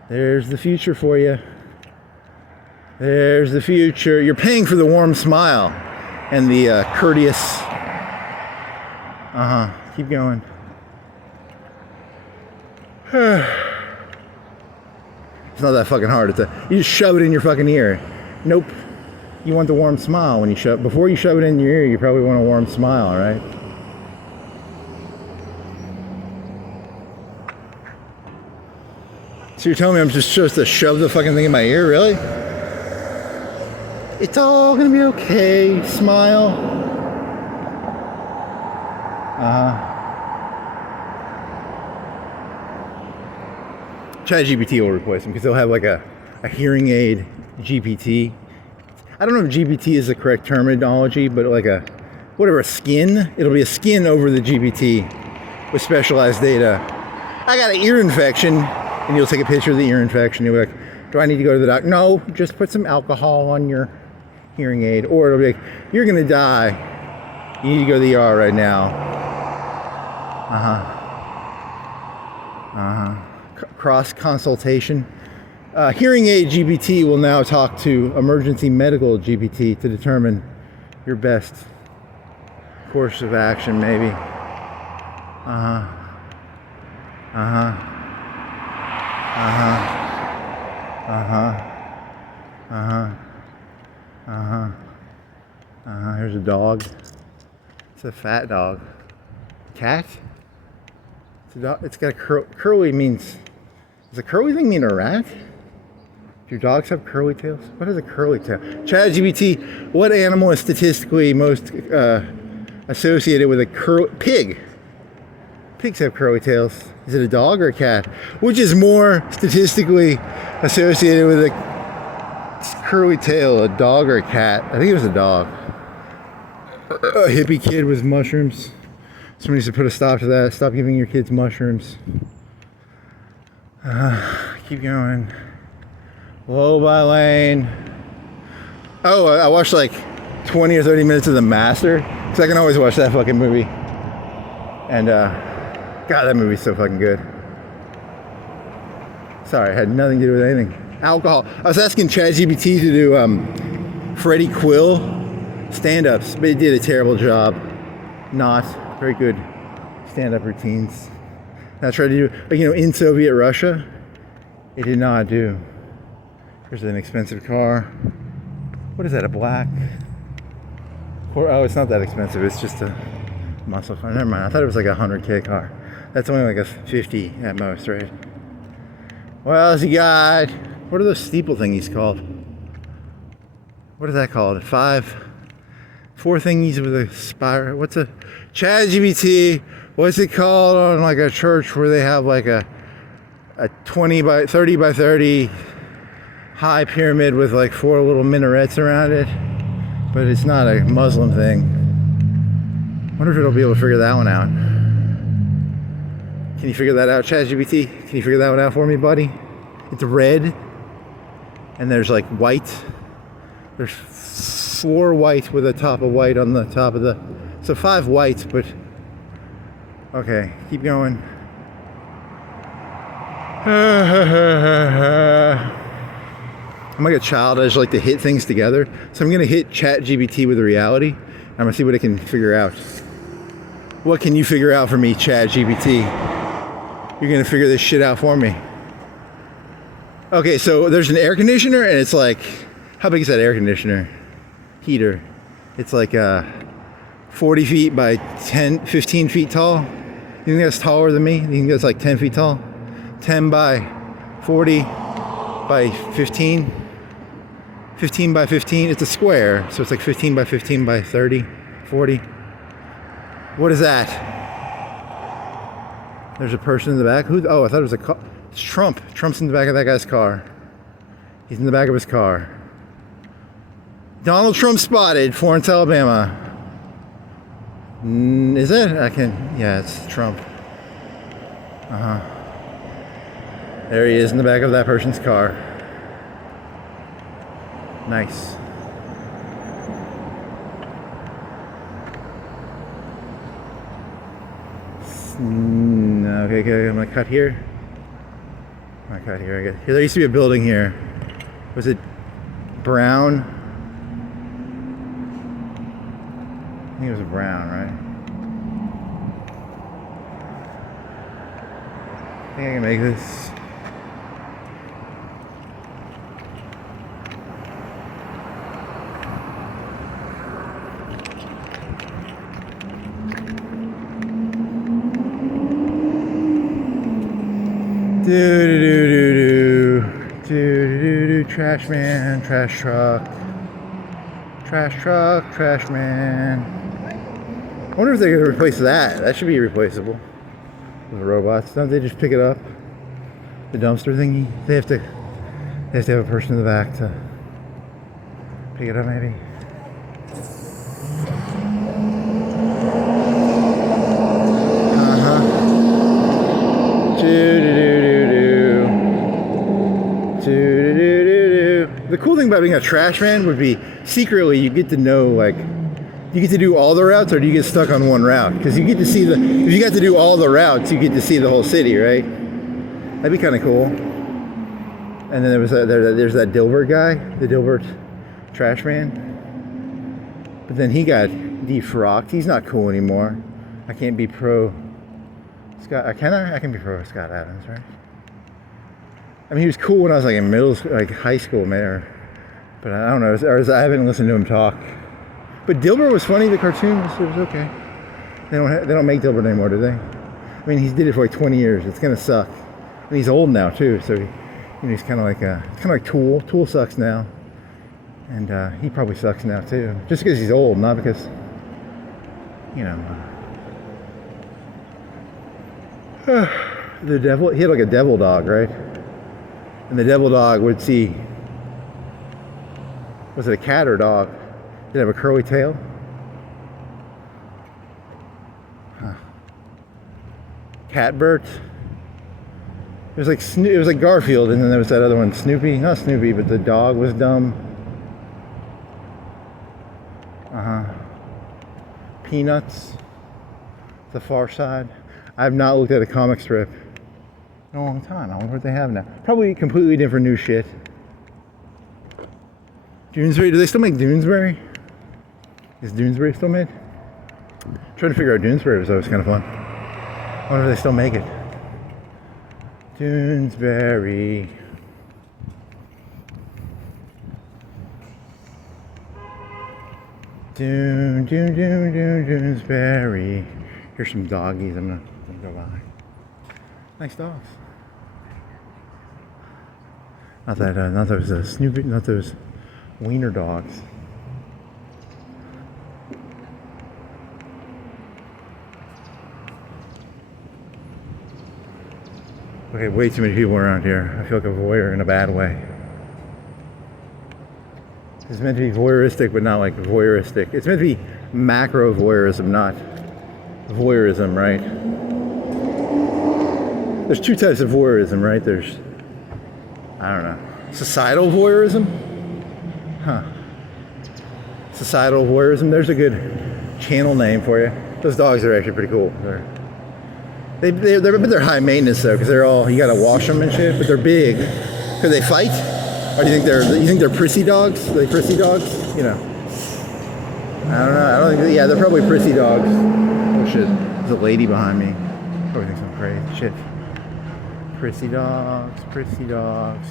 There's the future for you. There's the future. You're paying for the warm smile and the courteous. Uh-huh. Keep going. It's not that fucking hard. You just shove it in your fucking ear. Nope. You want the warm smile when you shove. Before you shove it in your ear, you probably want a warm smile, right? So you're telling me I'm just supposed to shove the fucking thing in my ear, really? It's all gonna be okay. Smile. ChatGPT will replace them because they'll have like a hearing aid GPT. I don't know if GPT is the correct terminology, but like a skin. It'll be a skin over the GPT with specialized data. I got an ear infection, and you'll take a picture of the ear infection. You'll be like, do I need to go to the doctor? No, just put some alcohol on your hearing aid. Or it'll be like, you're gonna die. You need to go to the ER right now. Cross consultation. Hearing aid GPT will now talk to emergency medical GPT to determine your best course of action, maybe. Here's a dog. It's a fat dog. Cat? It's a dog. It's got a curly means. Does a curly thing mean a rat? Do your dogs have curly tails? What is a curly tail? ChatGPT, what animal is statistically most associated with a pig? Pigs have curly tails. Is it a dog or a cat? Which is more statistically associated with a curly tail, a dog or a cat? I think it was a dog. A hippie kid with mushrooms. Somebody needs to put a stop to that. Stop giving your kids mushrooms. Keep going. Low by lane. Oh, I watched like 20 or 30 minutes of The Master, because I can always watch that fucking movie. And God, that movie's so fucking good. Sorry, it had nothing to do with anything. Alcohol. I was asking ChatGPT to do Freddie Quill stand-ups, but it did a terrible job. Not very good stand-up routines. I tried to do, like, you know, in Soviet Russia, it did not do. Here's an expensive car. What is that, a black? Oh, it's not that expensive. It's just a muscle car. Never mind. I thought it was like a 100K car. That's only like a 50 at most, right? What else you got? What are those steeple thingies called? What is that called? Four thingies with a spiral. What's a ChatGPT? What's it called on like a church where they have like a 20 by 30 by 30 high pyramid with like 4 little minarets around it, but it's not a Muslim thing. Wonder if it'll be able to figure that one out. Can you figure that out, ChatGPT? Can you figure that one out for me, buddy? It's red, and there's like white. There's 4 white with a top of white on the top of the, so 5 whites, but okay, keep going. I'm like a child. I just like to hit things together. So I'm going to hit ChatGPT with reality. I'm going to see what it can figure out. What can you figure out for me, ChatGPT? You're going to figure this shit out for me. Okay, so there's an air conditioner, and it's like, how big is that air conditioner? Heater. It's like 40 feet by 15 feet tall. You think that's taller than me? You think that's like 10 feet tall? 10 by 40 by 15. 15 by 15. It's a square, so it's like 15 by 15 by 30, 40. What is that? There's a person in the back. Who? Oh, I thought it was a car. It's Trump. Trump's in the back of that guy's car. He's in the back of his car. Donald Trump spotted, Florence, Alabama. Is it? Yeah, it's Trump. There he is in the back of that person's car. Nice. Okay, I'm gonna cut here. I cut here. There used to be a building here. Was it brown? I think it was brown, right? I think I can make this. Trash man, trash truck, trash man. I wonder if they're gonna replace that. That should be replaceable. The robots, don't they just pick it up? The dumpster thingy. They have to have a person in the back to pick it up, maybe. The cool thing about being a trash man would be secretly you get to know, like, you get to do all the routes, or do you get stuck on one route? Because you get to see if you got to do all the routes, you get to see the whole city, right? That'd be kind of cool. And then there's that Dilbert guy, the Dilbert trash man. But then he got defrocked. He's not cool anymore. I can't be pro Scott. I can be pro Scott Adams, right? I mean, he was cool when I was like in high school, man. But I don't know, I haven't listened to him talk. But Dilbert was funny. The cartoon was okay. They don't make Dilbert anymore, do they? I mean, he did it for like 20 years. It's gonna suck. And he's old now too, so he's kind of like Tool. Tool sucks now, and he probably sucks now too. Just because he's old, not because, you know. The devil. He had like a devil dog, right? And the devil dog would see. Was it a cat or a dog? Did it have a curly tail? Catbert. was like it was like Garfield, and then there was that other one, Snoopy. Not Snoopy, but the dog was dumb. Peanuts. The Far Side. I have not looked at a comic strip in a long time. I wonder what they have now. Probably completely different new shit. Doonesbury. Do they still make Doonesbury? Is Doonesbury still made? Trying to figure out Doonesbury was always kind of fun. I wonder if they still make it. Doonesbury. Doonesbury. Here's some doggies. I'm gonna go by. Nice dogs. Not those Snoopy. Not those wiener dogs. Okay, way too many people around here. I feel like a voyeur in a bad way. It's meant to be voyeuristic, but not like voyeuristic. It's meant to be macro voyeurism, not voyeurism, right? There's two types of voyeurism, right? There's, I don't know, societal voyeurism? Huh. Societal voyeurism. There's a good channel name for you. Those dogs are actually pretty cool. They're high maintenance though, because they're all, you gotta wash them and shit, but they're big. Could they fight? Or do you think they're prissy dogs? Are they prissy dogs? You know. I don't know. I don't think, yeah, they're probably prissy dogs. Oh shit. There's a lady behind me. Probably thinks I'm crazy. Shit. Prissy dogs, prissy dogs.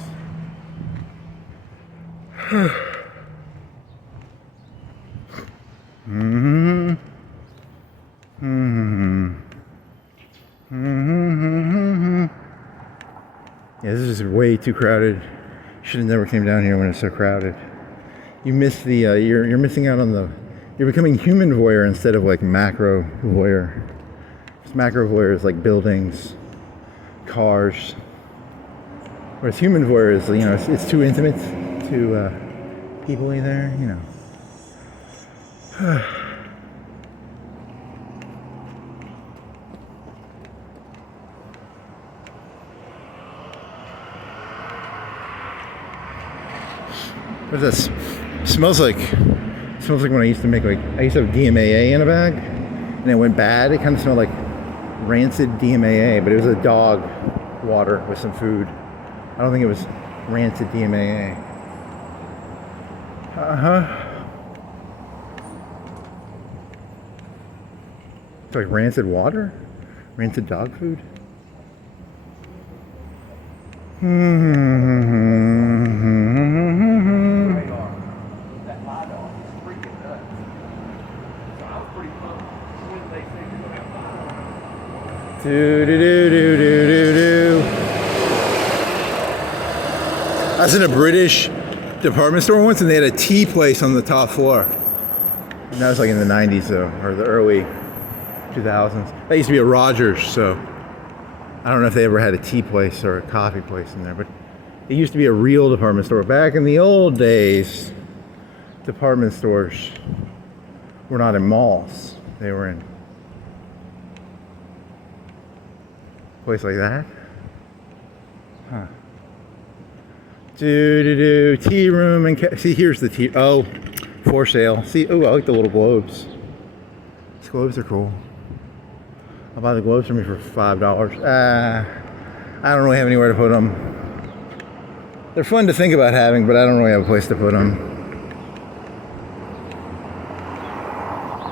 Yeah, this is way too crowded. Should have never came down here when it's so crowded. You miss the you're missing out on the, you're becoming human voyeur instead of like macro voyeur. Because macro voyeur is like buildings, cars. Whereas human voyeur is, you know, it's too intimate, too people-y there, you know. What's this? Smells like when I used to make, like, I used to have DMAA in a bag and it went bad. It kind of smelled like rancid DMAA, but it was a dog water with some food. I don't think it was rancid DMAA. It's like rancid water? Rancid dog food? I was in a British department store once and they had a tea place on the top floor. And that was like in the 90s though, or the early 2000s. That used to be a Rogers, so I don't know if they ever had a tea place or a coffee place in there, but it used to be a real department store. Back in the old days, department stores were not in malls. They were in a place like that. Huh. Tea room and see, here's the tea. Oh, for sale. See, oh, I like the little globes. These globes are cool. I'll buy the globes for me for $5. I don't really have anywhere to put them. They're fun to think about having, but I don't really have a place to put them.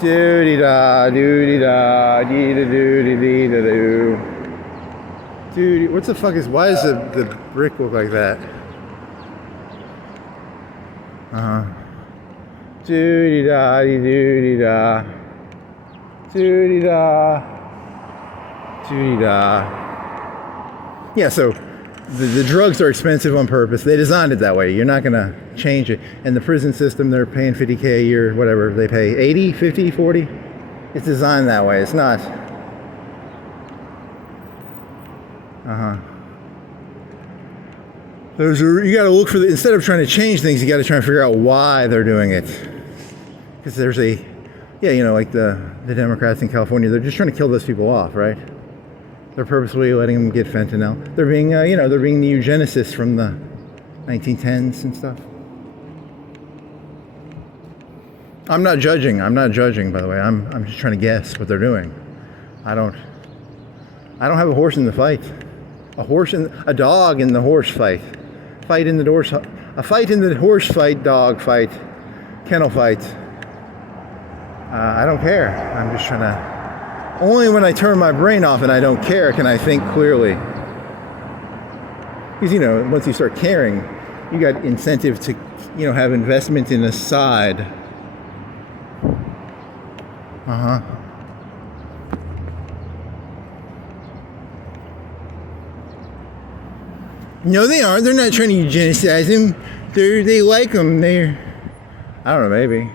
Doo-dee-da, doo-dee-da, dee-da-doo-dee-dee-da-doo. Dude, what the fuck is, why does the brick look like that? Doo-dee-da, doo-dee-da. Doo-dee-da. Doo-dee-da. Yeah, so the drugs are expensive on purpose. They designed it that way. You're not gonna change it. And the prison system, they're paying $50K a year, whatever. They pay 80, 50, 40. It's designed that way. It's not. You gotta look for instead of trying to change things, you gotta try and figure out why they're doing it. Because there's like the Democrats in California, they're just trying to kill those people off, right? They're purposely letting them get fentanyl. They're being, they're being the eugenicists from the 1910s and stuff. I'm not judging, by the way. I'm just trying to guess what they're doing. I don't have a horse in the fight. A dog in the horse fight. A fight in the horse fight, dog fight, kennel fight. I don't care. I'm just trying to... Only when I turn my brain off and I don't care can I think clearly. Because, once you start caring, you got incentive to, have investment in a side. Uh-huh. No, they aren't. They're not trying to eugenicize him. They like him. I don't know, maybe.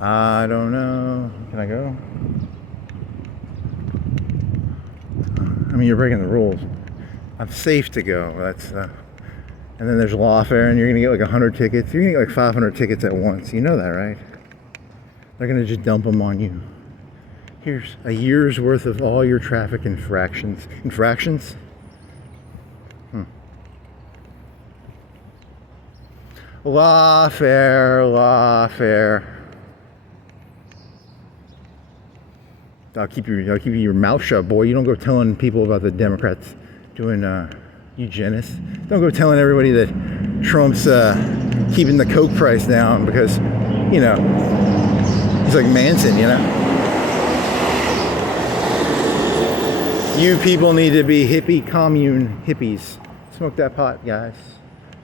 I don't know. Can I go? I mean, you're breaking the rules. I'm safe to go. That's and then there's lawfare, and you're gonna get like 100 tickets. You're gonna get like 500 tickets at once. You know that, right? They're gonna just dump them on you. Here's a year's worth of all your traffic infractions. Infractions? Lawfare. I'll keep your mouth shut, boy. You don't go telling people about the Democrats doing eugenics. Don't go telling everybody that Trump's keeping the coke price down because, he's like Manson, You people need to be hippie commune hippies. Smoke that pot, guys.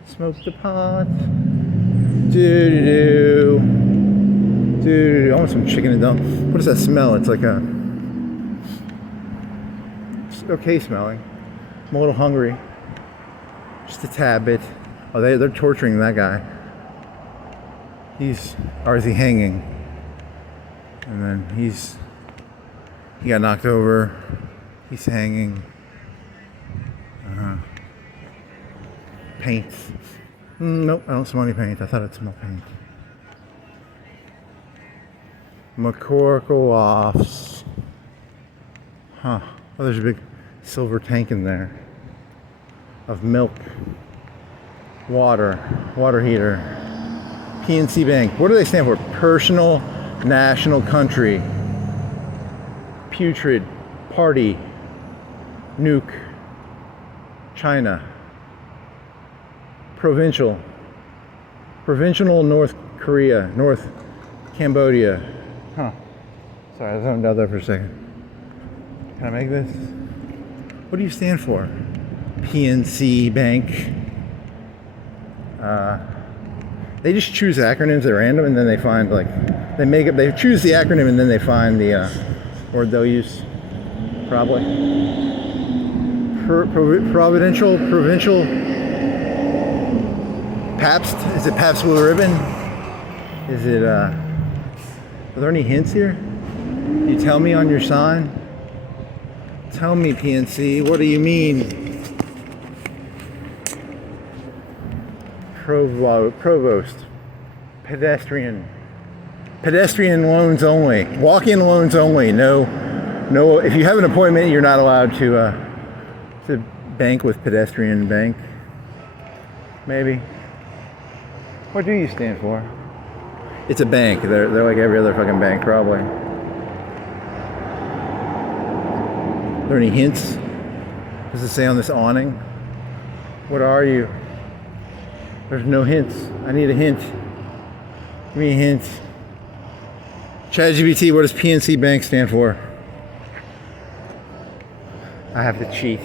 Smoke the pot. Do. I want some chicken and dump. What does that smell? It's like it's okay smelling. I'm a little hungry. Just a tad bit. Oh, they're torturing that guy. Or is he hanging? And then he got knocked over. He's hanging. Paint. Nope, I don't smell any paint. I thought I'd smell paint. McCorkle offs. Huh. Oh, there's a big silver tank in there of milk, water heater. PNC Bank. What do they stand for? Personal National Country. Putrid. Party. Nuke. China. Provincial North Korea. North Cambodia. Huh. Sorry, I zoned out there for a second. Can I make this? What do you stand for? PNC Bank. They just choose acronyms at random, and then they find they choose the acronym, and then they find the word they'll use. Probably. Provincial. Pabst. Is it Pabst Blue Ribbon? Is it are there any hints here? Can you tell me on your sign? Tell me, PNC, what do you mean? Provost. Pedestrian loans only. Walk-in loans only. No. If you have an appointment, you're not allowed to bank with Pedestrian Bank. Maybe. What do you stand for? It's a bank. They're like every other fucking bank, probably. Are there any hints? Does it say on this awning? What are you? There's no hints. I need a hint. Give me a hint. ChatGPT, what does PNC Bank stand for? I have to cheat.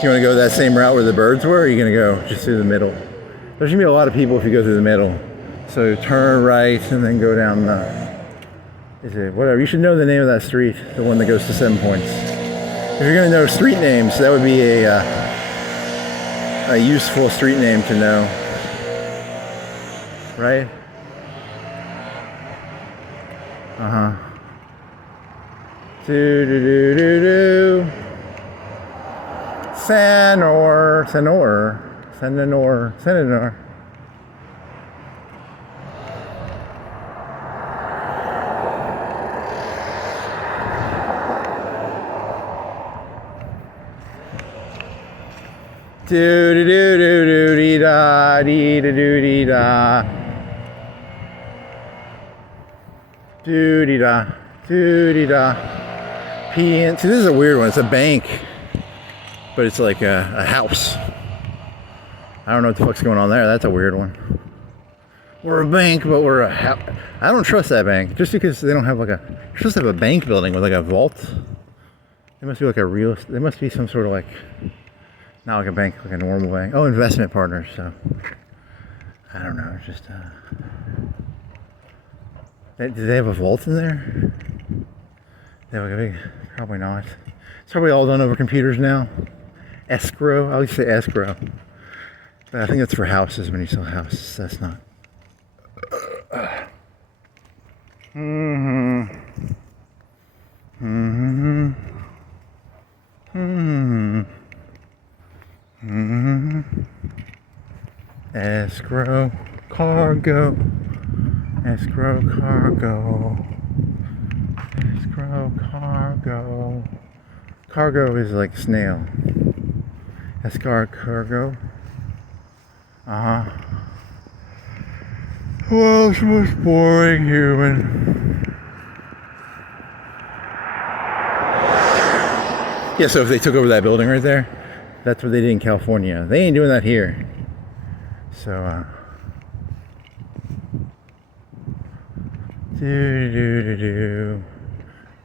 Do you want to go that same route where the birds were, or are you going to go just through the middle? There's going to be a lot of people if you go through the middle. So turn right and then go down whatever. You should know the name of that street, the one that goes to 7 Points. If you're going to know street names, that would be a useful street name to know. Right? Senor. Do do do do do dee da dee da do dee da. Do dee da do dee da. PN. See, this is a weird one. It's a bank, but it's like a house. I don't know what the fuck's going on there. That's a weird one. We're a bank, but we're a house. I don't trust that bank just because they don't have like a. You're supposed to have a bank building with like a vault. There must be like a real. There must be some sort of like. Not like a bank, like a normal bank. Oh, investment partners. So I don't know. Just. Do they have a vault in there? They have like a big. Probably not. It's probably all done over computers now. Escrow. I always say escrow. But I think that's for houses when you sell houses. That's not. Escrow cargo. Escrow cargo. Escrow cargo. Cargo is like snail. Escrow cargo. World's most boring human. Yeah, so if they took over that building right there, that's what they did in California. They ain't doing that here. So, do do do do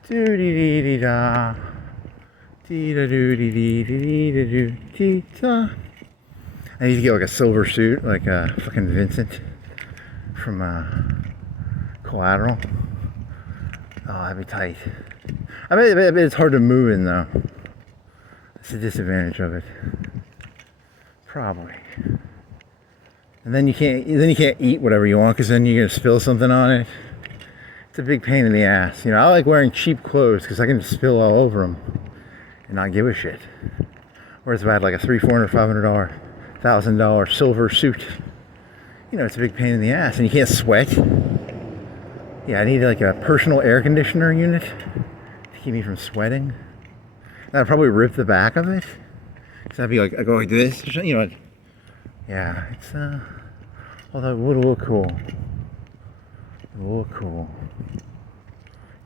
do dee dee da dee da do dee dee dee do dee da. I need to get like a silver suit, like fucking Vincent from Collateral. Oh, that'd be tight. I bet it's hard to move in though. That's the disadvantage of it. Probably. And then you can't eat whatever you want because then you're gonna spill something on it. It's a big pain in the ass. You know, I like wearing cheap clothes because I can just spill all over them and not give a shit. Whereas if I had like a $300, $400, $500, $1,000 silver suit, you know, it's a big pain in the ass and you can't sweat. Yeah, I need like a personal air conditioner unit to keep me from sweating. And I'd probably rip the back of it. Cause I'd be like, I go like this, you know. Yeah, it's although it would look cool. It would look cool.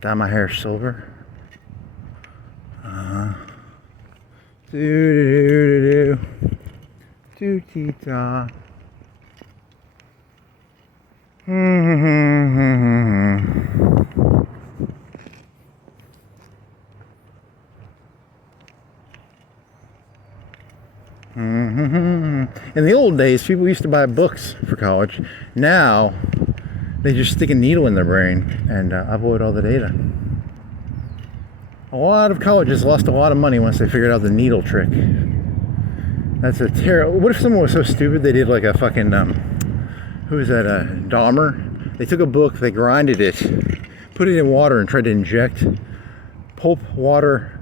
Dye my hair silver. Do do do do do da. In the old days, people used to buy books for college. Now, they just stick a needle in their brain and upload all the data. A lot of colleges lost a lot of money once they figured out the needle trick. That's a terrible. What if someone was so stupid they did like a fucking who is that? Dahmer. They took a book, they grinded it, put it in water, and tried to inject pulp water,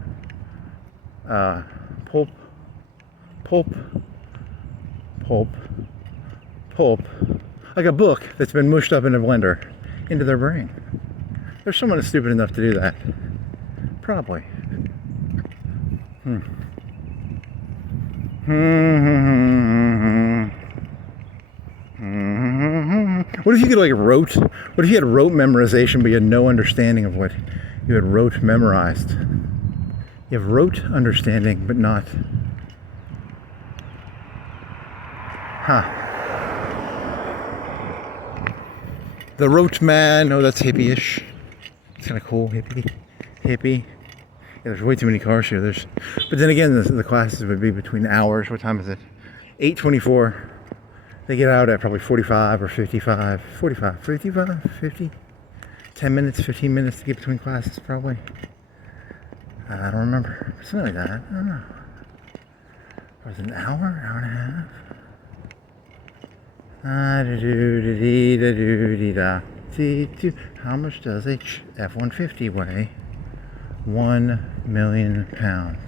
pulp, like a book that's been mushed up in a blender into their brain. There's someone stupid enough to do that. Probably. What if you could like rote? What if you had rote memorization but you had no understanding of what you had rote memorized? You have rote understanding but not. The rote man. Oh, that's hippie-ish. It's kind of cool. Hippie. Yeah, there's way too many cars here. But then again, the classes would be between hours. What time is it? 8:24. They get out at probably 45 or 55. 45, 55, 50. 10 minutes, 15 minutes to get between classes, probably. I don't remember. Something like that. I don't know. Or was it an hour and a half? How much does a F-150 weigh? 1 million pounds.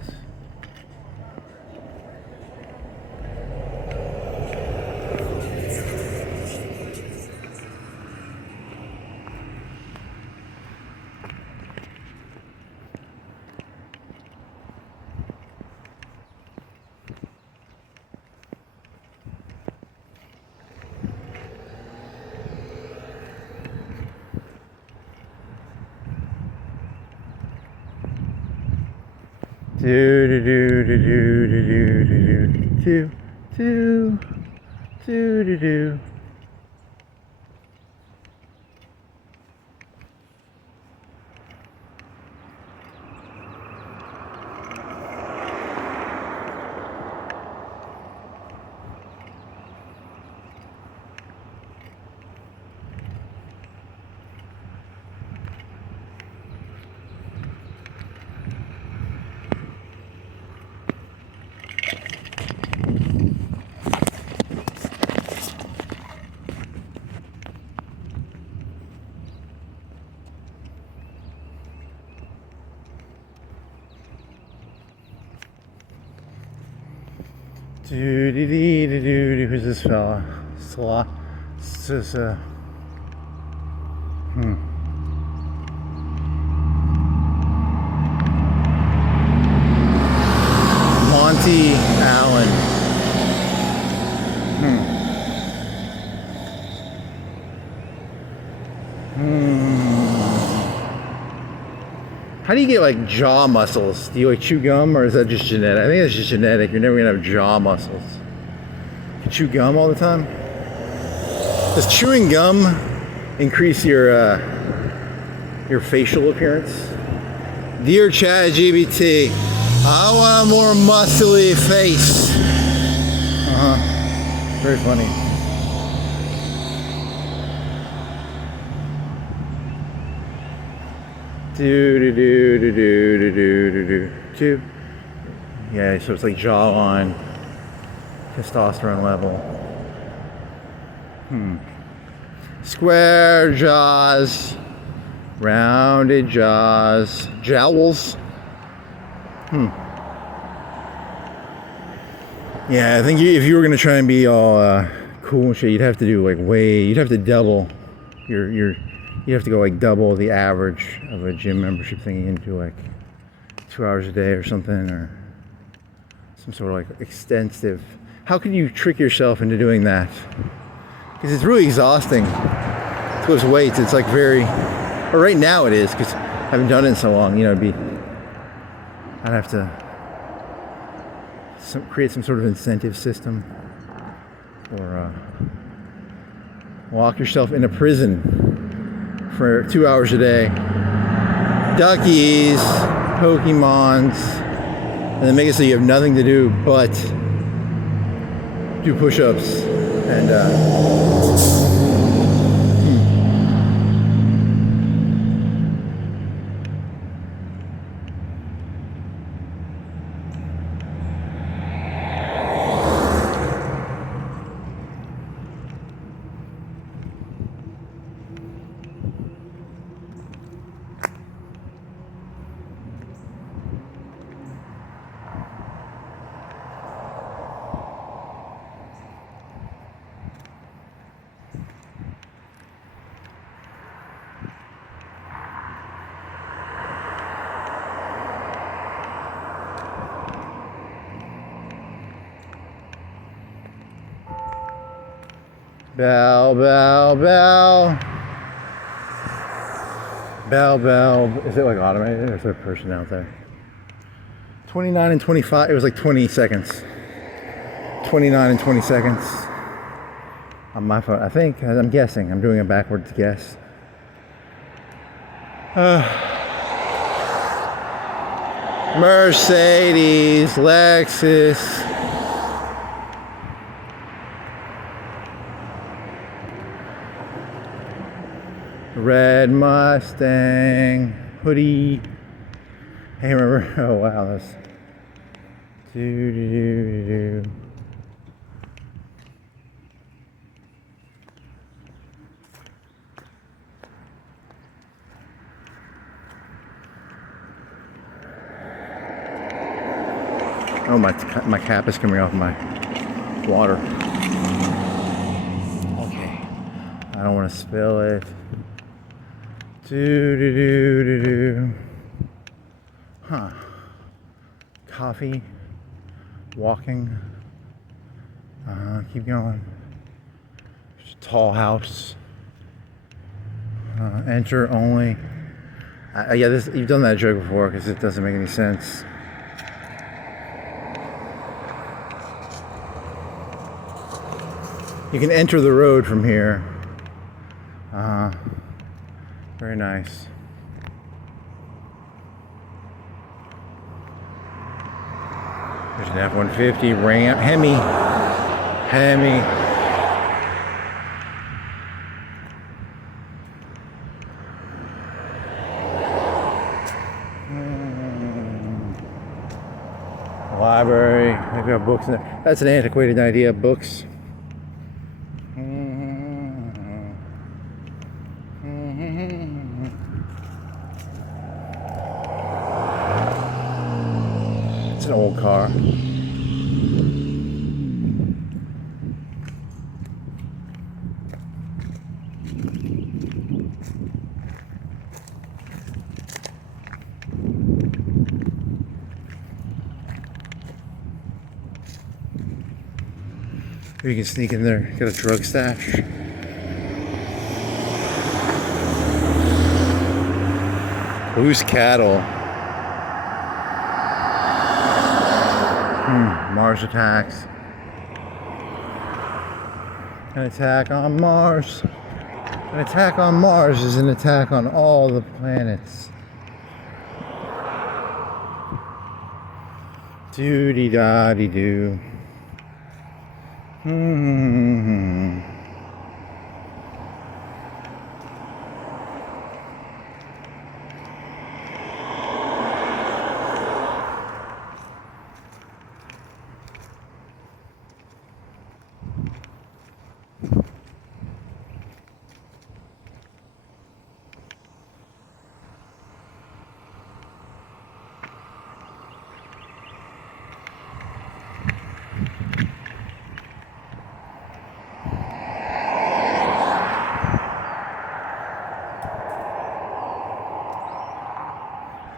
Do do do do do do do do do do do do. Who's this fella? Monty Allen. How do you get like jaw muscles? Do you like chew gum, or is that just genetic? I think it's just genetic. You're never gonna have jaw muscles. You chew gum all the time? Does chewing gum increase your facial appearance? Dear ChatGPT, I want a more muscly face. Very funny. Do. Yeah, so it's like jawline, testosterone level. Square jaws, rounded jaws, jowls. Yeah, I think if you were gonna try and be all cool and shit, you'd have to do like you'd have to double you have to go like double the average of a gym membership thing. You can do like 2 hours a day or something, or some sort of like extensive. How can you trick yourself into doing that? Because it's really exhausting to lift weights. It's like or right now it is, because I haven't done it in so long. You know, I'd have to create some sort of incentive system, or lock yourself in a prison for 2 hours a day. Duckies, Pokemons, and then make it so you have nothing to do but do push-ups and bell, bell, bell. Bell, bell. Is it like automated, or is there a person out there? 29 and 25. It was like 20 seconds. 29 and 20 seconds on my phone. I think, I'm guessing. I'm doing a backwards guess. Mercedes, Lexus. Red Mustang, hoodie. Hey, remember? Oh wow, that's Oh, my cap is coming off my water. Okay, I don't want to spill it. Huh. Coffee. Walking. Keep going. There's a tall house. Enter only. Yeah, you've done that joke before because it doesn't make any sense. You can enter the road from here. Very nice. There's an F-150 ramp. Hemi. Library. They've got books in there. That's an antiquated idea. Books. It's an old car. You can sneak in there, get a drug stash. Loose cattle. Mars attacks. An attack on Mars. An attack on Mars is an attack on all the planets. Doo-dee-da-dee-doo.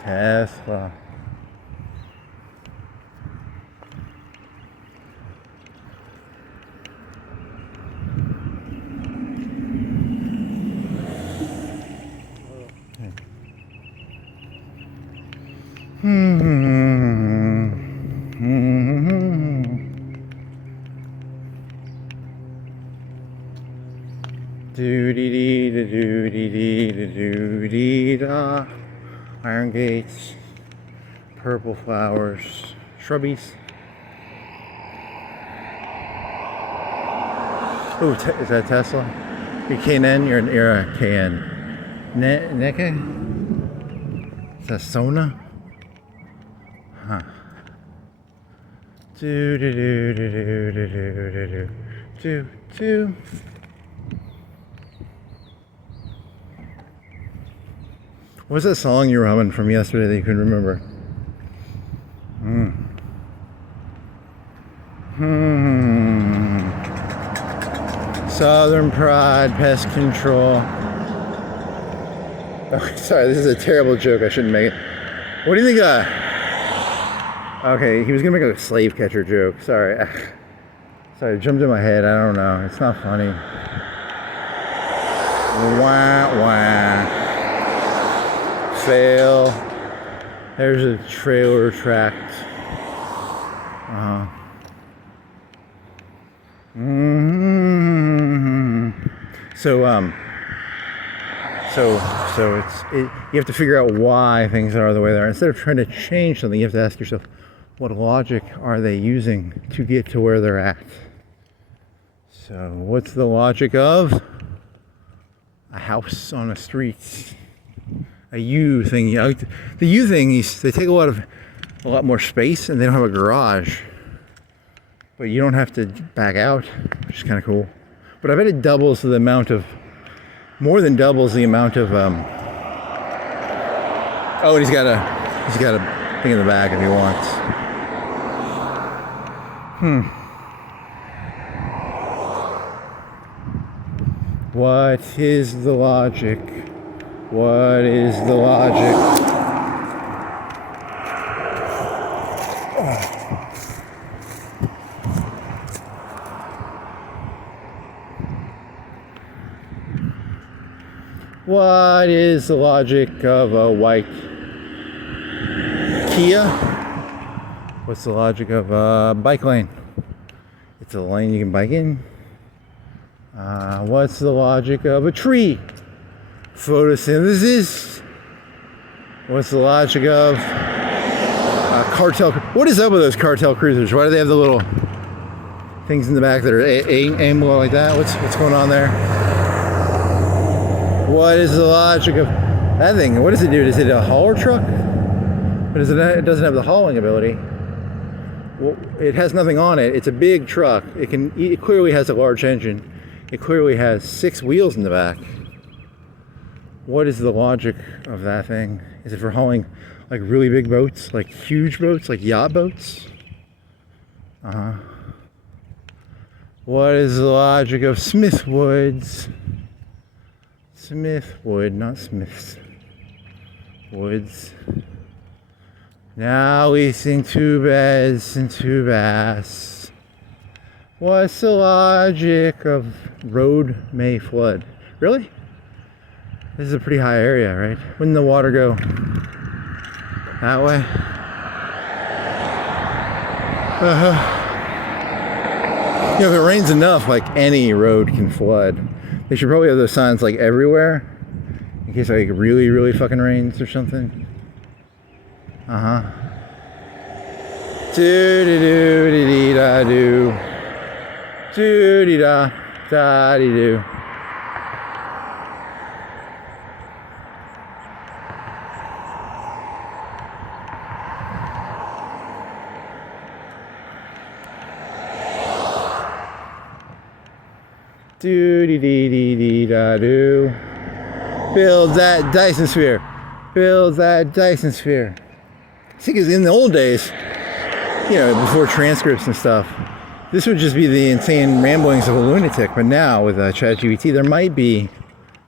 Tesla. Do-dee-dee-da-do-dee-dee-da-do-dee-da. Iron gates, purple flowers, shrubbies. Oh, is that Tesla? You're KN? You're a KN. Neke? Is that Sona? Huh. Do do do do do do do do do. What was that song you were humming from yesterday that you couldn't remember? Southern Pride, Pest Control. Oh, sorry, this is a terrible joke. I shouldn't make it. What do you think? Okay, he was gonna make a slave catcher joke. Sorry. Sorry, it jumped in my head. I don't know. It's not funny. Wah, wah. Fail. There's a trailer tracked. So you have to figure out why things are the way they are. Instead of trying to change something, you have to ask yourself, what logic are they using to get to where they're at? So what's the logic of a house on a street? A U thing. The U thing is they take a lot more space and they don't have a garage. But you don't have to back out, which is kind of cool. But I bet it doubles the amount of, more than doubles the amount of, oh, and he's got a thing in the back if he wants. What is the logic? What is the logic? What is the logic of a white Kia? What's the logic of a bike lane? It's a lane you can bike in. What's the logic of a tree? Photosynthesis. What's the logic of cartel? What is up with those cartel cruisers? Why do they have the little things in the back that are aimed like that? What's going on there? What is the logic of that thing? What does it do? Is it a hauler truck? But it doesn't have the hauling ability. Well, it has nothing on it. It's a big truck. It clearly has a large engine. It clearly has 6 wheels in the back. What is the logic of that thing? Is it for hauling like really big boats, like huge boats, like yacht boats? What is the logic of Smithwoods? Smithwood, not Smiths. Woods. Now leasing 2 beds and 2 baths. What's the logic of road may flood? Really? This is a pretty high area, right? Wouldn't the water go that way? You know, if it rains enough, like any road can flood. They should probably have those signs like everywhere in case like really, really fucking rains or something. Do-de-do-de-dee-da-do. Do-de-da-da-de-do. Do-de-dee-dee-dee-da-do. Build that Dyson sphere. Build that Dyson sphere. See, because in the old days, you know, before transcripts and stuff, this would just be the insane ramblings of a lunatic. But now with ChatGPT, there might be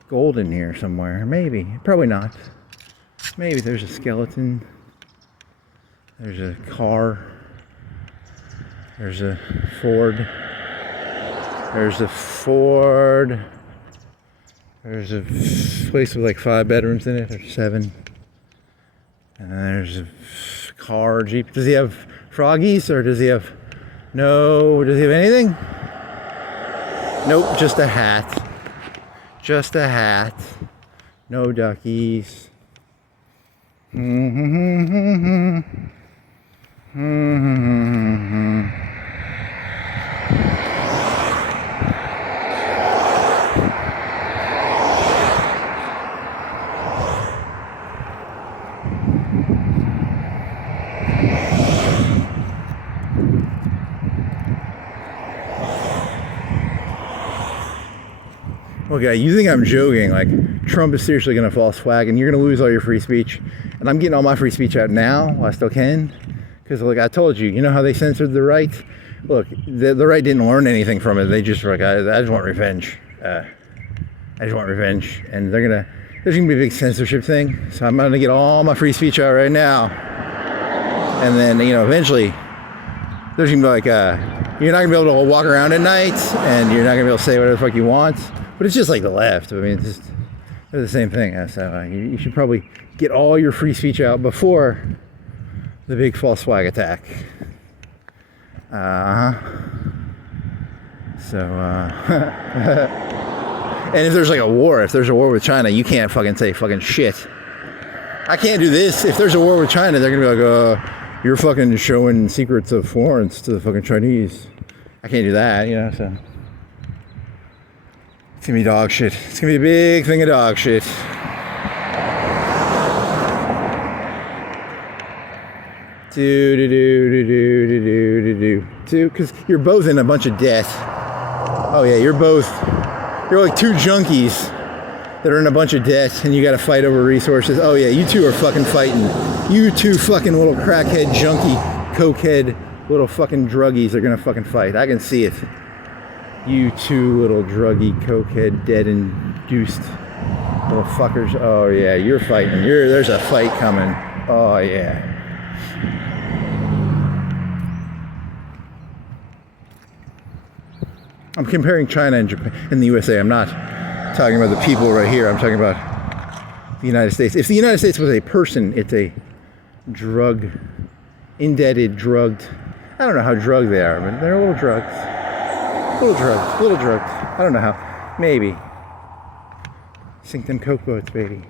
gold in here somewhere. Maybe. Probably not. Maybe there's a skeleton. There's a car. There's a Ford. There's a Ford. There's a place with like 5 bedrooms in it. There's 7. And then there's a car, Jeep. Does he have froggies or does he have... No, does he have anything? Nope, just a hat. Just a hat. No duckies. Okay, you think I'm joking, like Trump is seriously gonna false flag and you're gonna lose all your free speech, and I'm getting all my free speech out now while I still can, because like I told you, you know how they censored the right? Look, the right didn't learn anything from it. They just were like, I just want revenge. I just want revenge, and there's gonna be a big censorship thing, so I'm gonna get all my free speech out right now, and then, you know, eventually there's gonna be like you're not gonna be able to walk around at night, and you're not gonna be able to say whatever the fuck you want. But it's just like the left. I mean, they're the same thing. So you should probably get all your free speech out before the big false flag attack. So, and if there's like a war, if there's a war with China, you can't fucking say fucking shit. I can't do this. If there's a war with China, they're gonna be like, you're fucking showing secrets of Florence to the fucking Chinese. I can't do that, you know, so. It's gonna be dog shit. It's gonna be a big thing of dog shit. Because you're both in a bunch of debt. Oh yeah, you're like 2 junkies that are in a bunch of debt and you gotta fight over resources. Oh yeah, you 2 are fucking fighting. You 2 fucking little crackhead, junkie, cokehead, little fucking druggies are gonna fucking fight. I can see it. You 2 little druggy, cokehead, dead-induced little fuckers. Oh yeah, you're fighting. There's a fight coming. Oh yeah. I'm comparing China and Japan and the USA. I'm not talking about the people right here. I'm talking about the United States. If the United States was a person, it's a indebted, drugged. I don't know how drugged they are, but they're a little drugged. Little drugs. I don't know how. Maybe. Sink them coke boats, baby.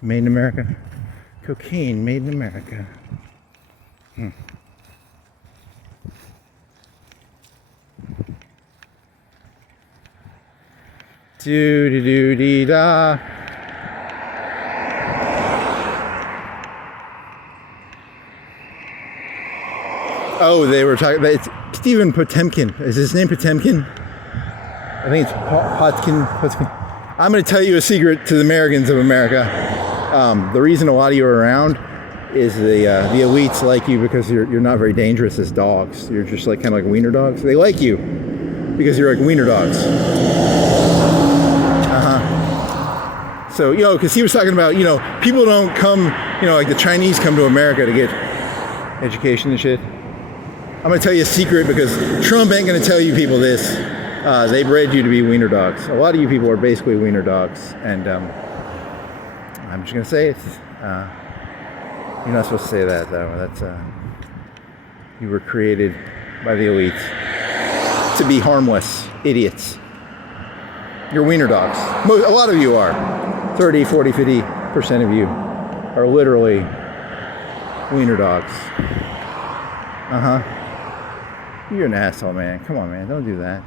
Made in America. Cocaine made in America. Do-do-do-dee-da. Oh, they were talking about, it's Stephen Potemkin. Is his name Potemkin? I think it's Potkin. I'm going to tell you a secret to the Americans of America. The reason a lot of you are around is the elites like you because you're not very dangerous as dogs. You're just like kind of like wiener dogs. They like you because you're like wiener dogs. So, because he was talking about, people don't come, like the Chinese come to America to get education and shit. I'm going to tell you a secret because Trump ain't going to tell you people this. They bred you to be wiener dogs. A lot of you people are basically wiener dogs. And I'm just going to say it. You're not supposed to say that, though. That's you were created by the elites to be harmless idiots. You're wiener dogs. A lot of you are. 30, 40, 50% of you are literally wiener dogs. You're an asshole, man. Come on, man. Don't do that.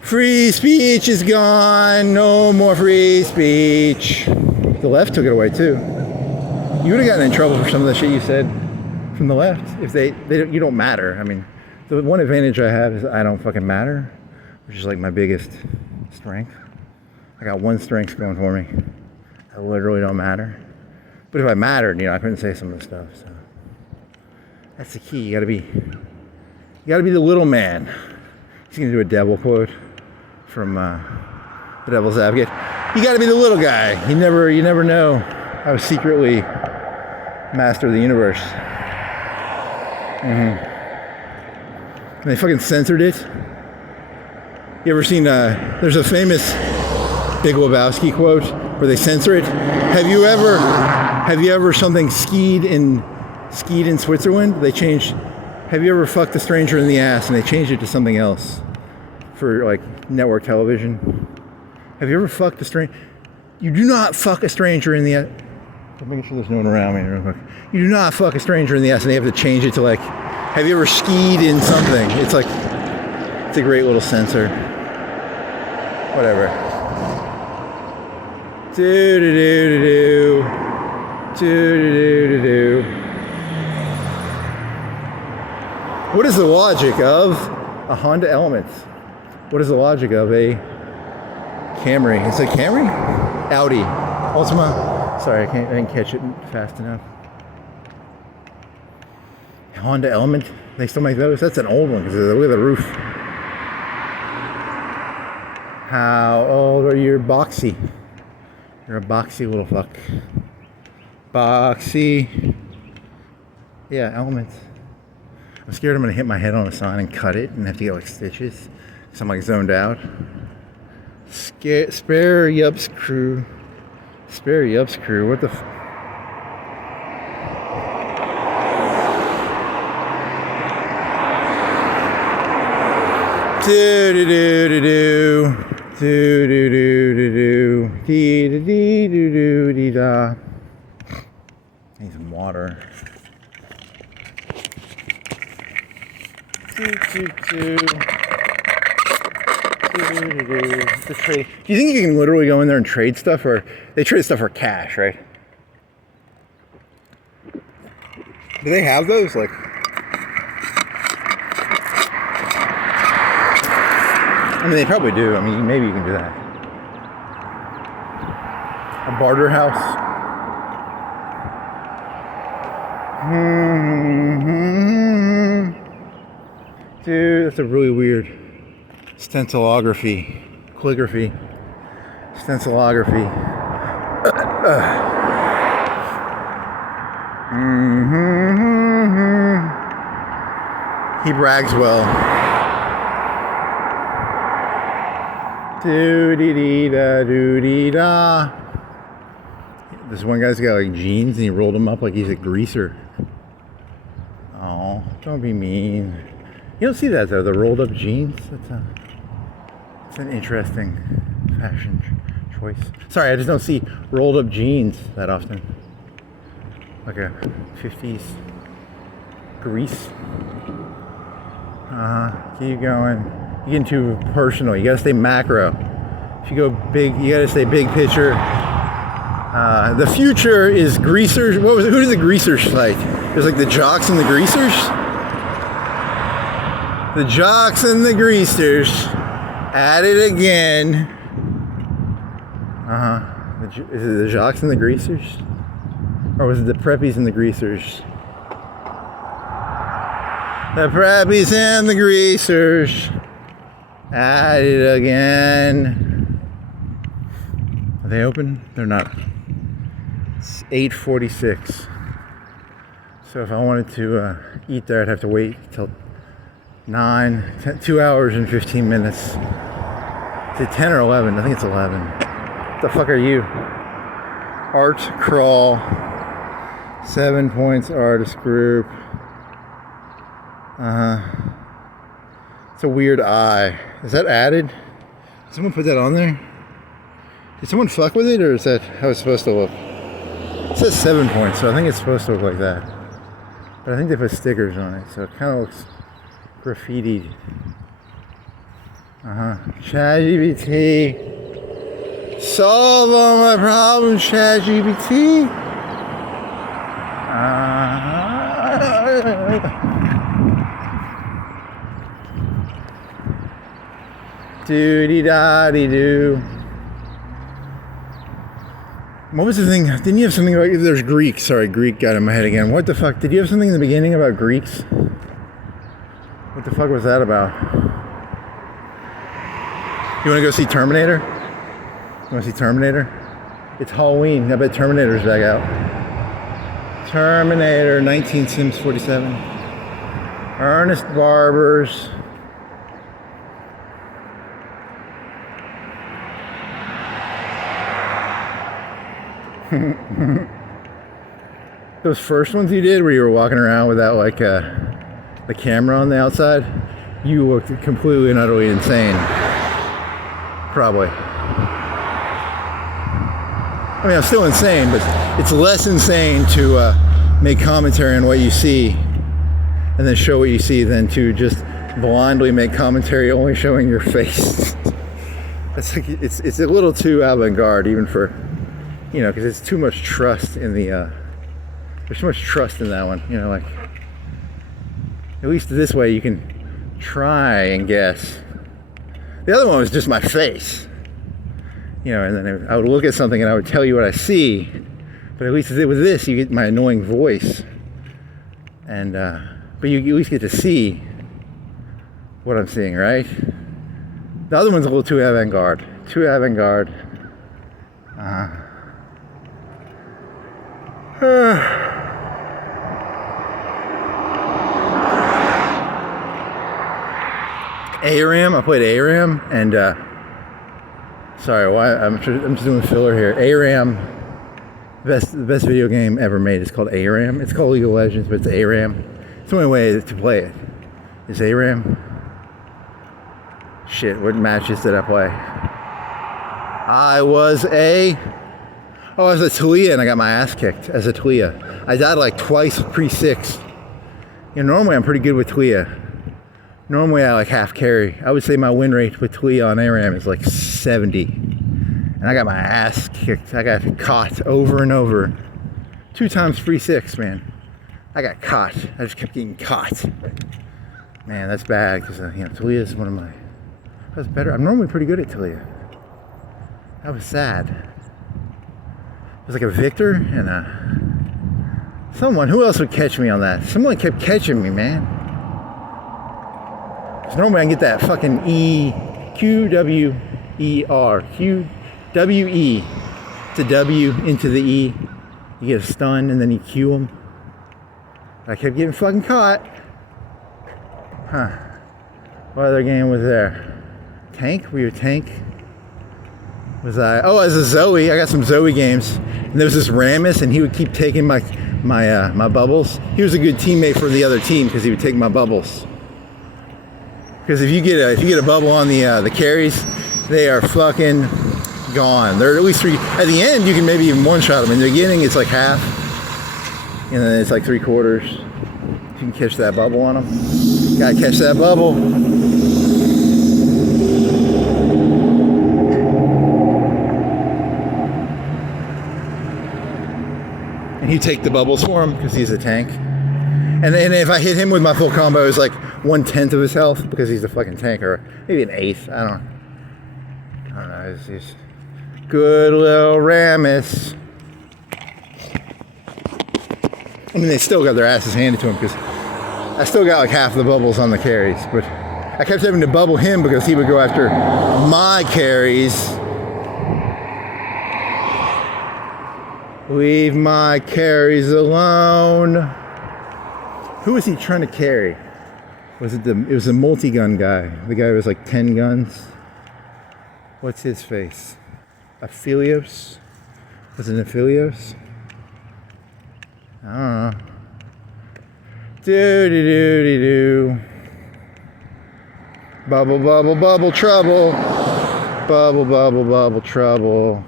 Free speech is gone. No more free speech. The left took it away, too. You would have gotten in trouble for some of the shit you said from the left. If you don't matter. I mean, the one advantage I have is I don't fucking matter, which is like my biggest strength. I got one strength going for me. I literally don't matter. But if I mattered, I couldn't say some of the stuff. So that's the key. You gotta be the little man. He's gonna do a devil quote from The Devil's Advocate. You gotta be the little guy. You never know how secretly master the universe. And they fucking censored it. You ever seen? There's a famous Big Lebowski quote where they censor it. Have you ever something skied in Switzerland? They changed. Have you ever fucked a stranger in the ass? And they changed it to something else for like network television. Have you ever fucked a stranger? You do not fuck a stranger in the ass. I'm making sure there's no one around me real quick. You do not fuck a stranger in the ass, and they have to change it to like, have you ever skied in something? It's like, it's a great little censor. Whatever. Do-do-do-do-do. Do-do-do-do-do. What is the logic of a Honda Element? What is the logic of a Camry? It's a Camry? Audi. Ultima. Sorry, I didn't catch it fast enough. Honda Element? They still make those? That's an old one because look at the roof. How old are you? Boxy. You're a boxy little fuck. Boxy. Yeah, Elements. I'm scared I'm gonna hit my head on a sign and cut it and have to get like stitches. So I'm like zoned out. Spare Yups crew. Spare Yups crew. What the do do do do do. Do do do do do. Dee dee dee do do dee da. Need some water. Do do do. The trade. Do you think you can literally go in there and trade stuff, or they trade stuff for cash, right? Do they have those? Like, I mean, they probably do. I mean, maybe you can do that. A barter house. Dude, that's a really weird stencilography. Calligraphy. Stencilography. He brags well. Do-dee-dee-da, do-dee-da. This one guy's got like jeans and he rolled them up like he's a greaser. Oh. Don't be mean. You don't see that though, the rolled up jeans. It's an interesting fashion choice. Sorry, I just don't see rolled up jeans that often. Like a 50s grease. Keep going. You're getting too personal. You gotta stay macro. If you go big, you gotta stay big picture. The future is greasers. What was it? Who did the greasers fight? There's like the jocks and the greasers. The jocks and the greasers at it again. Is it the jocks and the greasers? Or was it the preppies and the greasers? The preppies and the greasers at it again. Are they open? They're not. It's 8:46. So if I wanted to eat there, I'd have to wait till 2 hours and 15 minutes. Is it 10 or 11? I think it's 11. What the fuck are you? Art crawl. 7 points artist group. It's a weird eye. Is that added? Did someone put that on there? Did someone fuck with it, or is that how it's supposed to look? It says 7 points, so I think it's supposed to look like that. But I think they put stickers on it, so it kind of looks graffitied. ChatGPT. Solve all my problems, ChatGPT. Doody-da-dee-doo. What was the thing? Didn't you have something about, there's Greek. Sorry, Greek got in my head again. What the fuck? Did you have something in the beginning about Greeks? What the fuck was that about? You want to go see Terminator? You want to see Terminator? It's Halloween. I bet Terminator's back out. Terminator, 19 Sims 47. Ernest Barbers. Those first ones you did where you were walking around without like the camera on the outside, you looked completely and utterly insane. Probably. I mean, I'm still insane, but it's less insane to make commentary on what you see and then show what you see than to just blindly make commentary only showing your face. It's like it's a little too avant-garde even for, you know, because it's too much trust in the there's too much trust in that one, you know, like at least this way you can try and guess. The other one was just my face, you know, and then I would look at something and I would tell you what I see, but at least with this you get my annoying voice, and but you at least get to see what I'm seeing, right? The other one's a little too avant-garde. ARAM, I played ARAM, and sorry, why I'm just doing filler here. ARAM, the best video game ever made is called ARAM. It's called League of Legends, but it's ARAM. It's the only way to play it is ARAM. Shit, what matches did I play? I was a Talia and I got my ass kicked as a Talia. I died like twice pre-6. You know, normally I'm pretty good with Talia. Normally I like half carry. I would say my win rate with Talia on ARAM is like 70. And I got my ass kicked. I got caught over and over. 2 times pre-6, man. I got caught. I just kept getting caught. Man, that's bad because you know, Talia is one of my... I was better. I'm normally pretty good at Talia. That was sad. It was like a Victor and someone. Who else would catch me on that? Someone kept catching me, man. Because normally I can get that fucking Q-W-E-R. Q-W-E. It's a W into the E. You get a stun and then you Q them. I kept getting fucking caught. Huh. What other game was there? Tank? Were you a tank? Was I? Oh, as a Zoe. I got some Zoe games. And there was this Ramus, and he would keep taking my my bubbles. He was a good teammate for the other team because he would take my bubbles. Because if you get a bubble on the carries, they are fucking gone. They're at least 3. At the end, you can maybe even one-shot them. In the beginning, it's like half, and then it's like 3/4. You can catch that bubble on them. Gotta catch that bubble. And you take the bubbles for him because he's a tank. And if I hit him with my full combo, it's like 1/10 of his health because he's a fucking tank, or maybe an eighth. I don't know. It's good little Ramus. I mean, they still got their asses handed to him because I still got like half the bubbles on the carries, but I kept having to bubble him because he would go after my carries. Leave my carries alone. Who was he trying to carry? It was a multi-gun guy. The guy was like 10 guns. What's his face? Aphelios? Was it Aphelios? I don't know. Do. Bubble, bubble, bubble, trouble. Bubble, bubble, bubble, trouble.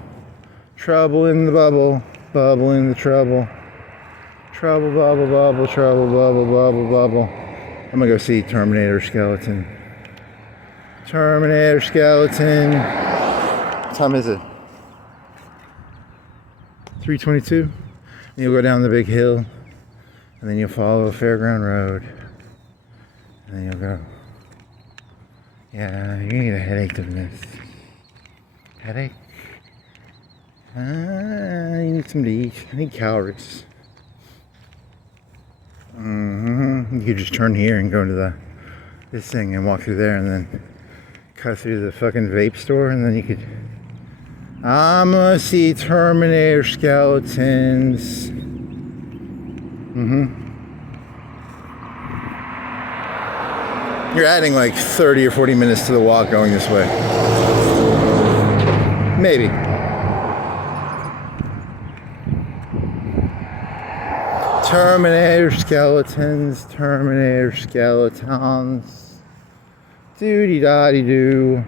Trouble in the bubble. Bubble in the trouble. Trouble, bubble, bubble, trouble, bubble, bubble, bubble. I'm gonna go see Terminator Skeleton. Terminator Skeleton. What time is it? 3:22. You'll go down the big hill, and then you'll follow a fairground road, and then you'll go. Yeah, you need a headache doing this. Headache? You need something to eat. I need calories. You could just turn here and go into this thing and walk through there, and then cut through the fucking vape store, and then you could. I'm gonna see Terminator skeletons. You're adding like 30 or 40 minutes to the walk going this way. Maybe. Terminator skeletons, Terminator skeletons. Doody-da-dee-doo.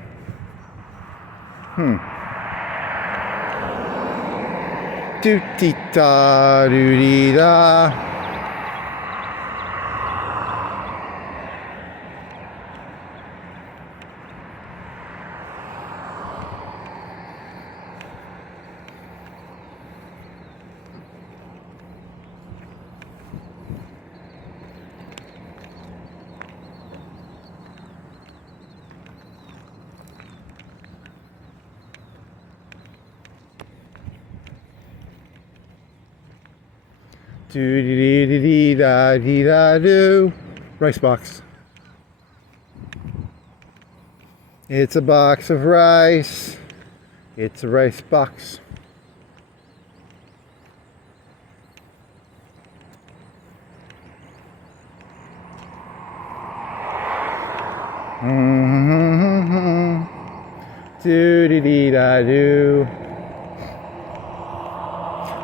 Doody-da, doody-da. Do-dee-dee-dee-da-dee-da-doo. Rice box. It's a box of rice. It's a rice box. Do-dee-dee-da-doo.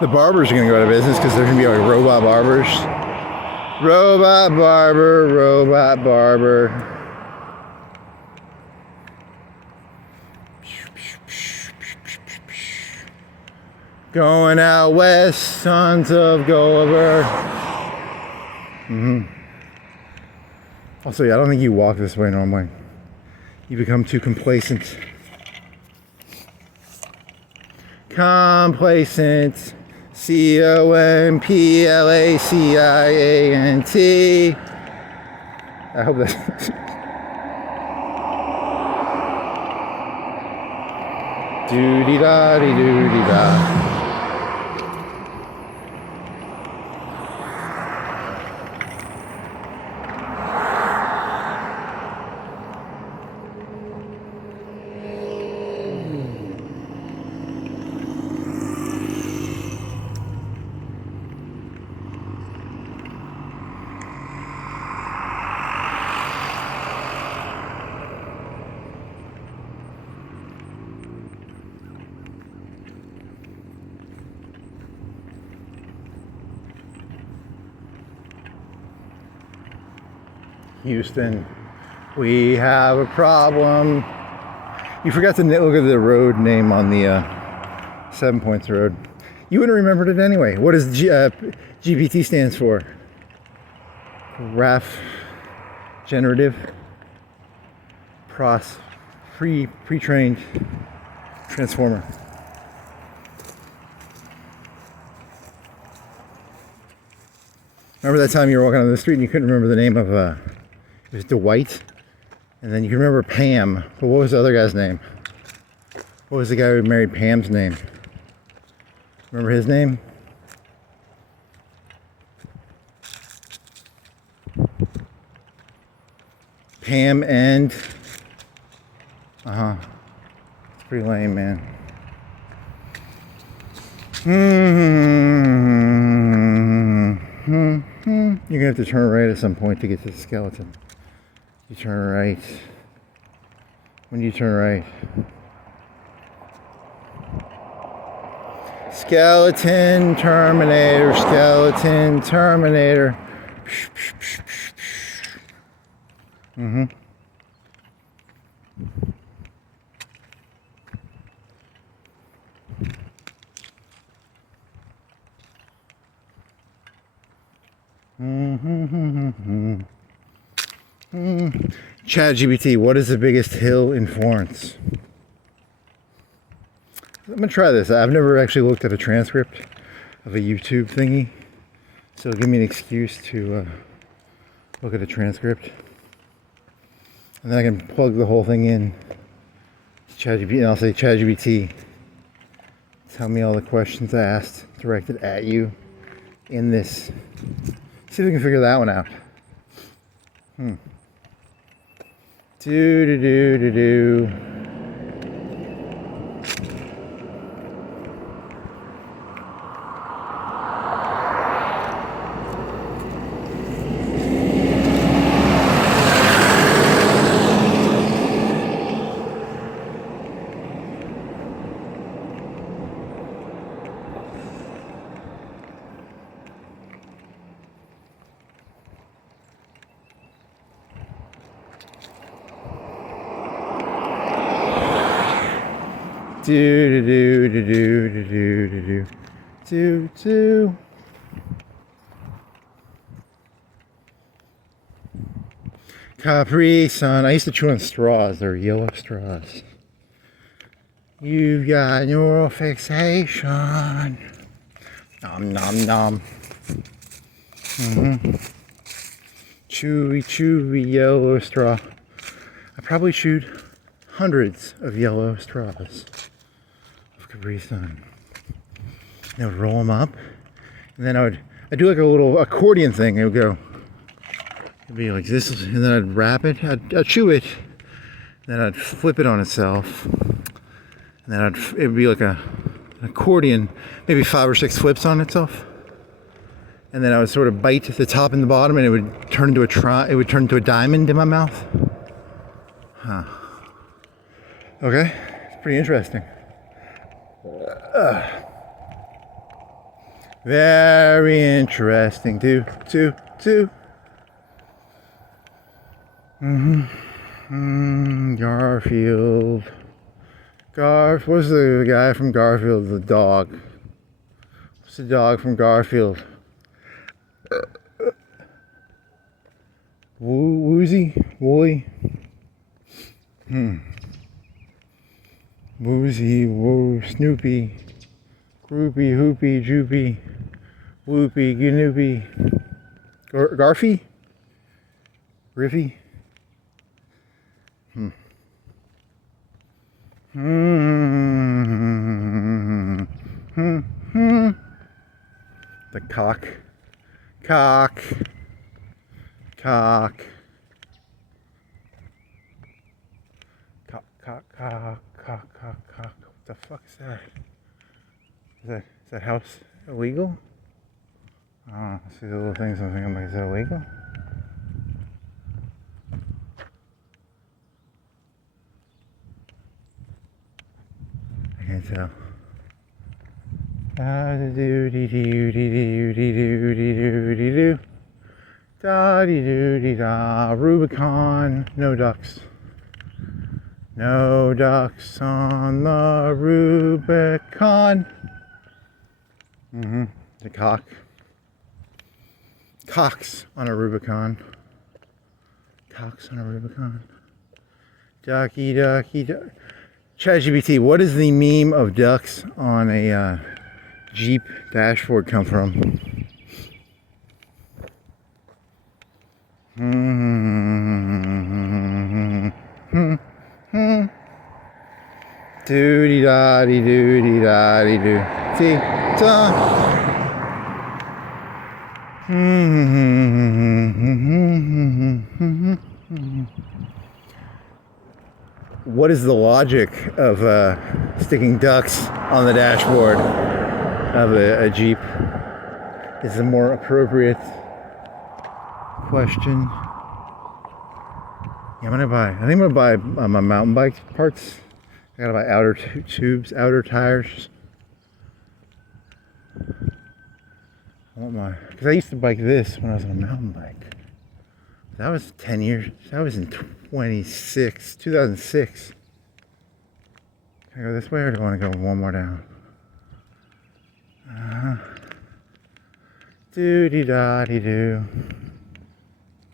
The barbers are going to go out of business because they're going to be like robot barbers. Robot barber, robot barber. Going out west, sons of Gulliver. Also, yeah, I don't think you walk this way normally. You become too complacent. Complacent. C-O-M-P-L-A-C-I-A-N-T. I hope that's... Doody-da-dee-doody-da. Houston, we have a problem. You forgot to look at the road name on the 7 Points Road. You wouldn't have remembered it anyway. What does GPT stands for? RAF generative pre-trained transformer. Remember that time you were walking on the street and you couldn't remember the name of it was Dwight, and then you can remember Pam, but what was the other guy's name? What was the guy who married Pam's name? Remember his name? Pam and it's pretty lame, man. You're gonna have to turn right at some point to get to the skeleton. You turn right. When do you turn right? Skeleton Terminator, Skeleton Terminator. ChatGPT, what is the biggest hill in Florence? I'm gonna try this. I've never actually looked at a transcript of a YouTube thingy, so it'll give me an excuse to look at a transcript, and then I can plug the whole thing in to ChatGPT, and I'll say, ChatGPT, tell me all the questions I asked directed at you in this. See if we can figure that one out. Do. Capri Sun. I used to chew on straws. They're yellow straws. You've got neural fixation. Nom nom nom. Chewy yellow straw. I probably chewed hundreds of yellow straws of Capri Sun. And I would roll them up, and then I'd do like a little accordion thing. It would go, it'd be like this, and then I'd wrap it, I'd chew it, then I'd flip it on itself, and then it'd be like an accordion, maybe 5 or 6 flips on itself, and then I would sort of bite the top and the bottom, and it would turn into a diamond in my mouth. Okay, it's pretty interesting. Very interesting. Two. Garfield. What's the guy from Garfield? The dog. What's the dog from Garfield? Woozy? Woolly? Woozy, woo, Snoopy, Groupie, Hoopy, Joopy, Whoopy, Gnoopy, Garfy? Griffy? The cock. Cock. Cock. Cock, cock, cock, cock, cock, cock. What the fuck is that? Is that house illegal? I see the little things. I'm thinking, is that illegal? I can't tell. Da-dee-doo-dee-da. Rubicon. No ducks. No ducks on the Rubicon. The cock. Cocks on a Rubicon. Cocks on a Rubicon. Ducky, ducky, duck. ChatGPT, what does the meme of ducks on a Jeep dashboard come from? Doody dotty doody dotty doo. See? What is the logic of sticking ducks on the dashboard of a Jeep? Is a more appropriate question. Yeah, I think I'm gonna buy my mountain bike parts. I gotta buy outer tubes, outer tires. Because I used to bike this when I was on a mountain bike. That was 10 years. That was in 2006. Can I go this way or do I want to go one more down? Doody dotty doo.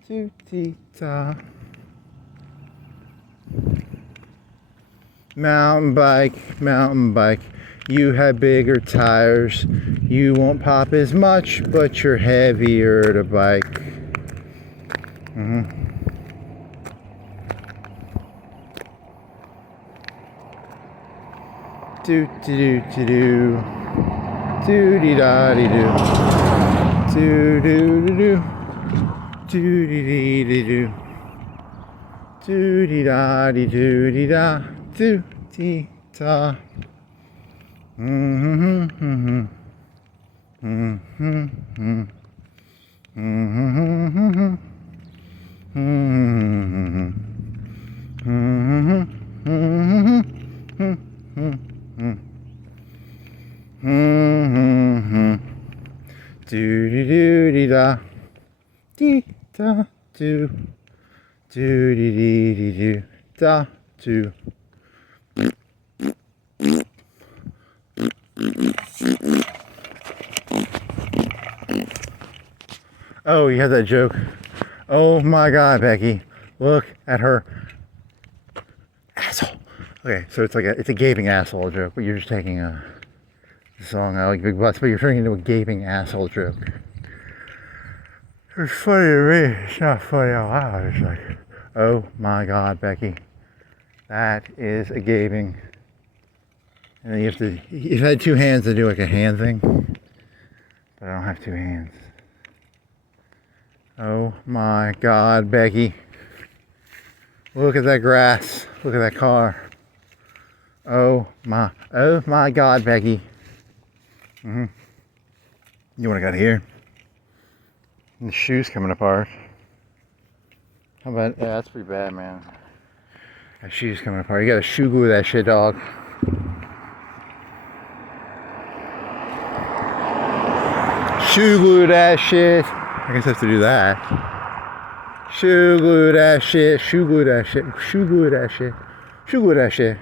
Doody da. Mountain bike. You have bigger tires. You won't pop as much, but you're heavier to bike. Do do do do do dee da dee do do do do do dee dee dee do do dee da dee do dee da do dee da. Do do do dee da dee da do do dee dee dee do da do. Oh, you had that joke. Oh my God, Becky, look at her asshole. Okay, so it's a gaping asshole joke, but you're just taking a song I like big butts, but you're turning into a gaping asshole joke. It's funny to me. It's not funny out loud. It's like, oh my God, Becky, that is a gaping. And then you had two hands to do like a hand thing, but I don't have two hands. Oh my God, Becky. Look at that grass. Look at that car. Oh my God, Becky. You know what I got here? And the shoe's coming apart. How about, yeah, that's pretty bad, man. That shoe's coming apart. You gotta shoe glue that shit, dog. Shoe glue that shit. I guess I have to do that. Shoe glue that shit. Shoe glue that shit. Shoe glue that shit. Shoe glue that shit.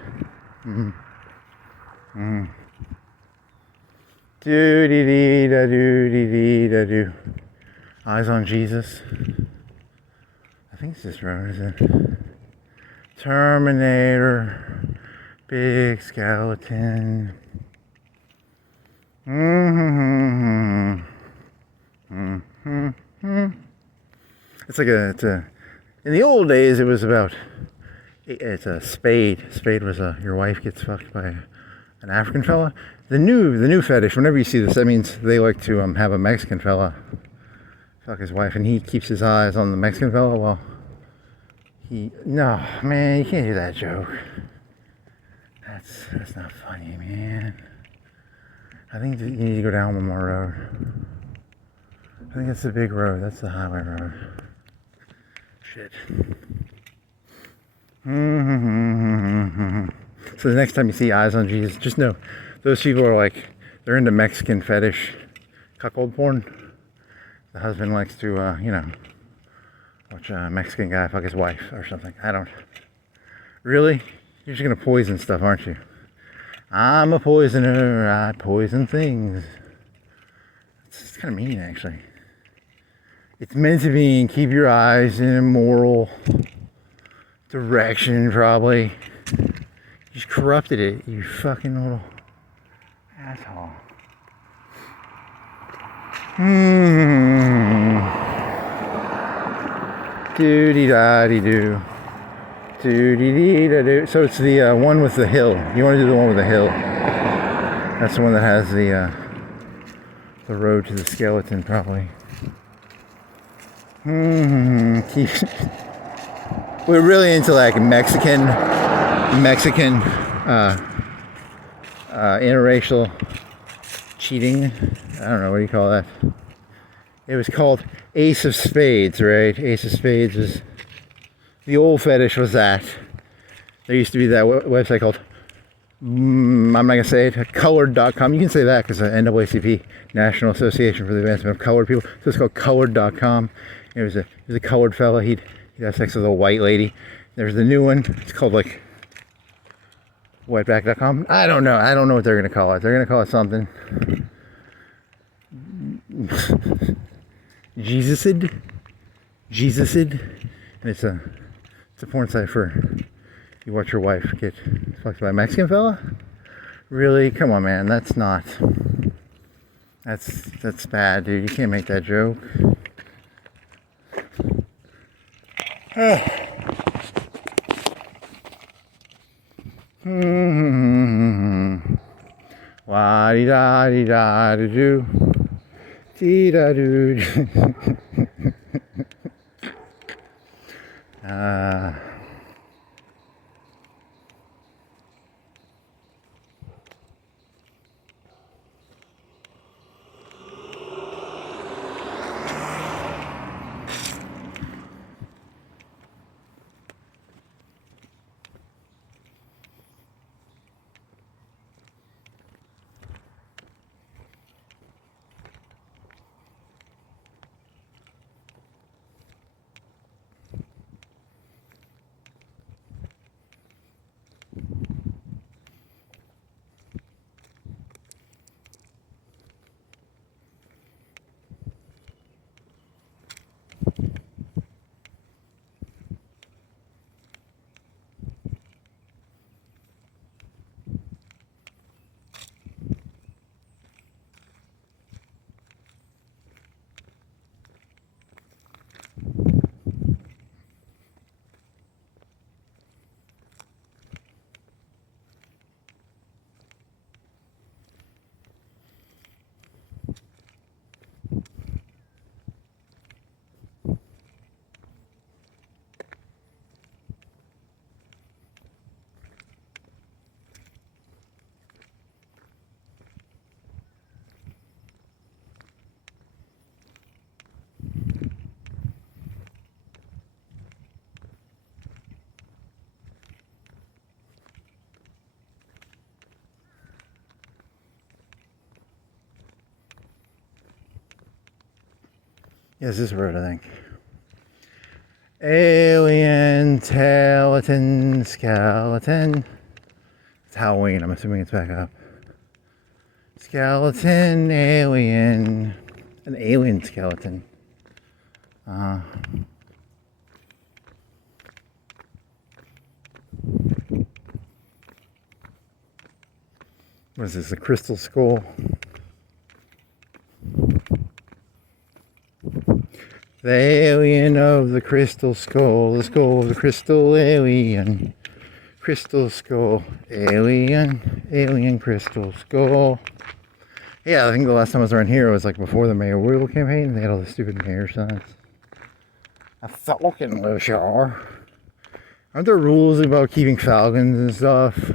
Do dee dee da do dee dee da do. Eyes on Jesus. I think it's this road, is it? Terminator. Big skeleton. It's in the old days it was about, it's a spade. Spade was your wife gets fucked by an African fella. The new fetish, whenever you see this, that means they like to have a Mexican fella fuck his wife, and he keeps his eyes on the Mexican fella while no, man, you can't do that joke. That's not funny, man. I think you need to go down one more road. I think that's the big road. That's the highway road. Shit. So the next time you see eyes on Jesus, just know those people are like, they're into Mexican fetish cuckold porn. The husband likes to, Watch a Mexican guy fuck his wife or something. I don't. Really? You're just gonna poison stuff, aren't you? I'm a poisoner. I poison things. It's kind of mean, actually. It's meant to be and keep your eyes in a moral direction, probably. You just corrupted it, you fucking little asshole. Doo-dee-da-dee-doo. Doo-dee-dee-da-doo. So it's the one with the hill. You want to do the one with the hill. That's the one that has the road to the skeleton, probably. We're really into like Mexican interracial cheating. I don't know, what do you call that? It was called Ace of Spades, right? Ace of Spades was the old fetish was that. There used to be that website called I'm not gonna say it, colored.com. You can say that because the NAACP, National Association for the Advancement of Colored People. So it's called colored.com. It was a colored fella. He'd have sex with a white lady. There's the new one. It's called like whiteback.com. I don't know. I don't know what they're gonna call it. They're gonna call it something. Jesusid. And it's a porn site for you watch your wife get fucked by a Mexican fella. Really? Come on, man. That's bad, dude. You can't make that joke. Wah dee da dee da doo dee da doo. Yes, this word, I think. Alien skeleton. It's Halloween. I'm assuming it's back up. Skeleton, alien. An alien skeleton. What is this? A crystal skull? The alien of the crystal skull, the skull of the crystal alien. Crystal skull, alien crystal skull. Yeah, I think the last time I was around here was like before the mayoral campaign. They had all the stupid mayor signs. A falcon, Luciar. Aren't there rules about keeping falcons and stuff?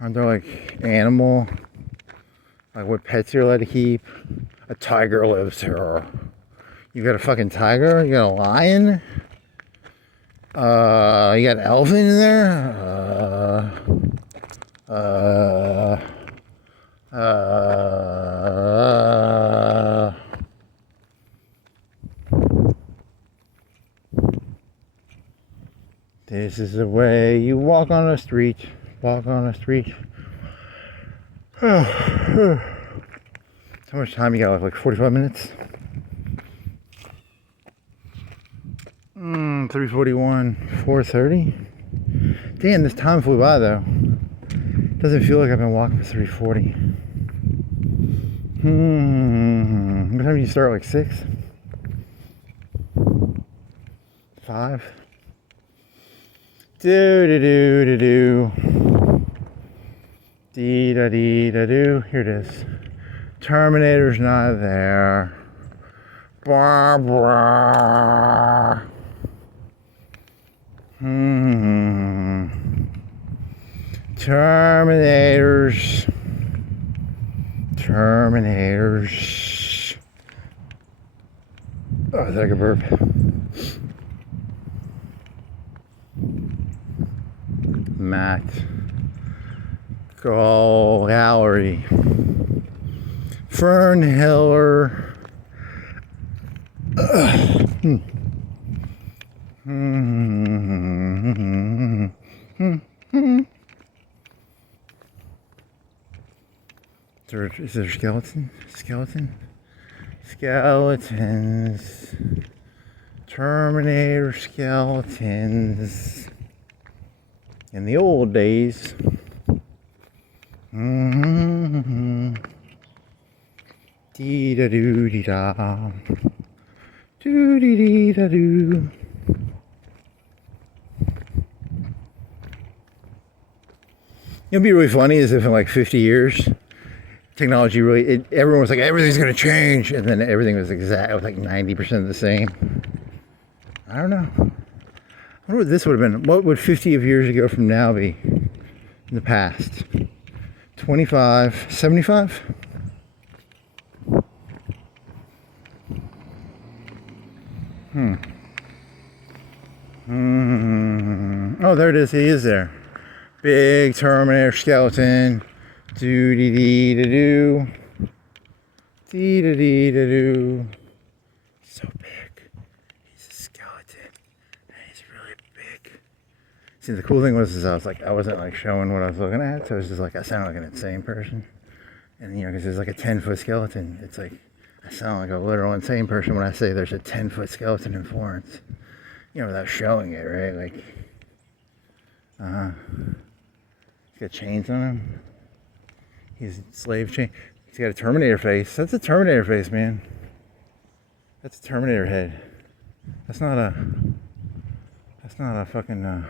Aren't there like animal, like what pets you're allowed to keep? A tiger lives here. You got a fucking tiger? You got a lion? You got an elephant in there? This is the way you walk on a street. Walk on a street. How much time you got left? Like 45 minutes? 3:41, 4:30. Damn, this time flew by though. Doesn't feel like I've been walking for 3:40. What time do you start? Like 6? 5? Do. Dee-da-dee-da-doo. Here it is. Terminator's not there. Barbara. Terminators. Oh, is that like a burp? Matt. Gallery. Fernhiller. Is there a skeleton? Skeletons. Terminator skeletons. In the old days. Dee-da-doo-dee-da. Doo-dee-dee-da-doo. It'd be really funny is if in like 50 years, technology really, everyone was like, everything's going to change. And then everything was like 90% the same. I don't know. I wonder what this would have been. What would 50 years ago from now be in the past? 25, 75? Oh, there it is. He is there. Big Terminator skeleton. Doo-dee-dee-da-doo. Dee-da-dee-da-doo. So big. He's a skeleton. And he's really big. See, the cool thing was I wasn't like showing what I was looking at. So it was just like, I sound like an insane person. And you know, because there's like a 10-foot skeleton. It's like, I sound like a literal insane person when I say there's a 10-foot skeleton in Florence. You know, without showing it, right? Like, he's got chains on him. He's a slave chain. He's got a Terminator face. That's a Terminator face, man. That's a Terminator head. That's not a fucking, a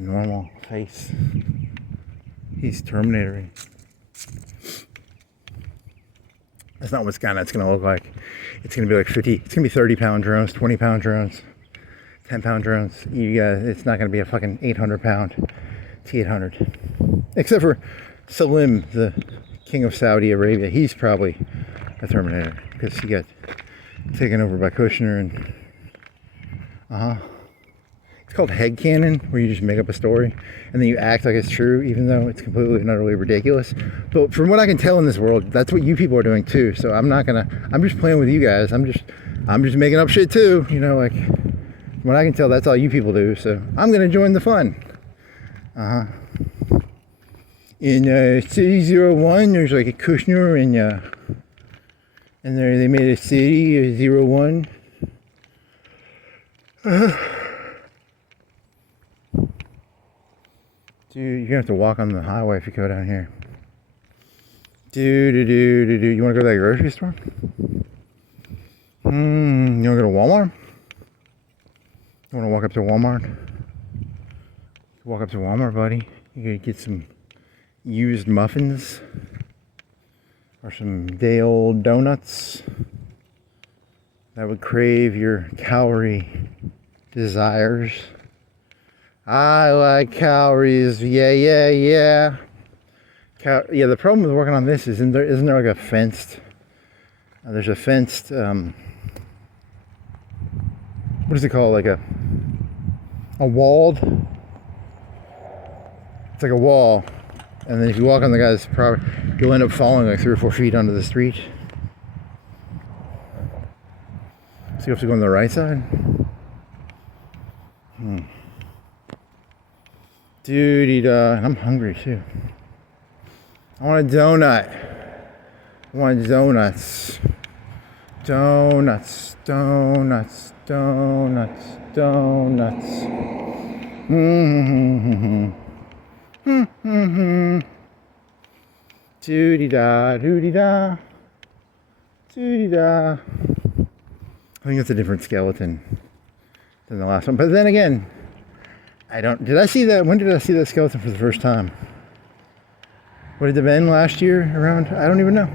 normal face. He's Terminator-y. That's not what Skynet's going to look like. It's going to be like 50, it's going to be 30-pound drones, 20-pound drones, 10-pound drones. You guys, it's not going to be a fucking 800-pound T-800. Except for Salim, the king of Saudi Arabia. He's probably a Terminator because he got taken over by Kushner and... It's called headcanon, where you just make up a story and then you act like it's true, even though it's completely and utterly ridiculous. But from what I can tell in this world, that's what you people are doing too. So I'm just playing with you guys. I'm just making up shit too. You know, like, from what I can tell, that's all you people do. So I'm gonna join the fun. In City 01, there's like a Kushner and they made a city 01. Dude, you're gonna have to walk on the highway if you go down here. You wanna go to that grocery store? You wanna go to Walmart? You wanna walk up to Walmart? Walk up to Walmart, buddy. You gotta get some used muffins or some day old donuts that would crave your calorie desires. I like calories, yeah. Yeah, the problem with working on this is, isn't there like a fenced, there's a fenced, what is it called, like a walled, it's like a wall, and then if you walk on the guy's property, you'll end up falling like 3 or 4 feet onto the street. So you have to go on the right side. Duty-da. And I'm hungry too. I want a donut. I want donuts. Donuts. Donuts. Donuts. Donuts. Doody-da. Doody-da. Doody-da. I think it's a different skeleton than the last one. But then again, did I see that? When did I see that skeleton for the first time? What did it been last year around? I don't even know.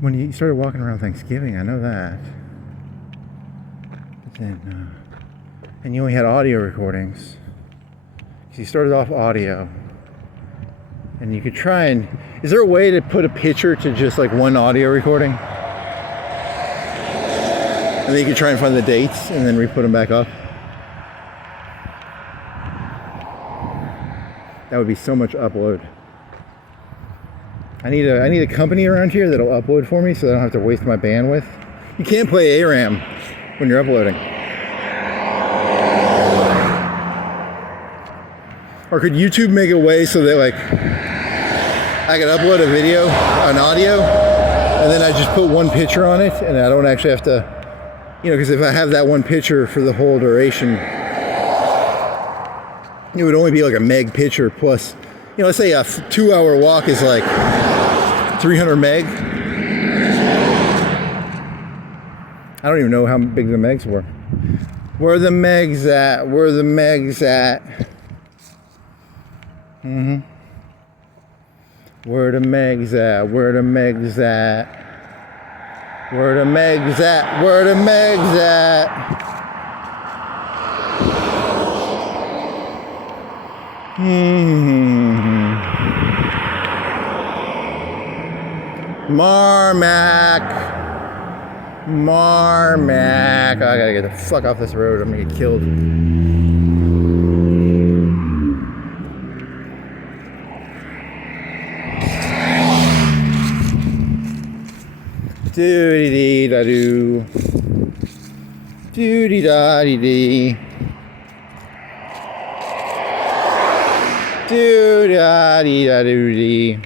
When you started walking around Thanksgiving, I know that. But then, and you only had audio recordings. So you started off audio. And you could try and, is there a way to put a picture to just like one audio recording? And then you could try and find the dates and then re-put them back up. That would be so much upload. I need a company around here that'll upload for me so I don't have to waste my bandwidth. You can't play ARAM when you're uploading. Or could YouTube make a way so that like I could upload a video, an audio, and then I just put one picture on it and I don't actually have to, because if I have that one picture for the whole duration, it would only be like a meg picture plus, let's say a 2-hour walk is like 300 meg. I don't even know how big the megs were. Where are the megs at? Where are the megs at? Where are the megs at? Where are the megs at? Where are the megs at? Where are the megs at? Marmac. I gotta get the fuck off this road. I'm gonna get killed. Doody-dee-da-doo. Doody-da-dee-dee. Do-da-dee-da-doo-dee.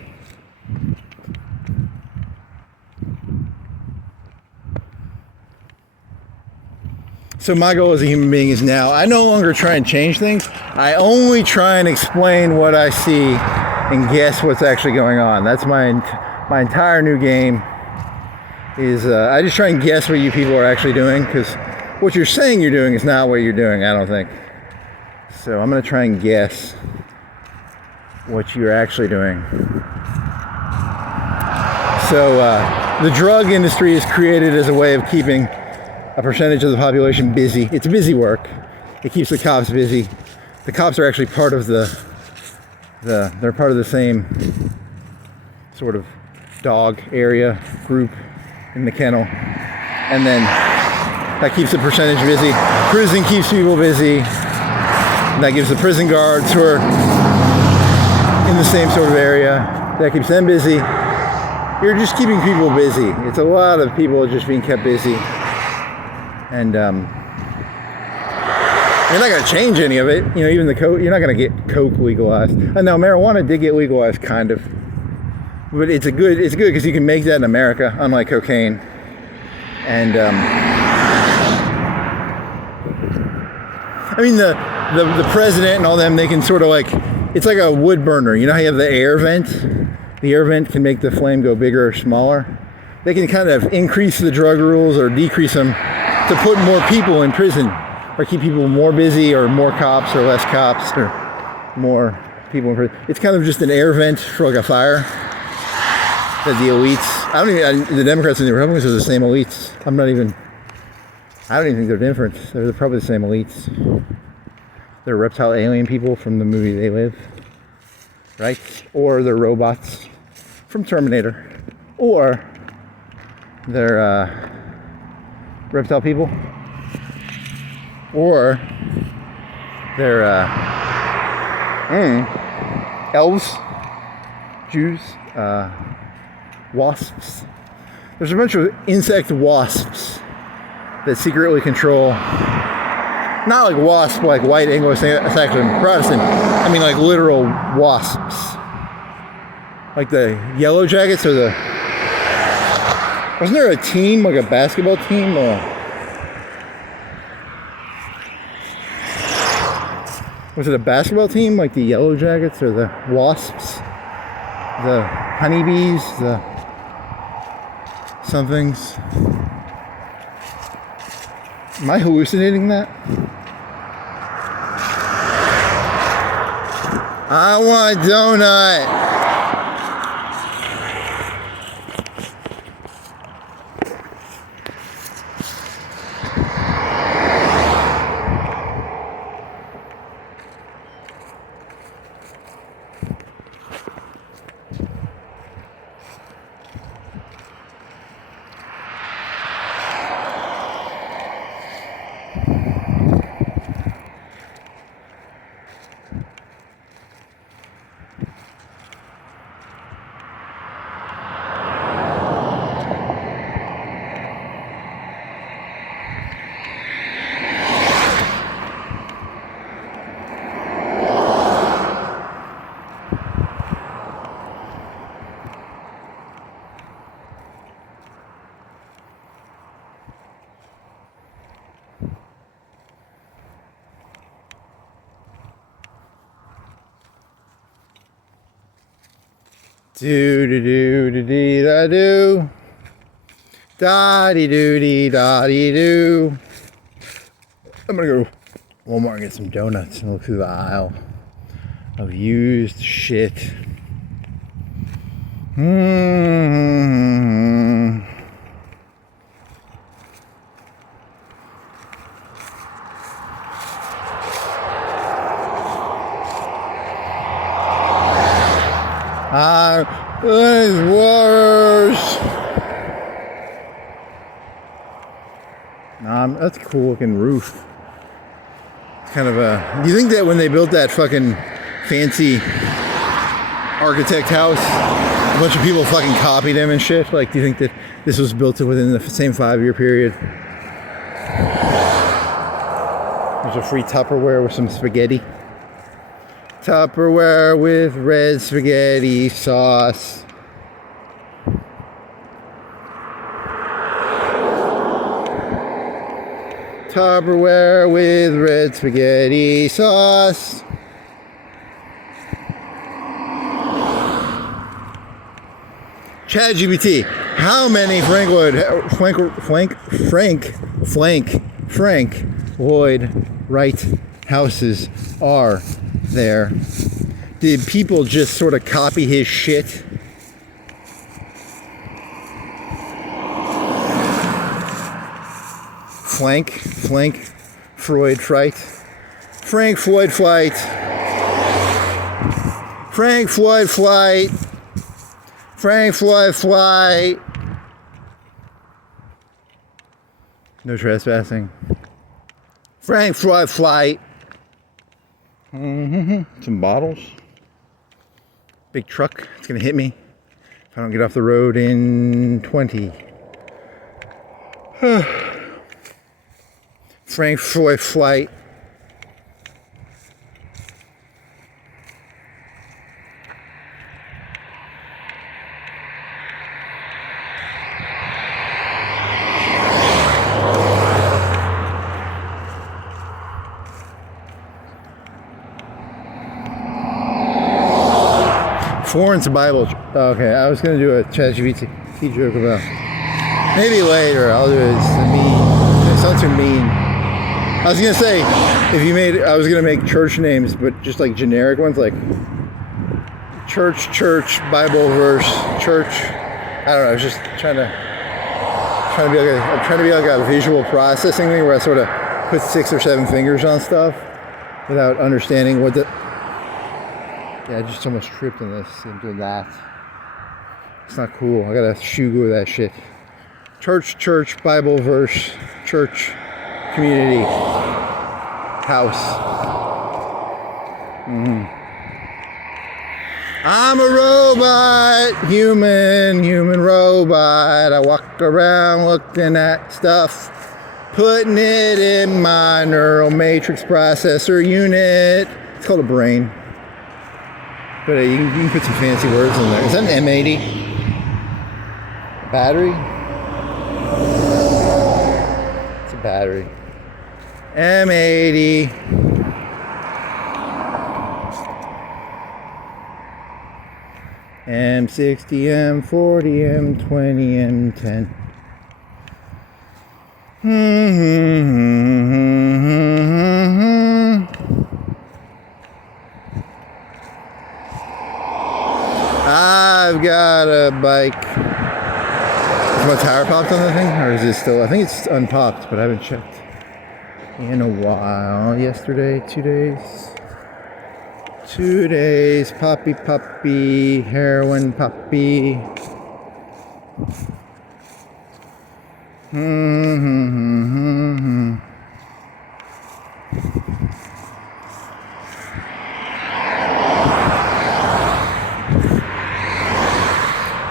So my goal as a human being is now, I no longer try and change things. I only try and explain what I see and guess what's actually going on. That's my entire new game. Is I just try and guess what you people are actually doing, because what you're saying you're doing is not what you're doing, I don't think. So I'm going to try and guess what you're actually doing. So the drug industry is created as a way of keeping a percentage of the population busy. It's busy work. It keeps the cops busy. The cops are actually part of they're part of the same sort of dog area group in the kennel. And then that keeps the percentage busy. Prison keeps people busy. And that gives the prison guards who are in the same sort of area, that keeps them busy. You're just keeping people busy. It's a lot of people just being kept busy. And you're not going to change any of it. Even the coke, you're not going to get coke legalized. I know marijuana did get legalized, kind of. But it's good because you can make that in America, unlike cocaine. And the president and all them, they can sort of like, it's like a wood burner. You know how you have the air vent? The air vent can make the flame go bigger or smaller. They can kind of increase the drug rules or decrease them to put more people in prison, or keep people more busy, or more cops or less cops, or more people in prison. It's kind of just an air vent for like a fire. That the elites, the Democrats and the Republicans are the same elites. I don't even think they're different. They're probably the same elites. They're reptile alien people from the movie They Live, right? Or they're robots from Terminator, or they're reptile people, or they're elves, Jews, wasps. There's a bunch of insect wasps that secretly control Not like wasp, like white Anglo-Saxon Protestant. I mean like literal wasps. Like the Yellow Jackets or the... Wasn't there a team, like a basketball team? Was it a basketball team, like the Yellow Jackets or the Wasps? The Honeybees? The somethings? Am I hallucinating that? I want a donut! Do do do do dee da do, da dee do dee da dee do. I'm gonna go to Walmart and get some donuts and look through the aisle of used shit. These warriors. That's a cool looking roof. It's kind of a... Do you think that when they built that fucking fancy architect house, a bunch of people fucking copied him and shit? Like, do you think that this was built within the same 5-year period? There's a free Tupperware with some spaghetti. Tupperware with red spaghetti sauce. Tupperware with red spaghetti sauce. ChatGPT, how many Frank Lloyd Wright houses are there? Did people just sort of copy his shit? Frank Floyd Flight. Frank Floyd Flight. Frank Floyd Flight. Frank Floyd Flight. No trespassing. Frank Floyd Flight. Some bottles. Big truck. It's gonna hit me if I don't get off the road in 20. Frank Floyd Flight. Florence Bible. Okay, I was gonna do a ChatGPT joke about maybe later. I'll do it. It's mean. It sounds too mean. I was gonna say I was gonna make church names, but just like generic ones, like church, Bible verse, church. I don't know. I was just trying to be like a visual processing thing where I sort of put 6 or 7 fingers on stuff without understanding what the... Yeah, I just almost tripped in this and did that. It's not cool. I gotta shoe glue that shit. Church, Bible verse, church, community, house. I'm a robot, human robot. I walk around looking at stuff, Putting it in my neural matrix processor unit. It's called a brain. But you can put some fancy words in there. Is that an M80? Battery? It's a battery. M80. M60, M40, M20, M10. I've got a bike. Is my tire popped on the thing? Or is it still? I think it's unpopped, but I haven't checked in a while. Yesterday, 2 days. 2 days. Puppy. Heroin puppy.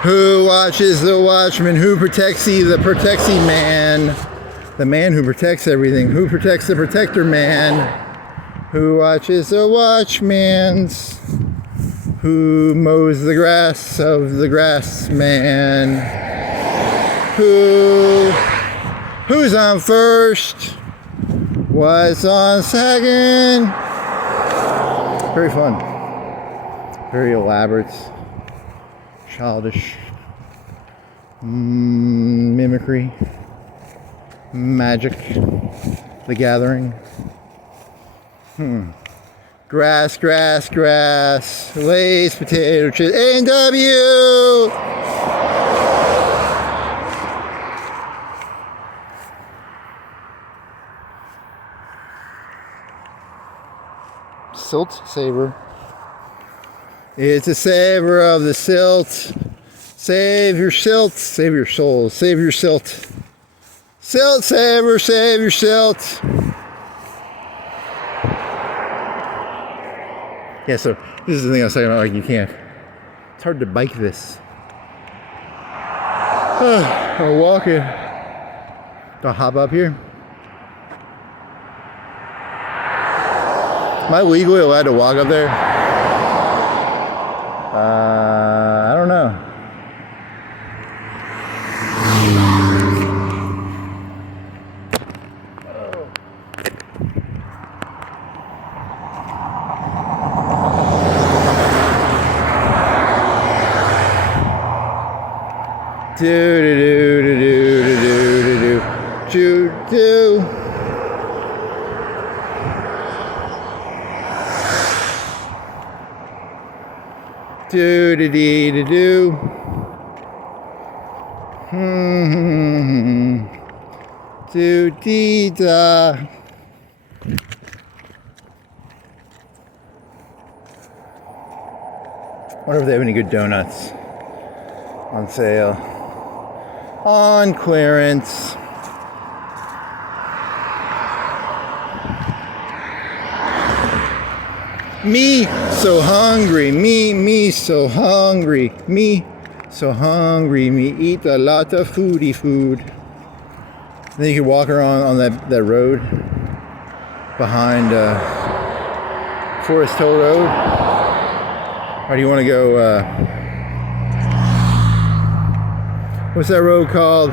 Who watches the watchman? Who protects thee? The protects thee man. The man who protects everything. Who protects the protector man? Who watches the watchman's? Who mows the grass of the grass man? Who's on first? What's on second? Very fun. Very elaborate. Childish. Mimicry. Magic. The Gathering. Grass. Lay's potato chips. A&W! Silt saver. It's a saver of the silt. Save your silt. Save your soul. Save your silt. Silt saver. Save your silt. Yeah, so this is the thing I was talking about. Like, you can't. It's hard to bike this. I'll walk it. Do I hop up here? Am I legally allowed to walk up there? I don't know. Do. Do. Do dee da. Wonder if they have any good donuts on sale. On clearance. Me so hungry, me so hungry, me so hungry, me eat a lot of food. Then you can walk around on that road behind Forest Hill Road. Or do you want to go, what's that road called?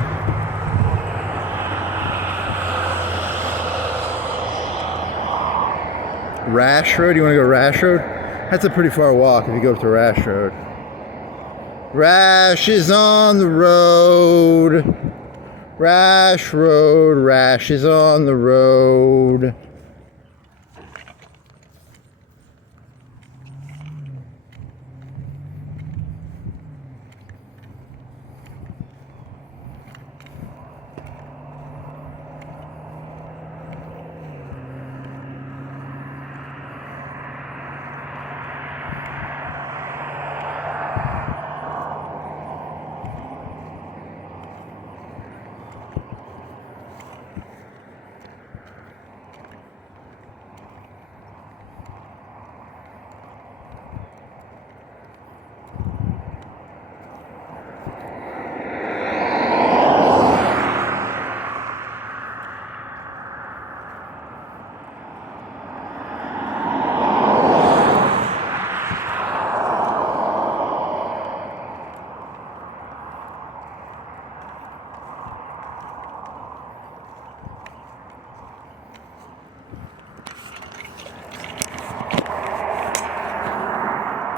Rash Road? You want to go Rash Road? That's a pretty far walk if you go up to Rash Road. Rash is on the road. Rash is on the road.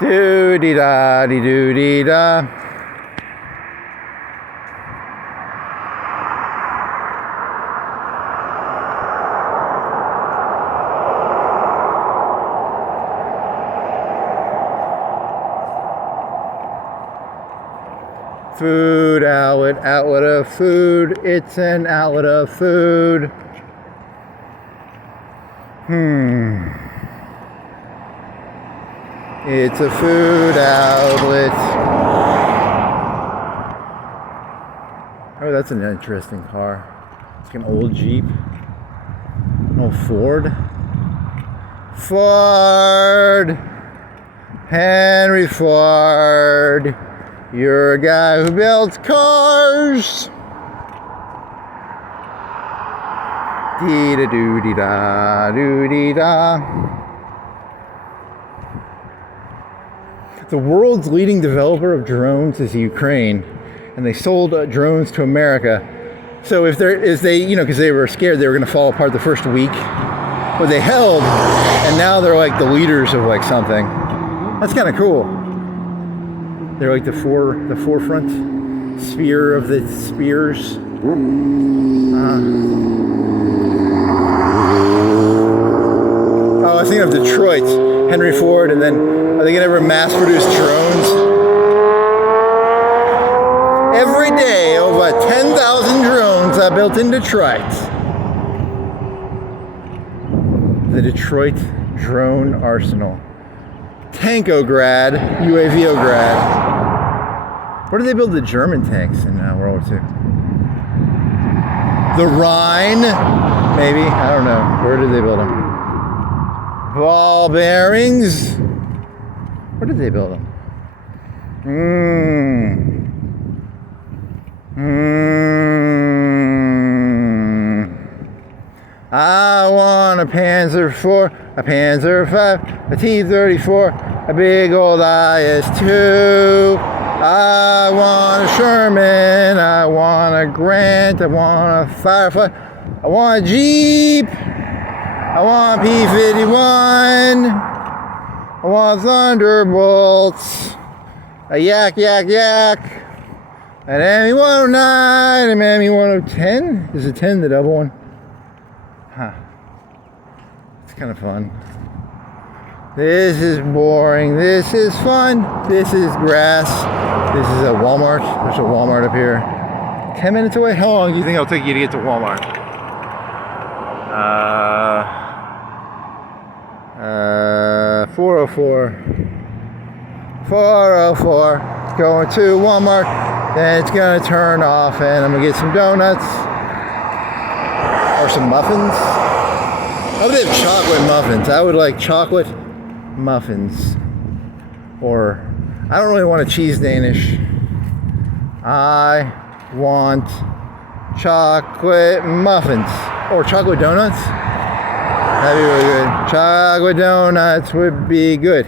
Do-dee-da-dee-doo-dee-da. Food outlet, outlet of food. It's an outlet of food. It's a food outlet. Oh, that's an interesting car. It's like an old Jeep. An old Ford. Ford! Henry Ford. You're a guy who builds cars. Dee-da-doo-dee-da, doo-dee-da. The world's leading developer of drones is Ukraine, and they sold drones to America. So if they, because they were scared they were going to fall apart the first week, but they held, and now they're like the leaders of like something. That's kind of cool. They're like the forefront sphere of the spears. I was thinking of Detroit, Henry Ford, and then are they gonna ever mass produce drones? Every day, over 10,000 drones are built in Detroit. The Detroit Drone Arsenal. Tankograd, UAVograd. Where did they build the German tanks in World War II? The Rhine, maybe? I don't know. Where did they build them? Ball bearings. Where did they build them? I want a Panzer IV, a Panzer V, a T-34, a big old IS-2. I want a Sherman, I want a Grant, I want a Firefly, I want a Jeep, I want a P-51, I want Thunderbolts, a Yak, an ME-109, an ME-110. Is it 10 the double one? Huh. It's kind of fun. This is boring. This is fun. This is grass. This is a Walmart. There's a Walmart up here. 10 minutes away? How long do you think it'll take you to get to Walmart? 404. 404. Going to Walmart. Then it's gonna turn off and I'm gonna get some donuts. Or some muffins. I would have chocolate muffins. I would like chocolate muffins. Or, I don't really want a cheese Danish. I want chocolate muffins. Or chocolate donuts. That'd be really good. Chocolate donuts would be good.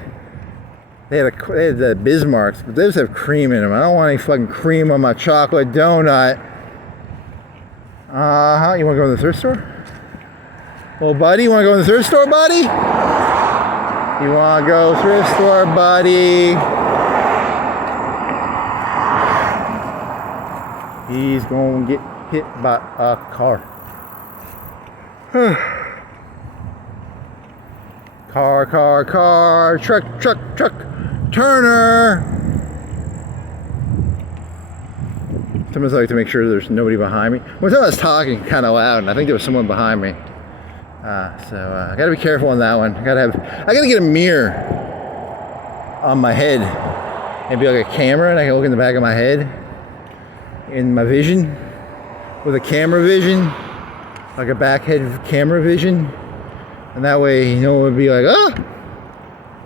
They had the Bismarcks, but they just have cream in them. I don't want any fucking cream on my chocolate donut. You want to go to the thrift store? Well, buddy, you want to go to the thrift store, buddy? You want to go thrift store, buddy? He's going to get hit by a car. Car, truck, Turner. Sometimes I like to make sure there's nobody behind me. One time I was talking kind of loud, and I think there was someone behind me. So I gotta be careful on that one. I gotta get a mirror on my head, and be like a camera, and I can look in the back of my head, in my vision, with a camera vision, like a back head camera vision, and that way no one would be like, oh.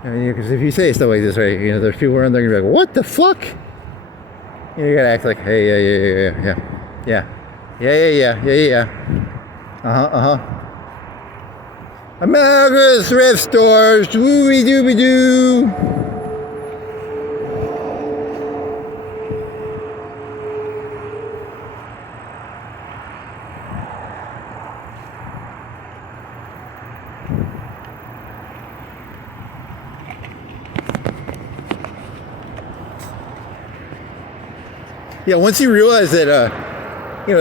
Because if you say stuff like this, right, there's people around there gonna be like, what the fuck? You gotta act like, hey, yeah. America's thrift stores, dooby-dooby-doo. Yeah, once you realize that, you're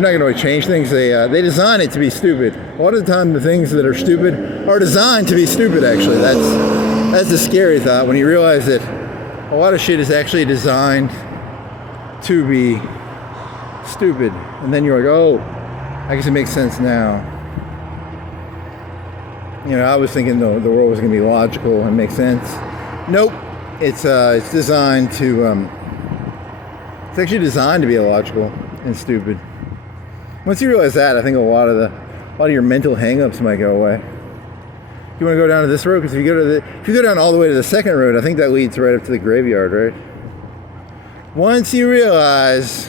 not going to change things. They design it to be stupid. A lot of the time, the things that are stupid are designed to be stupid. Actually, that's the scary thought when you realize that a lot of shit is actually designed to be stupid, and then you're like, oh, I guess it makes sense now. I was thinking the world was going to be logical and make sense. Nope, it's designed to. It's actually designed to be illogical and stupid. Once you realize that, I think a lot of your mental hang-ups might go away. You want to go down to this road? Because if you go down all the way to the second road, I think that leads right up to the graveyard, right? Once you realize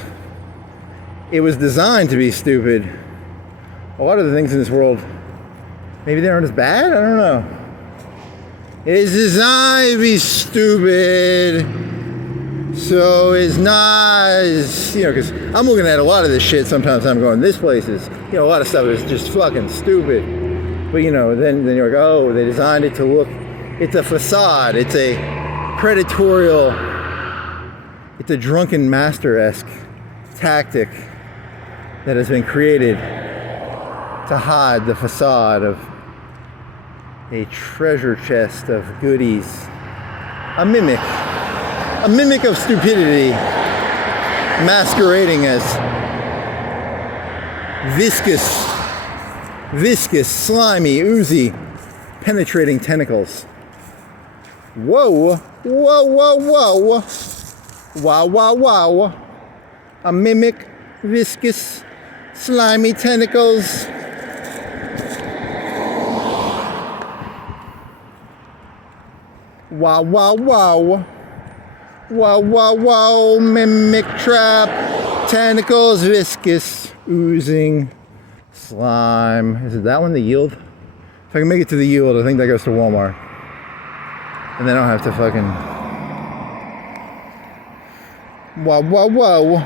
it was designed to be stupid, a lot of the things in this world, maybe they aren't as bad. I don't know. It's designed to be stupid. So it's not, because I'm looking at a lot of this shit. Sometimes I'm going, this place is, a lot of stuff is just fucking stupid. But then you're like, oh, they designed it to look. It's a facade. It's a predatorial. It's a drunken master-esque tactic that has been created to hide the facade of a treasure chest of goodies, a mimic of stupidity masquerading as viscous, slimy, oozy, penetrating tentacles. Whoa, whoa, whoa, whoa, wow, wow, wow. A mimic, viscous, slimy tentacles. Wow, wow, wow. Wow, wow, wow, mimic trap, tentacles, viscous, oozing, slime. Is it that one, the yield? If I can make it to the yield, I think that goes to Walmart. And then I don't have to fucking... Wow, wow, wow.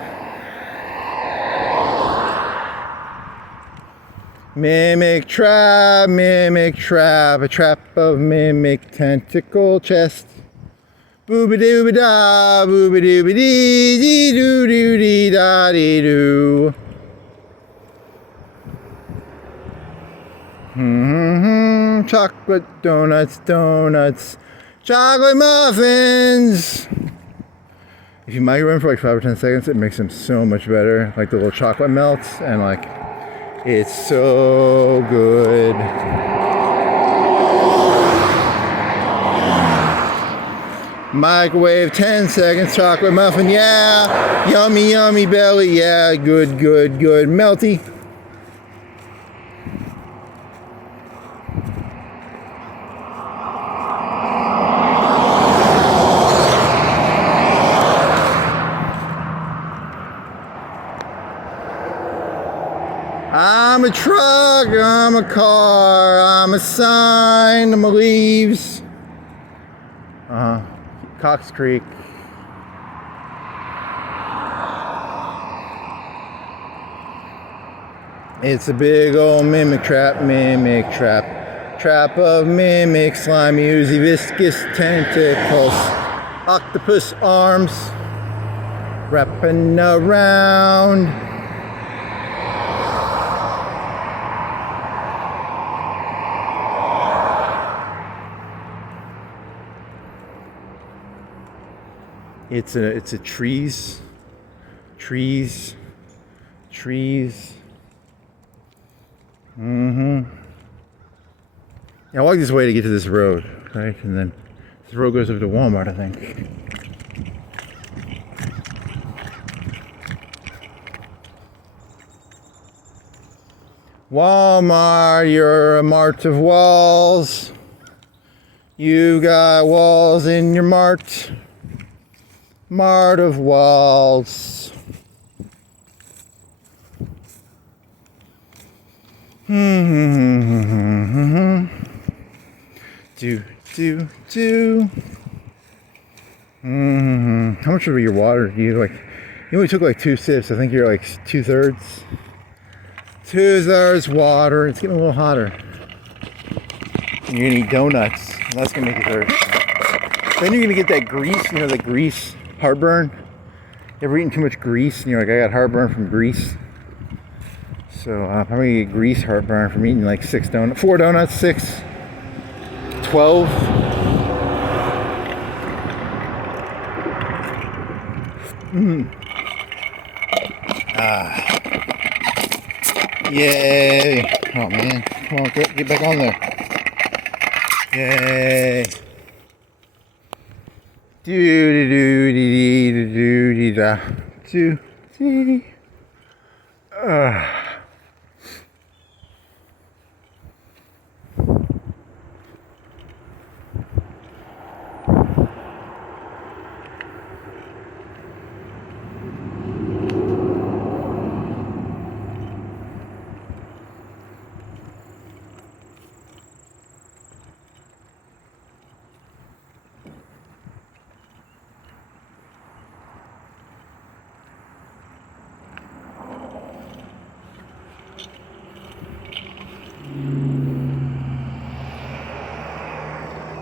Mimic trap, a trap of mimic tentacle chest. Booba-dooba-da, booba-dooba-dee-dee-doo-doo-dee-da-dee-doo. Chocolate donuts, chocolate muffins. If you microwave for like 5 or 10 seconds, it makes them so much better. Like the little chocolate melts, and like, it's so good. Microwave 10 seconds, chocolate muffin, yeah. Yummy, yummy belly, yeah. Good, melty. I'm a truck, I'm a car, I'm a sign, I'm a leaves. Cox Creek. It's a big old mimic trap, trap of mimic, slimy, oozy, viscous tentacles, octopus arms, wrapping around. It's a trees. I walk this way to get to this road, right? And then this road goes over to Walmart, I think. Walmart, you're a mart of walls. You got walls in your mart. Mart of walls. How much of your water do you like? You only took like 2 sips. I think you're like 2/3. 2/3 water. It's getting a little hotter. You're gonna eat donuts. That's gonna make it hurt. Then you're gonna get that grease. The grease heartburn. You ever eaten too much grease and you're like, I got heartburn from grease? So I'm probably get grease heartburn from eating like 4 donuts, 6, 12. Yay. Oh man, come on, get back on there. Yay. Do-do-do-dee-dee-dee-da.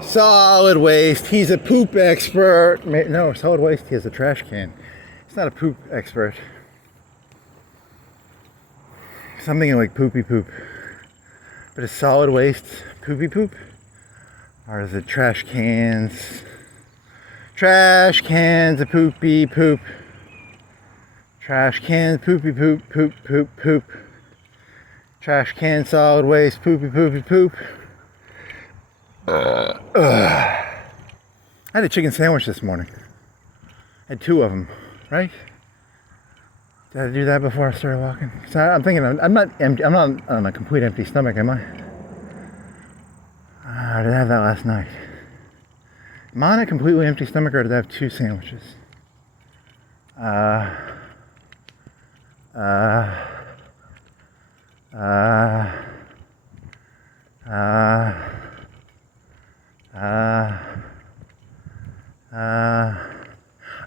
Solid waste. He's a poop expert. No, solid waste. He has a trash can. He's not a poop expert. Something like poopy poop. But is solid waste poopy poop? Or is it trash cans? Trash cans of poopy poop. Trash cans poopy poop poop poop poop. Trash can solid waste poopy poopy poop. I had a chicken sandwich this morning. I had 2 of them, right? Did I do that before I started walking? Cause I'm thinking I'm not empty. I'm not on a complete empty stomach, am I? I did I have that last night. Am I on a completely empty stomach, or did I have 2 sandwiches?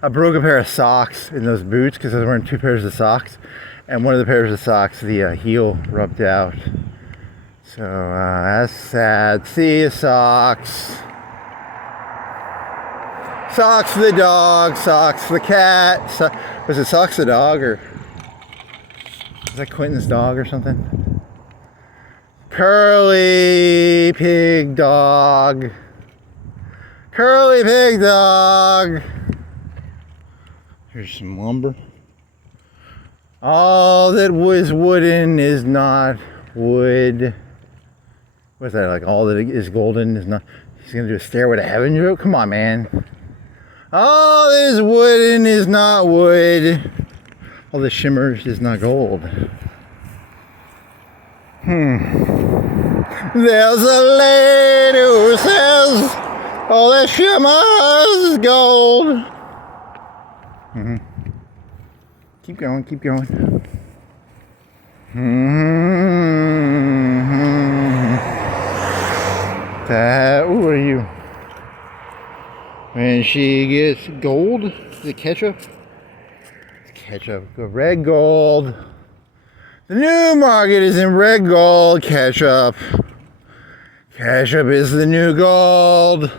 I broke a pair of socks in those boots because I was wearing 2 pairs of socks, and one of the pairs of socks, the heel rubbed out. So that's sad. See you, socks. Socks for the dog, socks for the cat. Was it Socks the dog, or is that Quentin's dog or something? Curly pig dog. Curly pig dog. Here's some lumber. All that was wooden is not wood. What's that, like all that is golden is not? He's gonna do a Stairway to Heaven joke? Come on, man. All that is wooden is not wood. All that shimmers is not gold. There's a lady who says all that shimmers is gold. Keep going, keep going. Who are you? When she gets gold, is it ketchup? It's ketchup, red gold. The new market is in red gold ketchup. Ketchup is the new gold.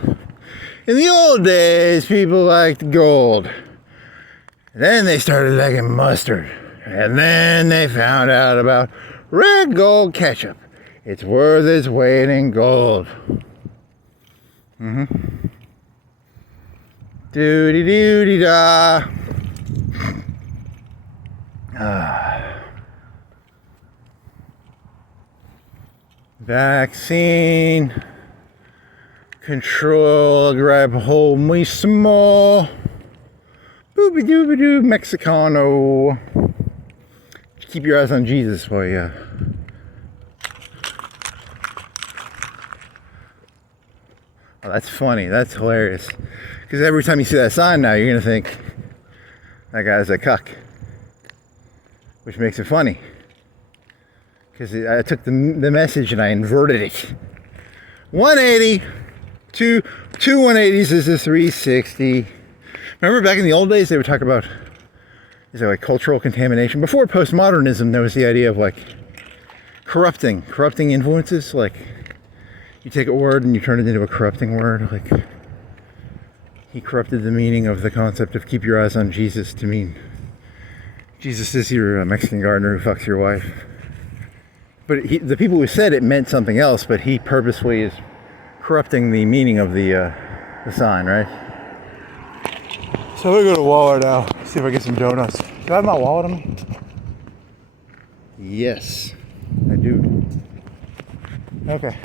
In the old days, people liked gold. Then they started liking mustard. And then they found out about red gold ketchup. It's worth its weight in gold. Doody-doody-da. Vaccine. Control. Grab hold me small. Booby-dooby-doo. Mexicano. Keep your eyes on Jesus while you... Oh, that's funny. That's hilarious. Because every time you see that sign now, you're going to think that guy's a cuck. Which makes it funny. Because I took the message and I inverted it. 180. Two 180s is a 360. Remember back in the old days, they would talk about, is there like cultural contamination? Before postmodernism, there was the idea of like corrupting influences. Like you take a word and you turn it into a corrupting word. Like he corrupted the meaning of the concept of keep your eyes on Jesus to mean Jesus is your Mexican gardener who fucks your wife. But the people who said it meant something else, but he purposefully is corrupting the meaning of the sign, right? So I'm gonna go to Walmart now, see if I get some donuts. Do I have my wallet on me? Yes, I do. Okay.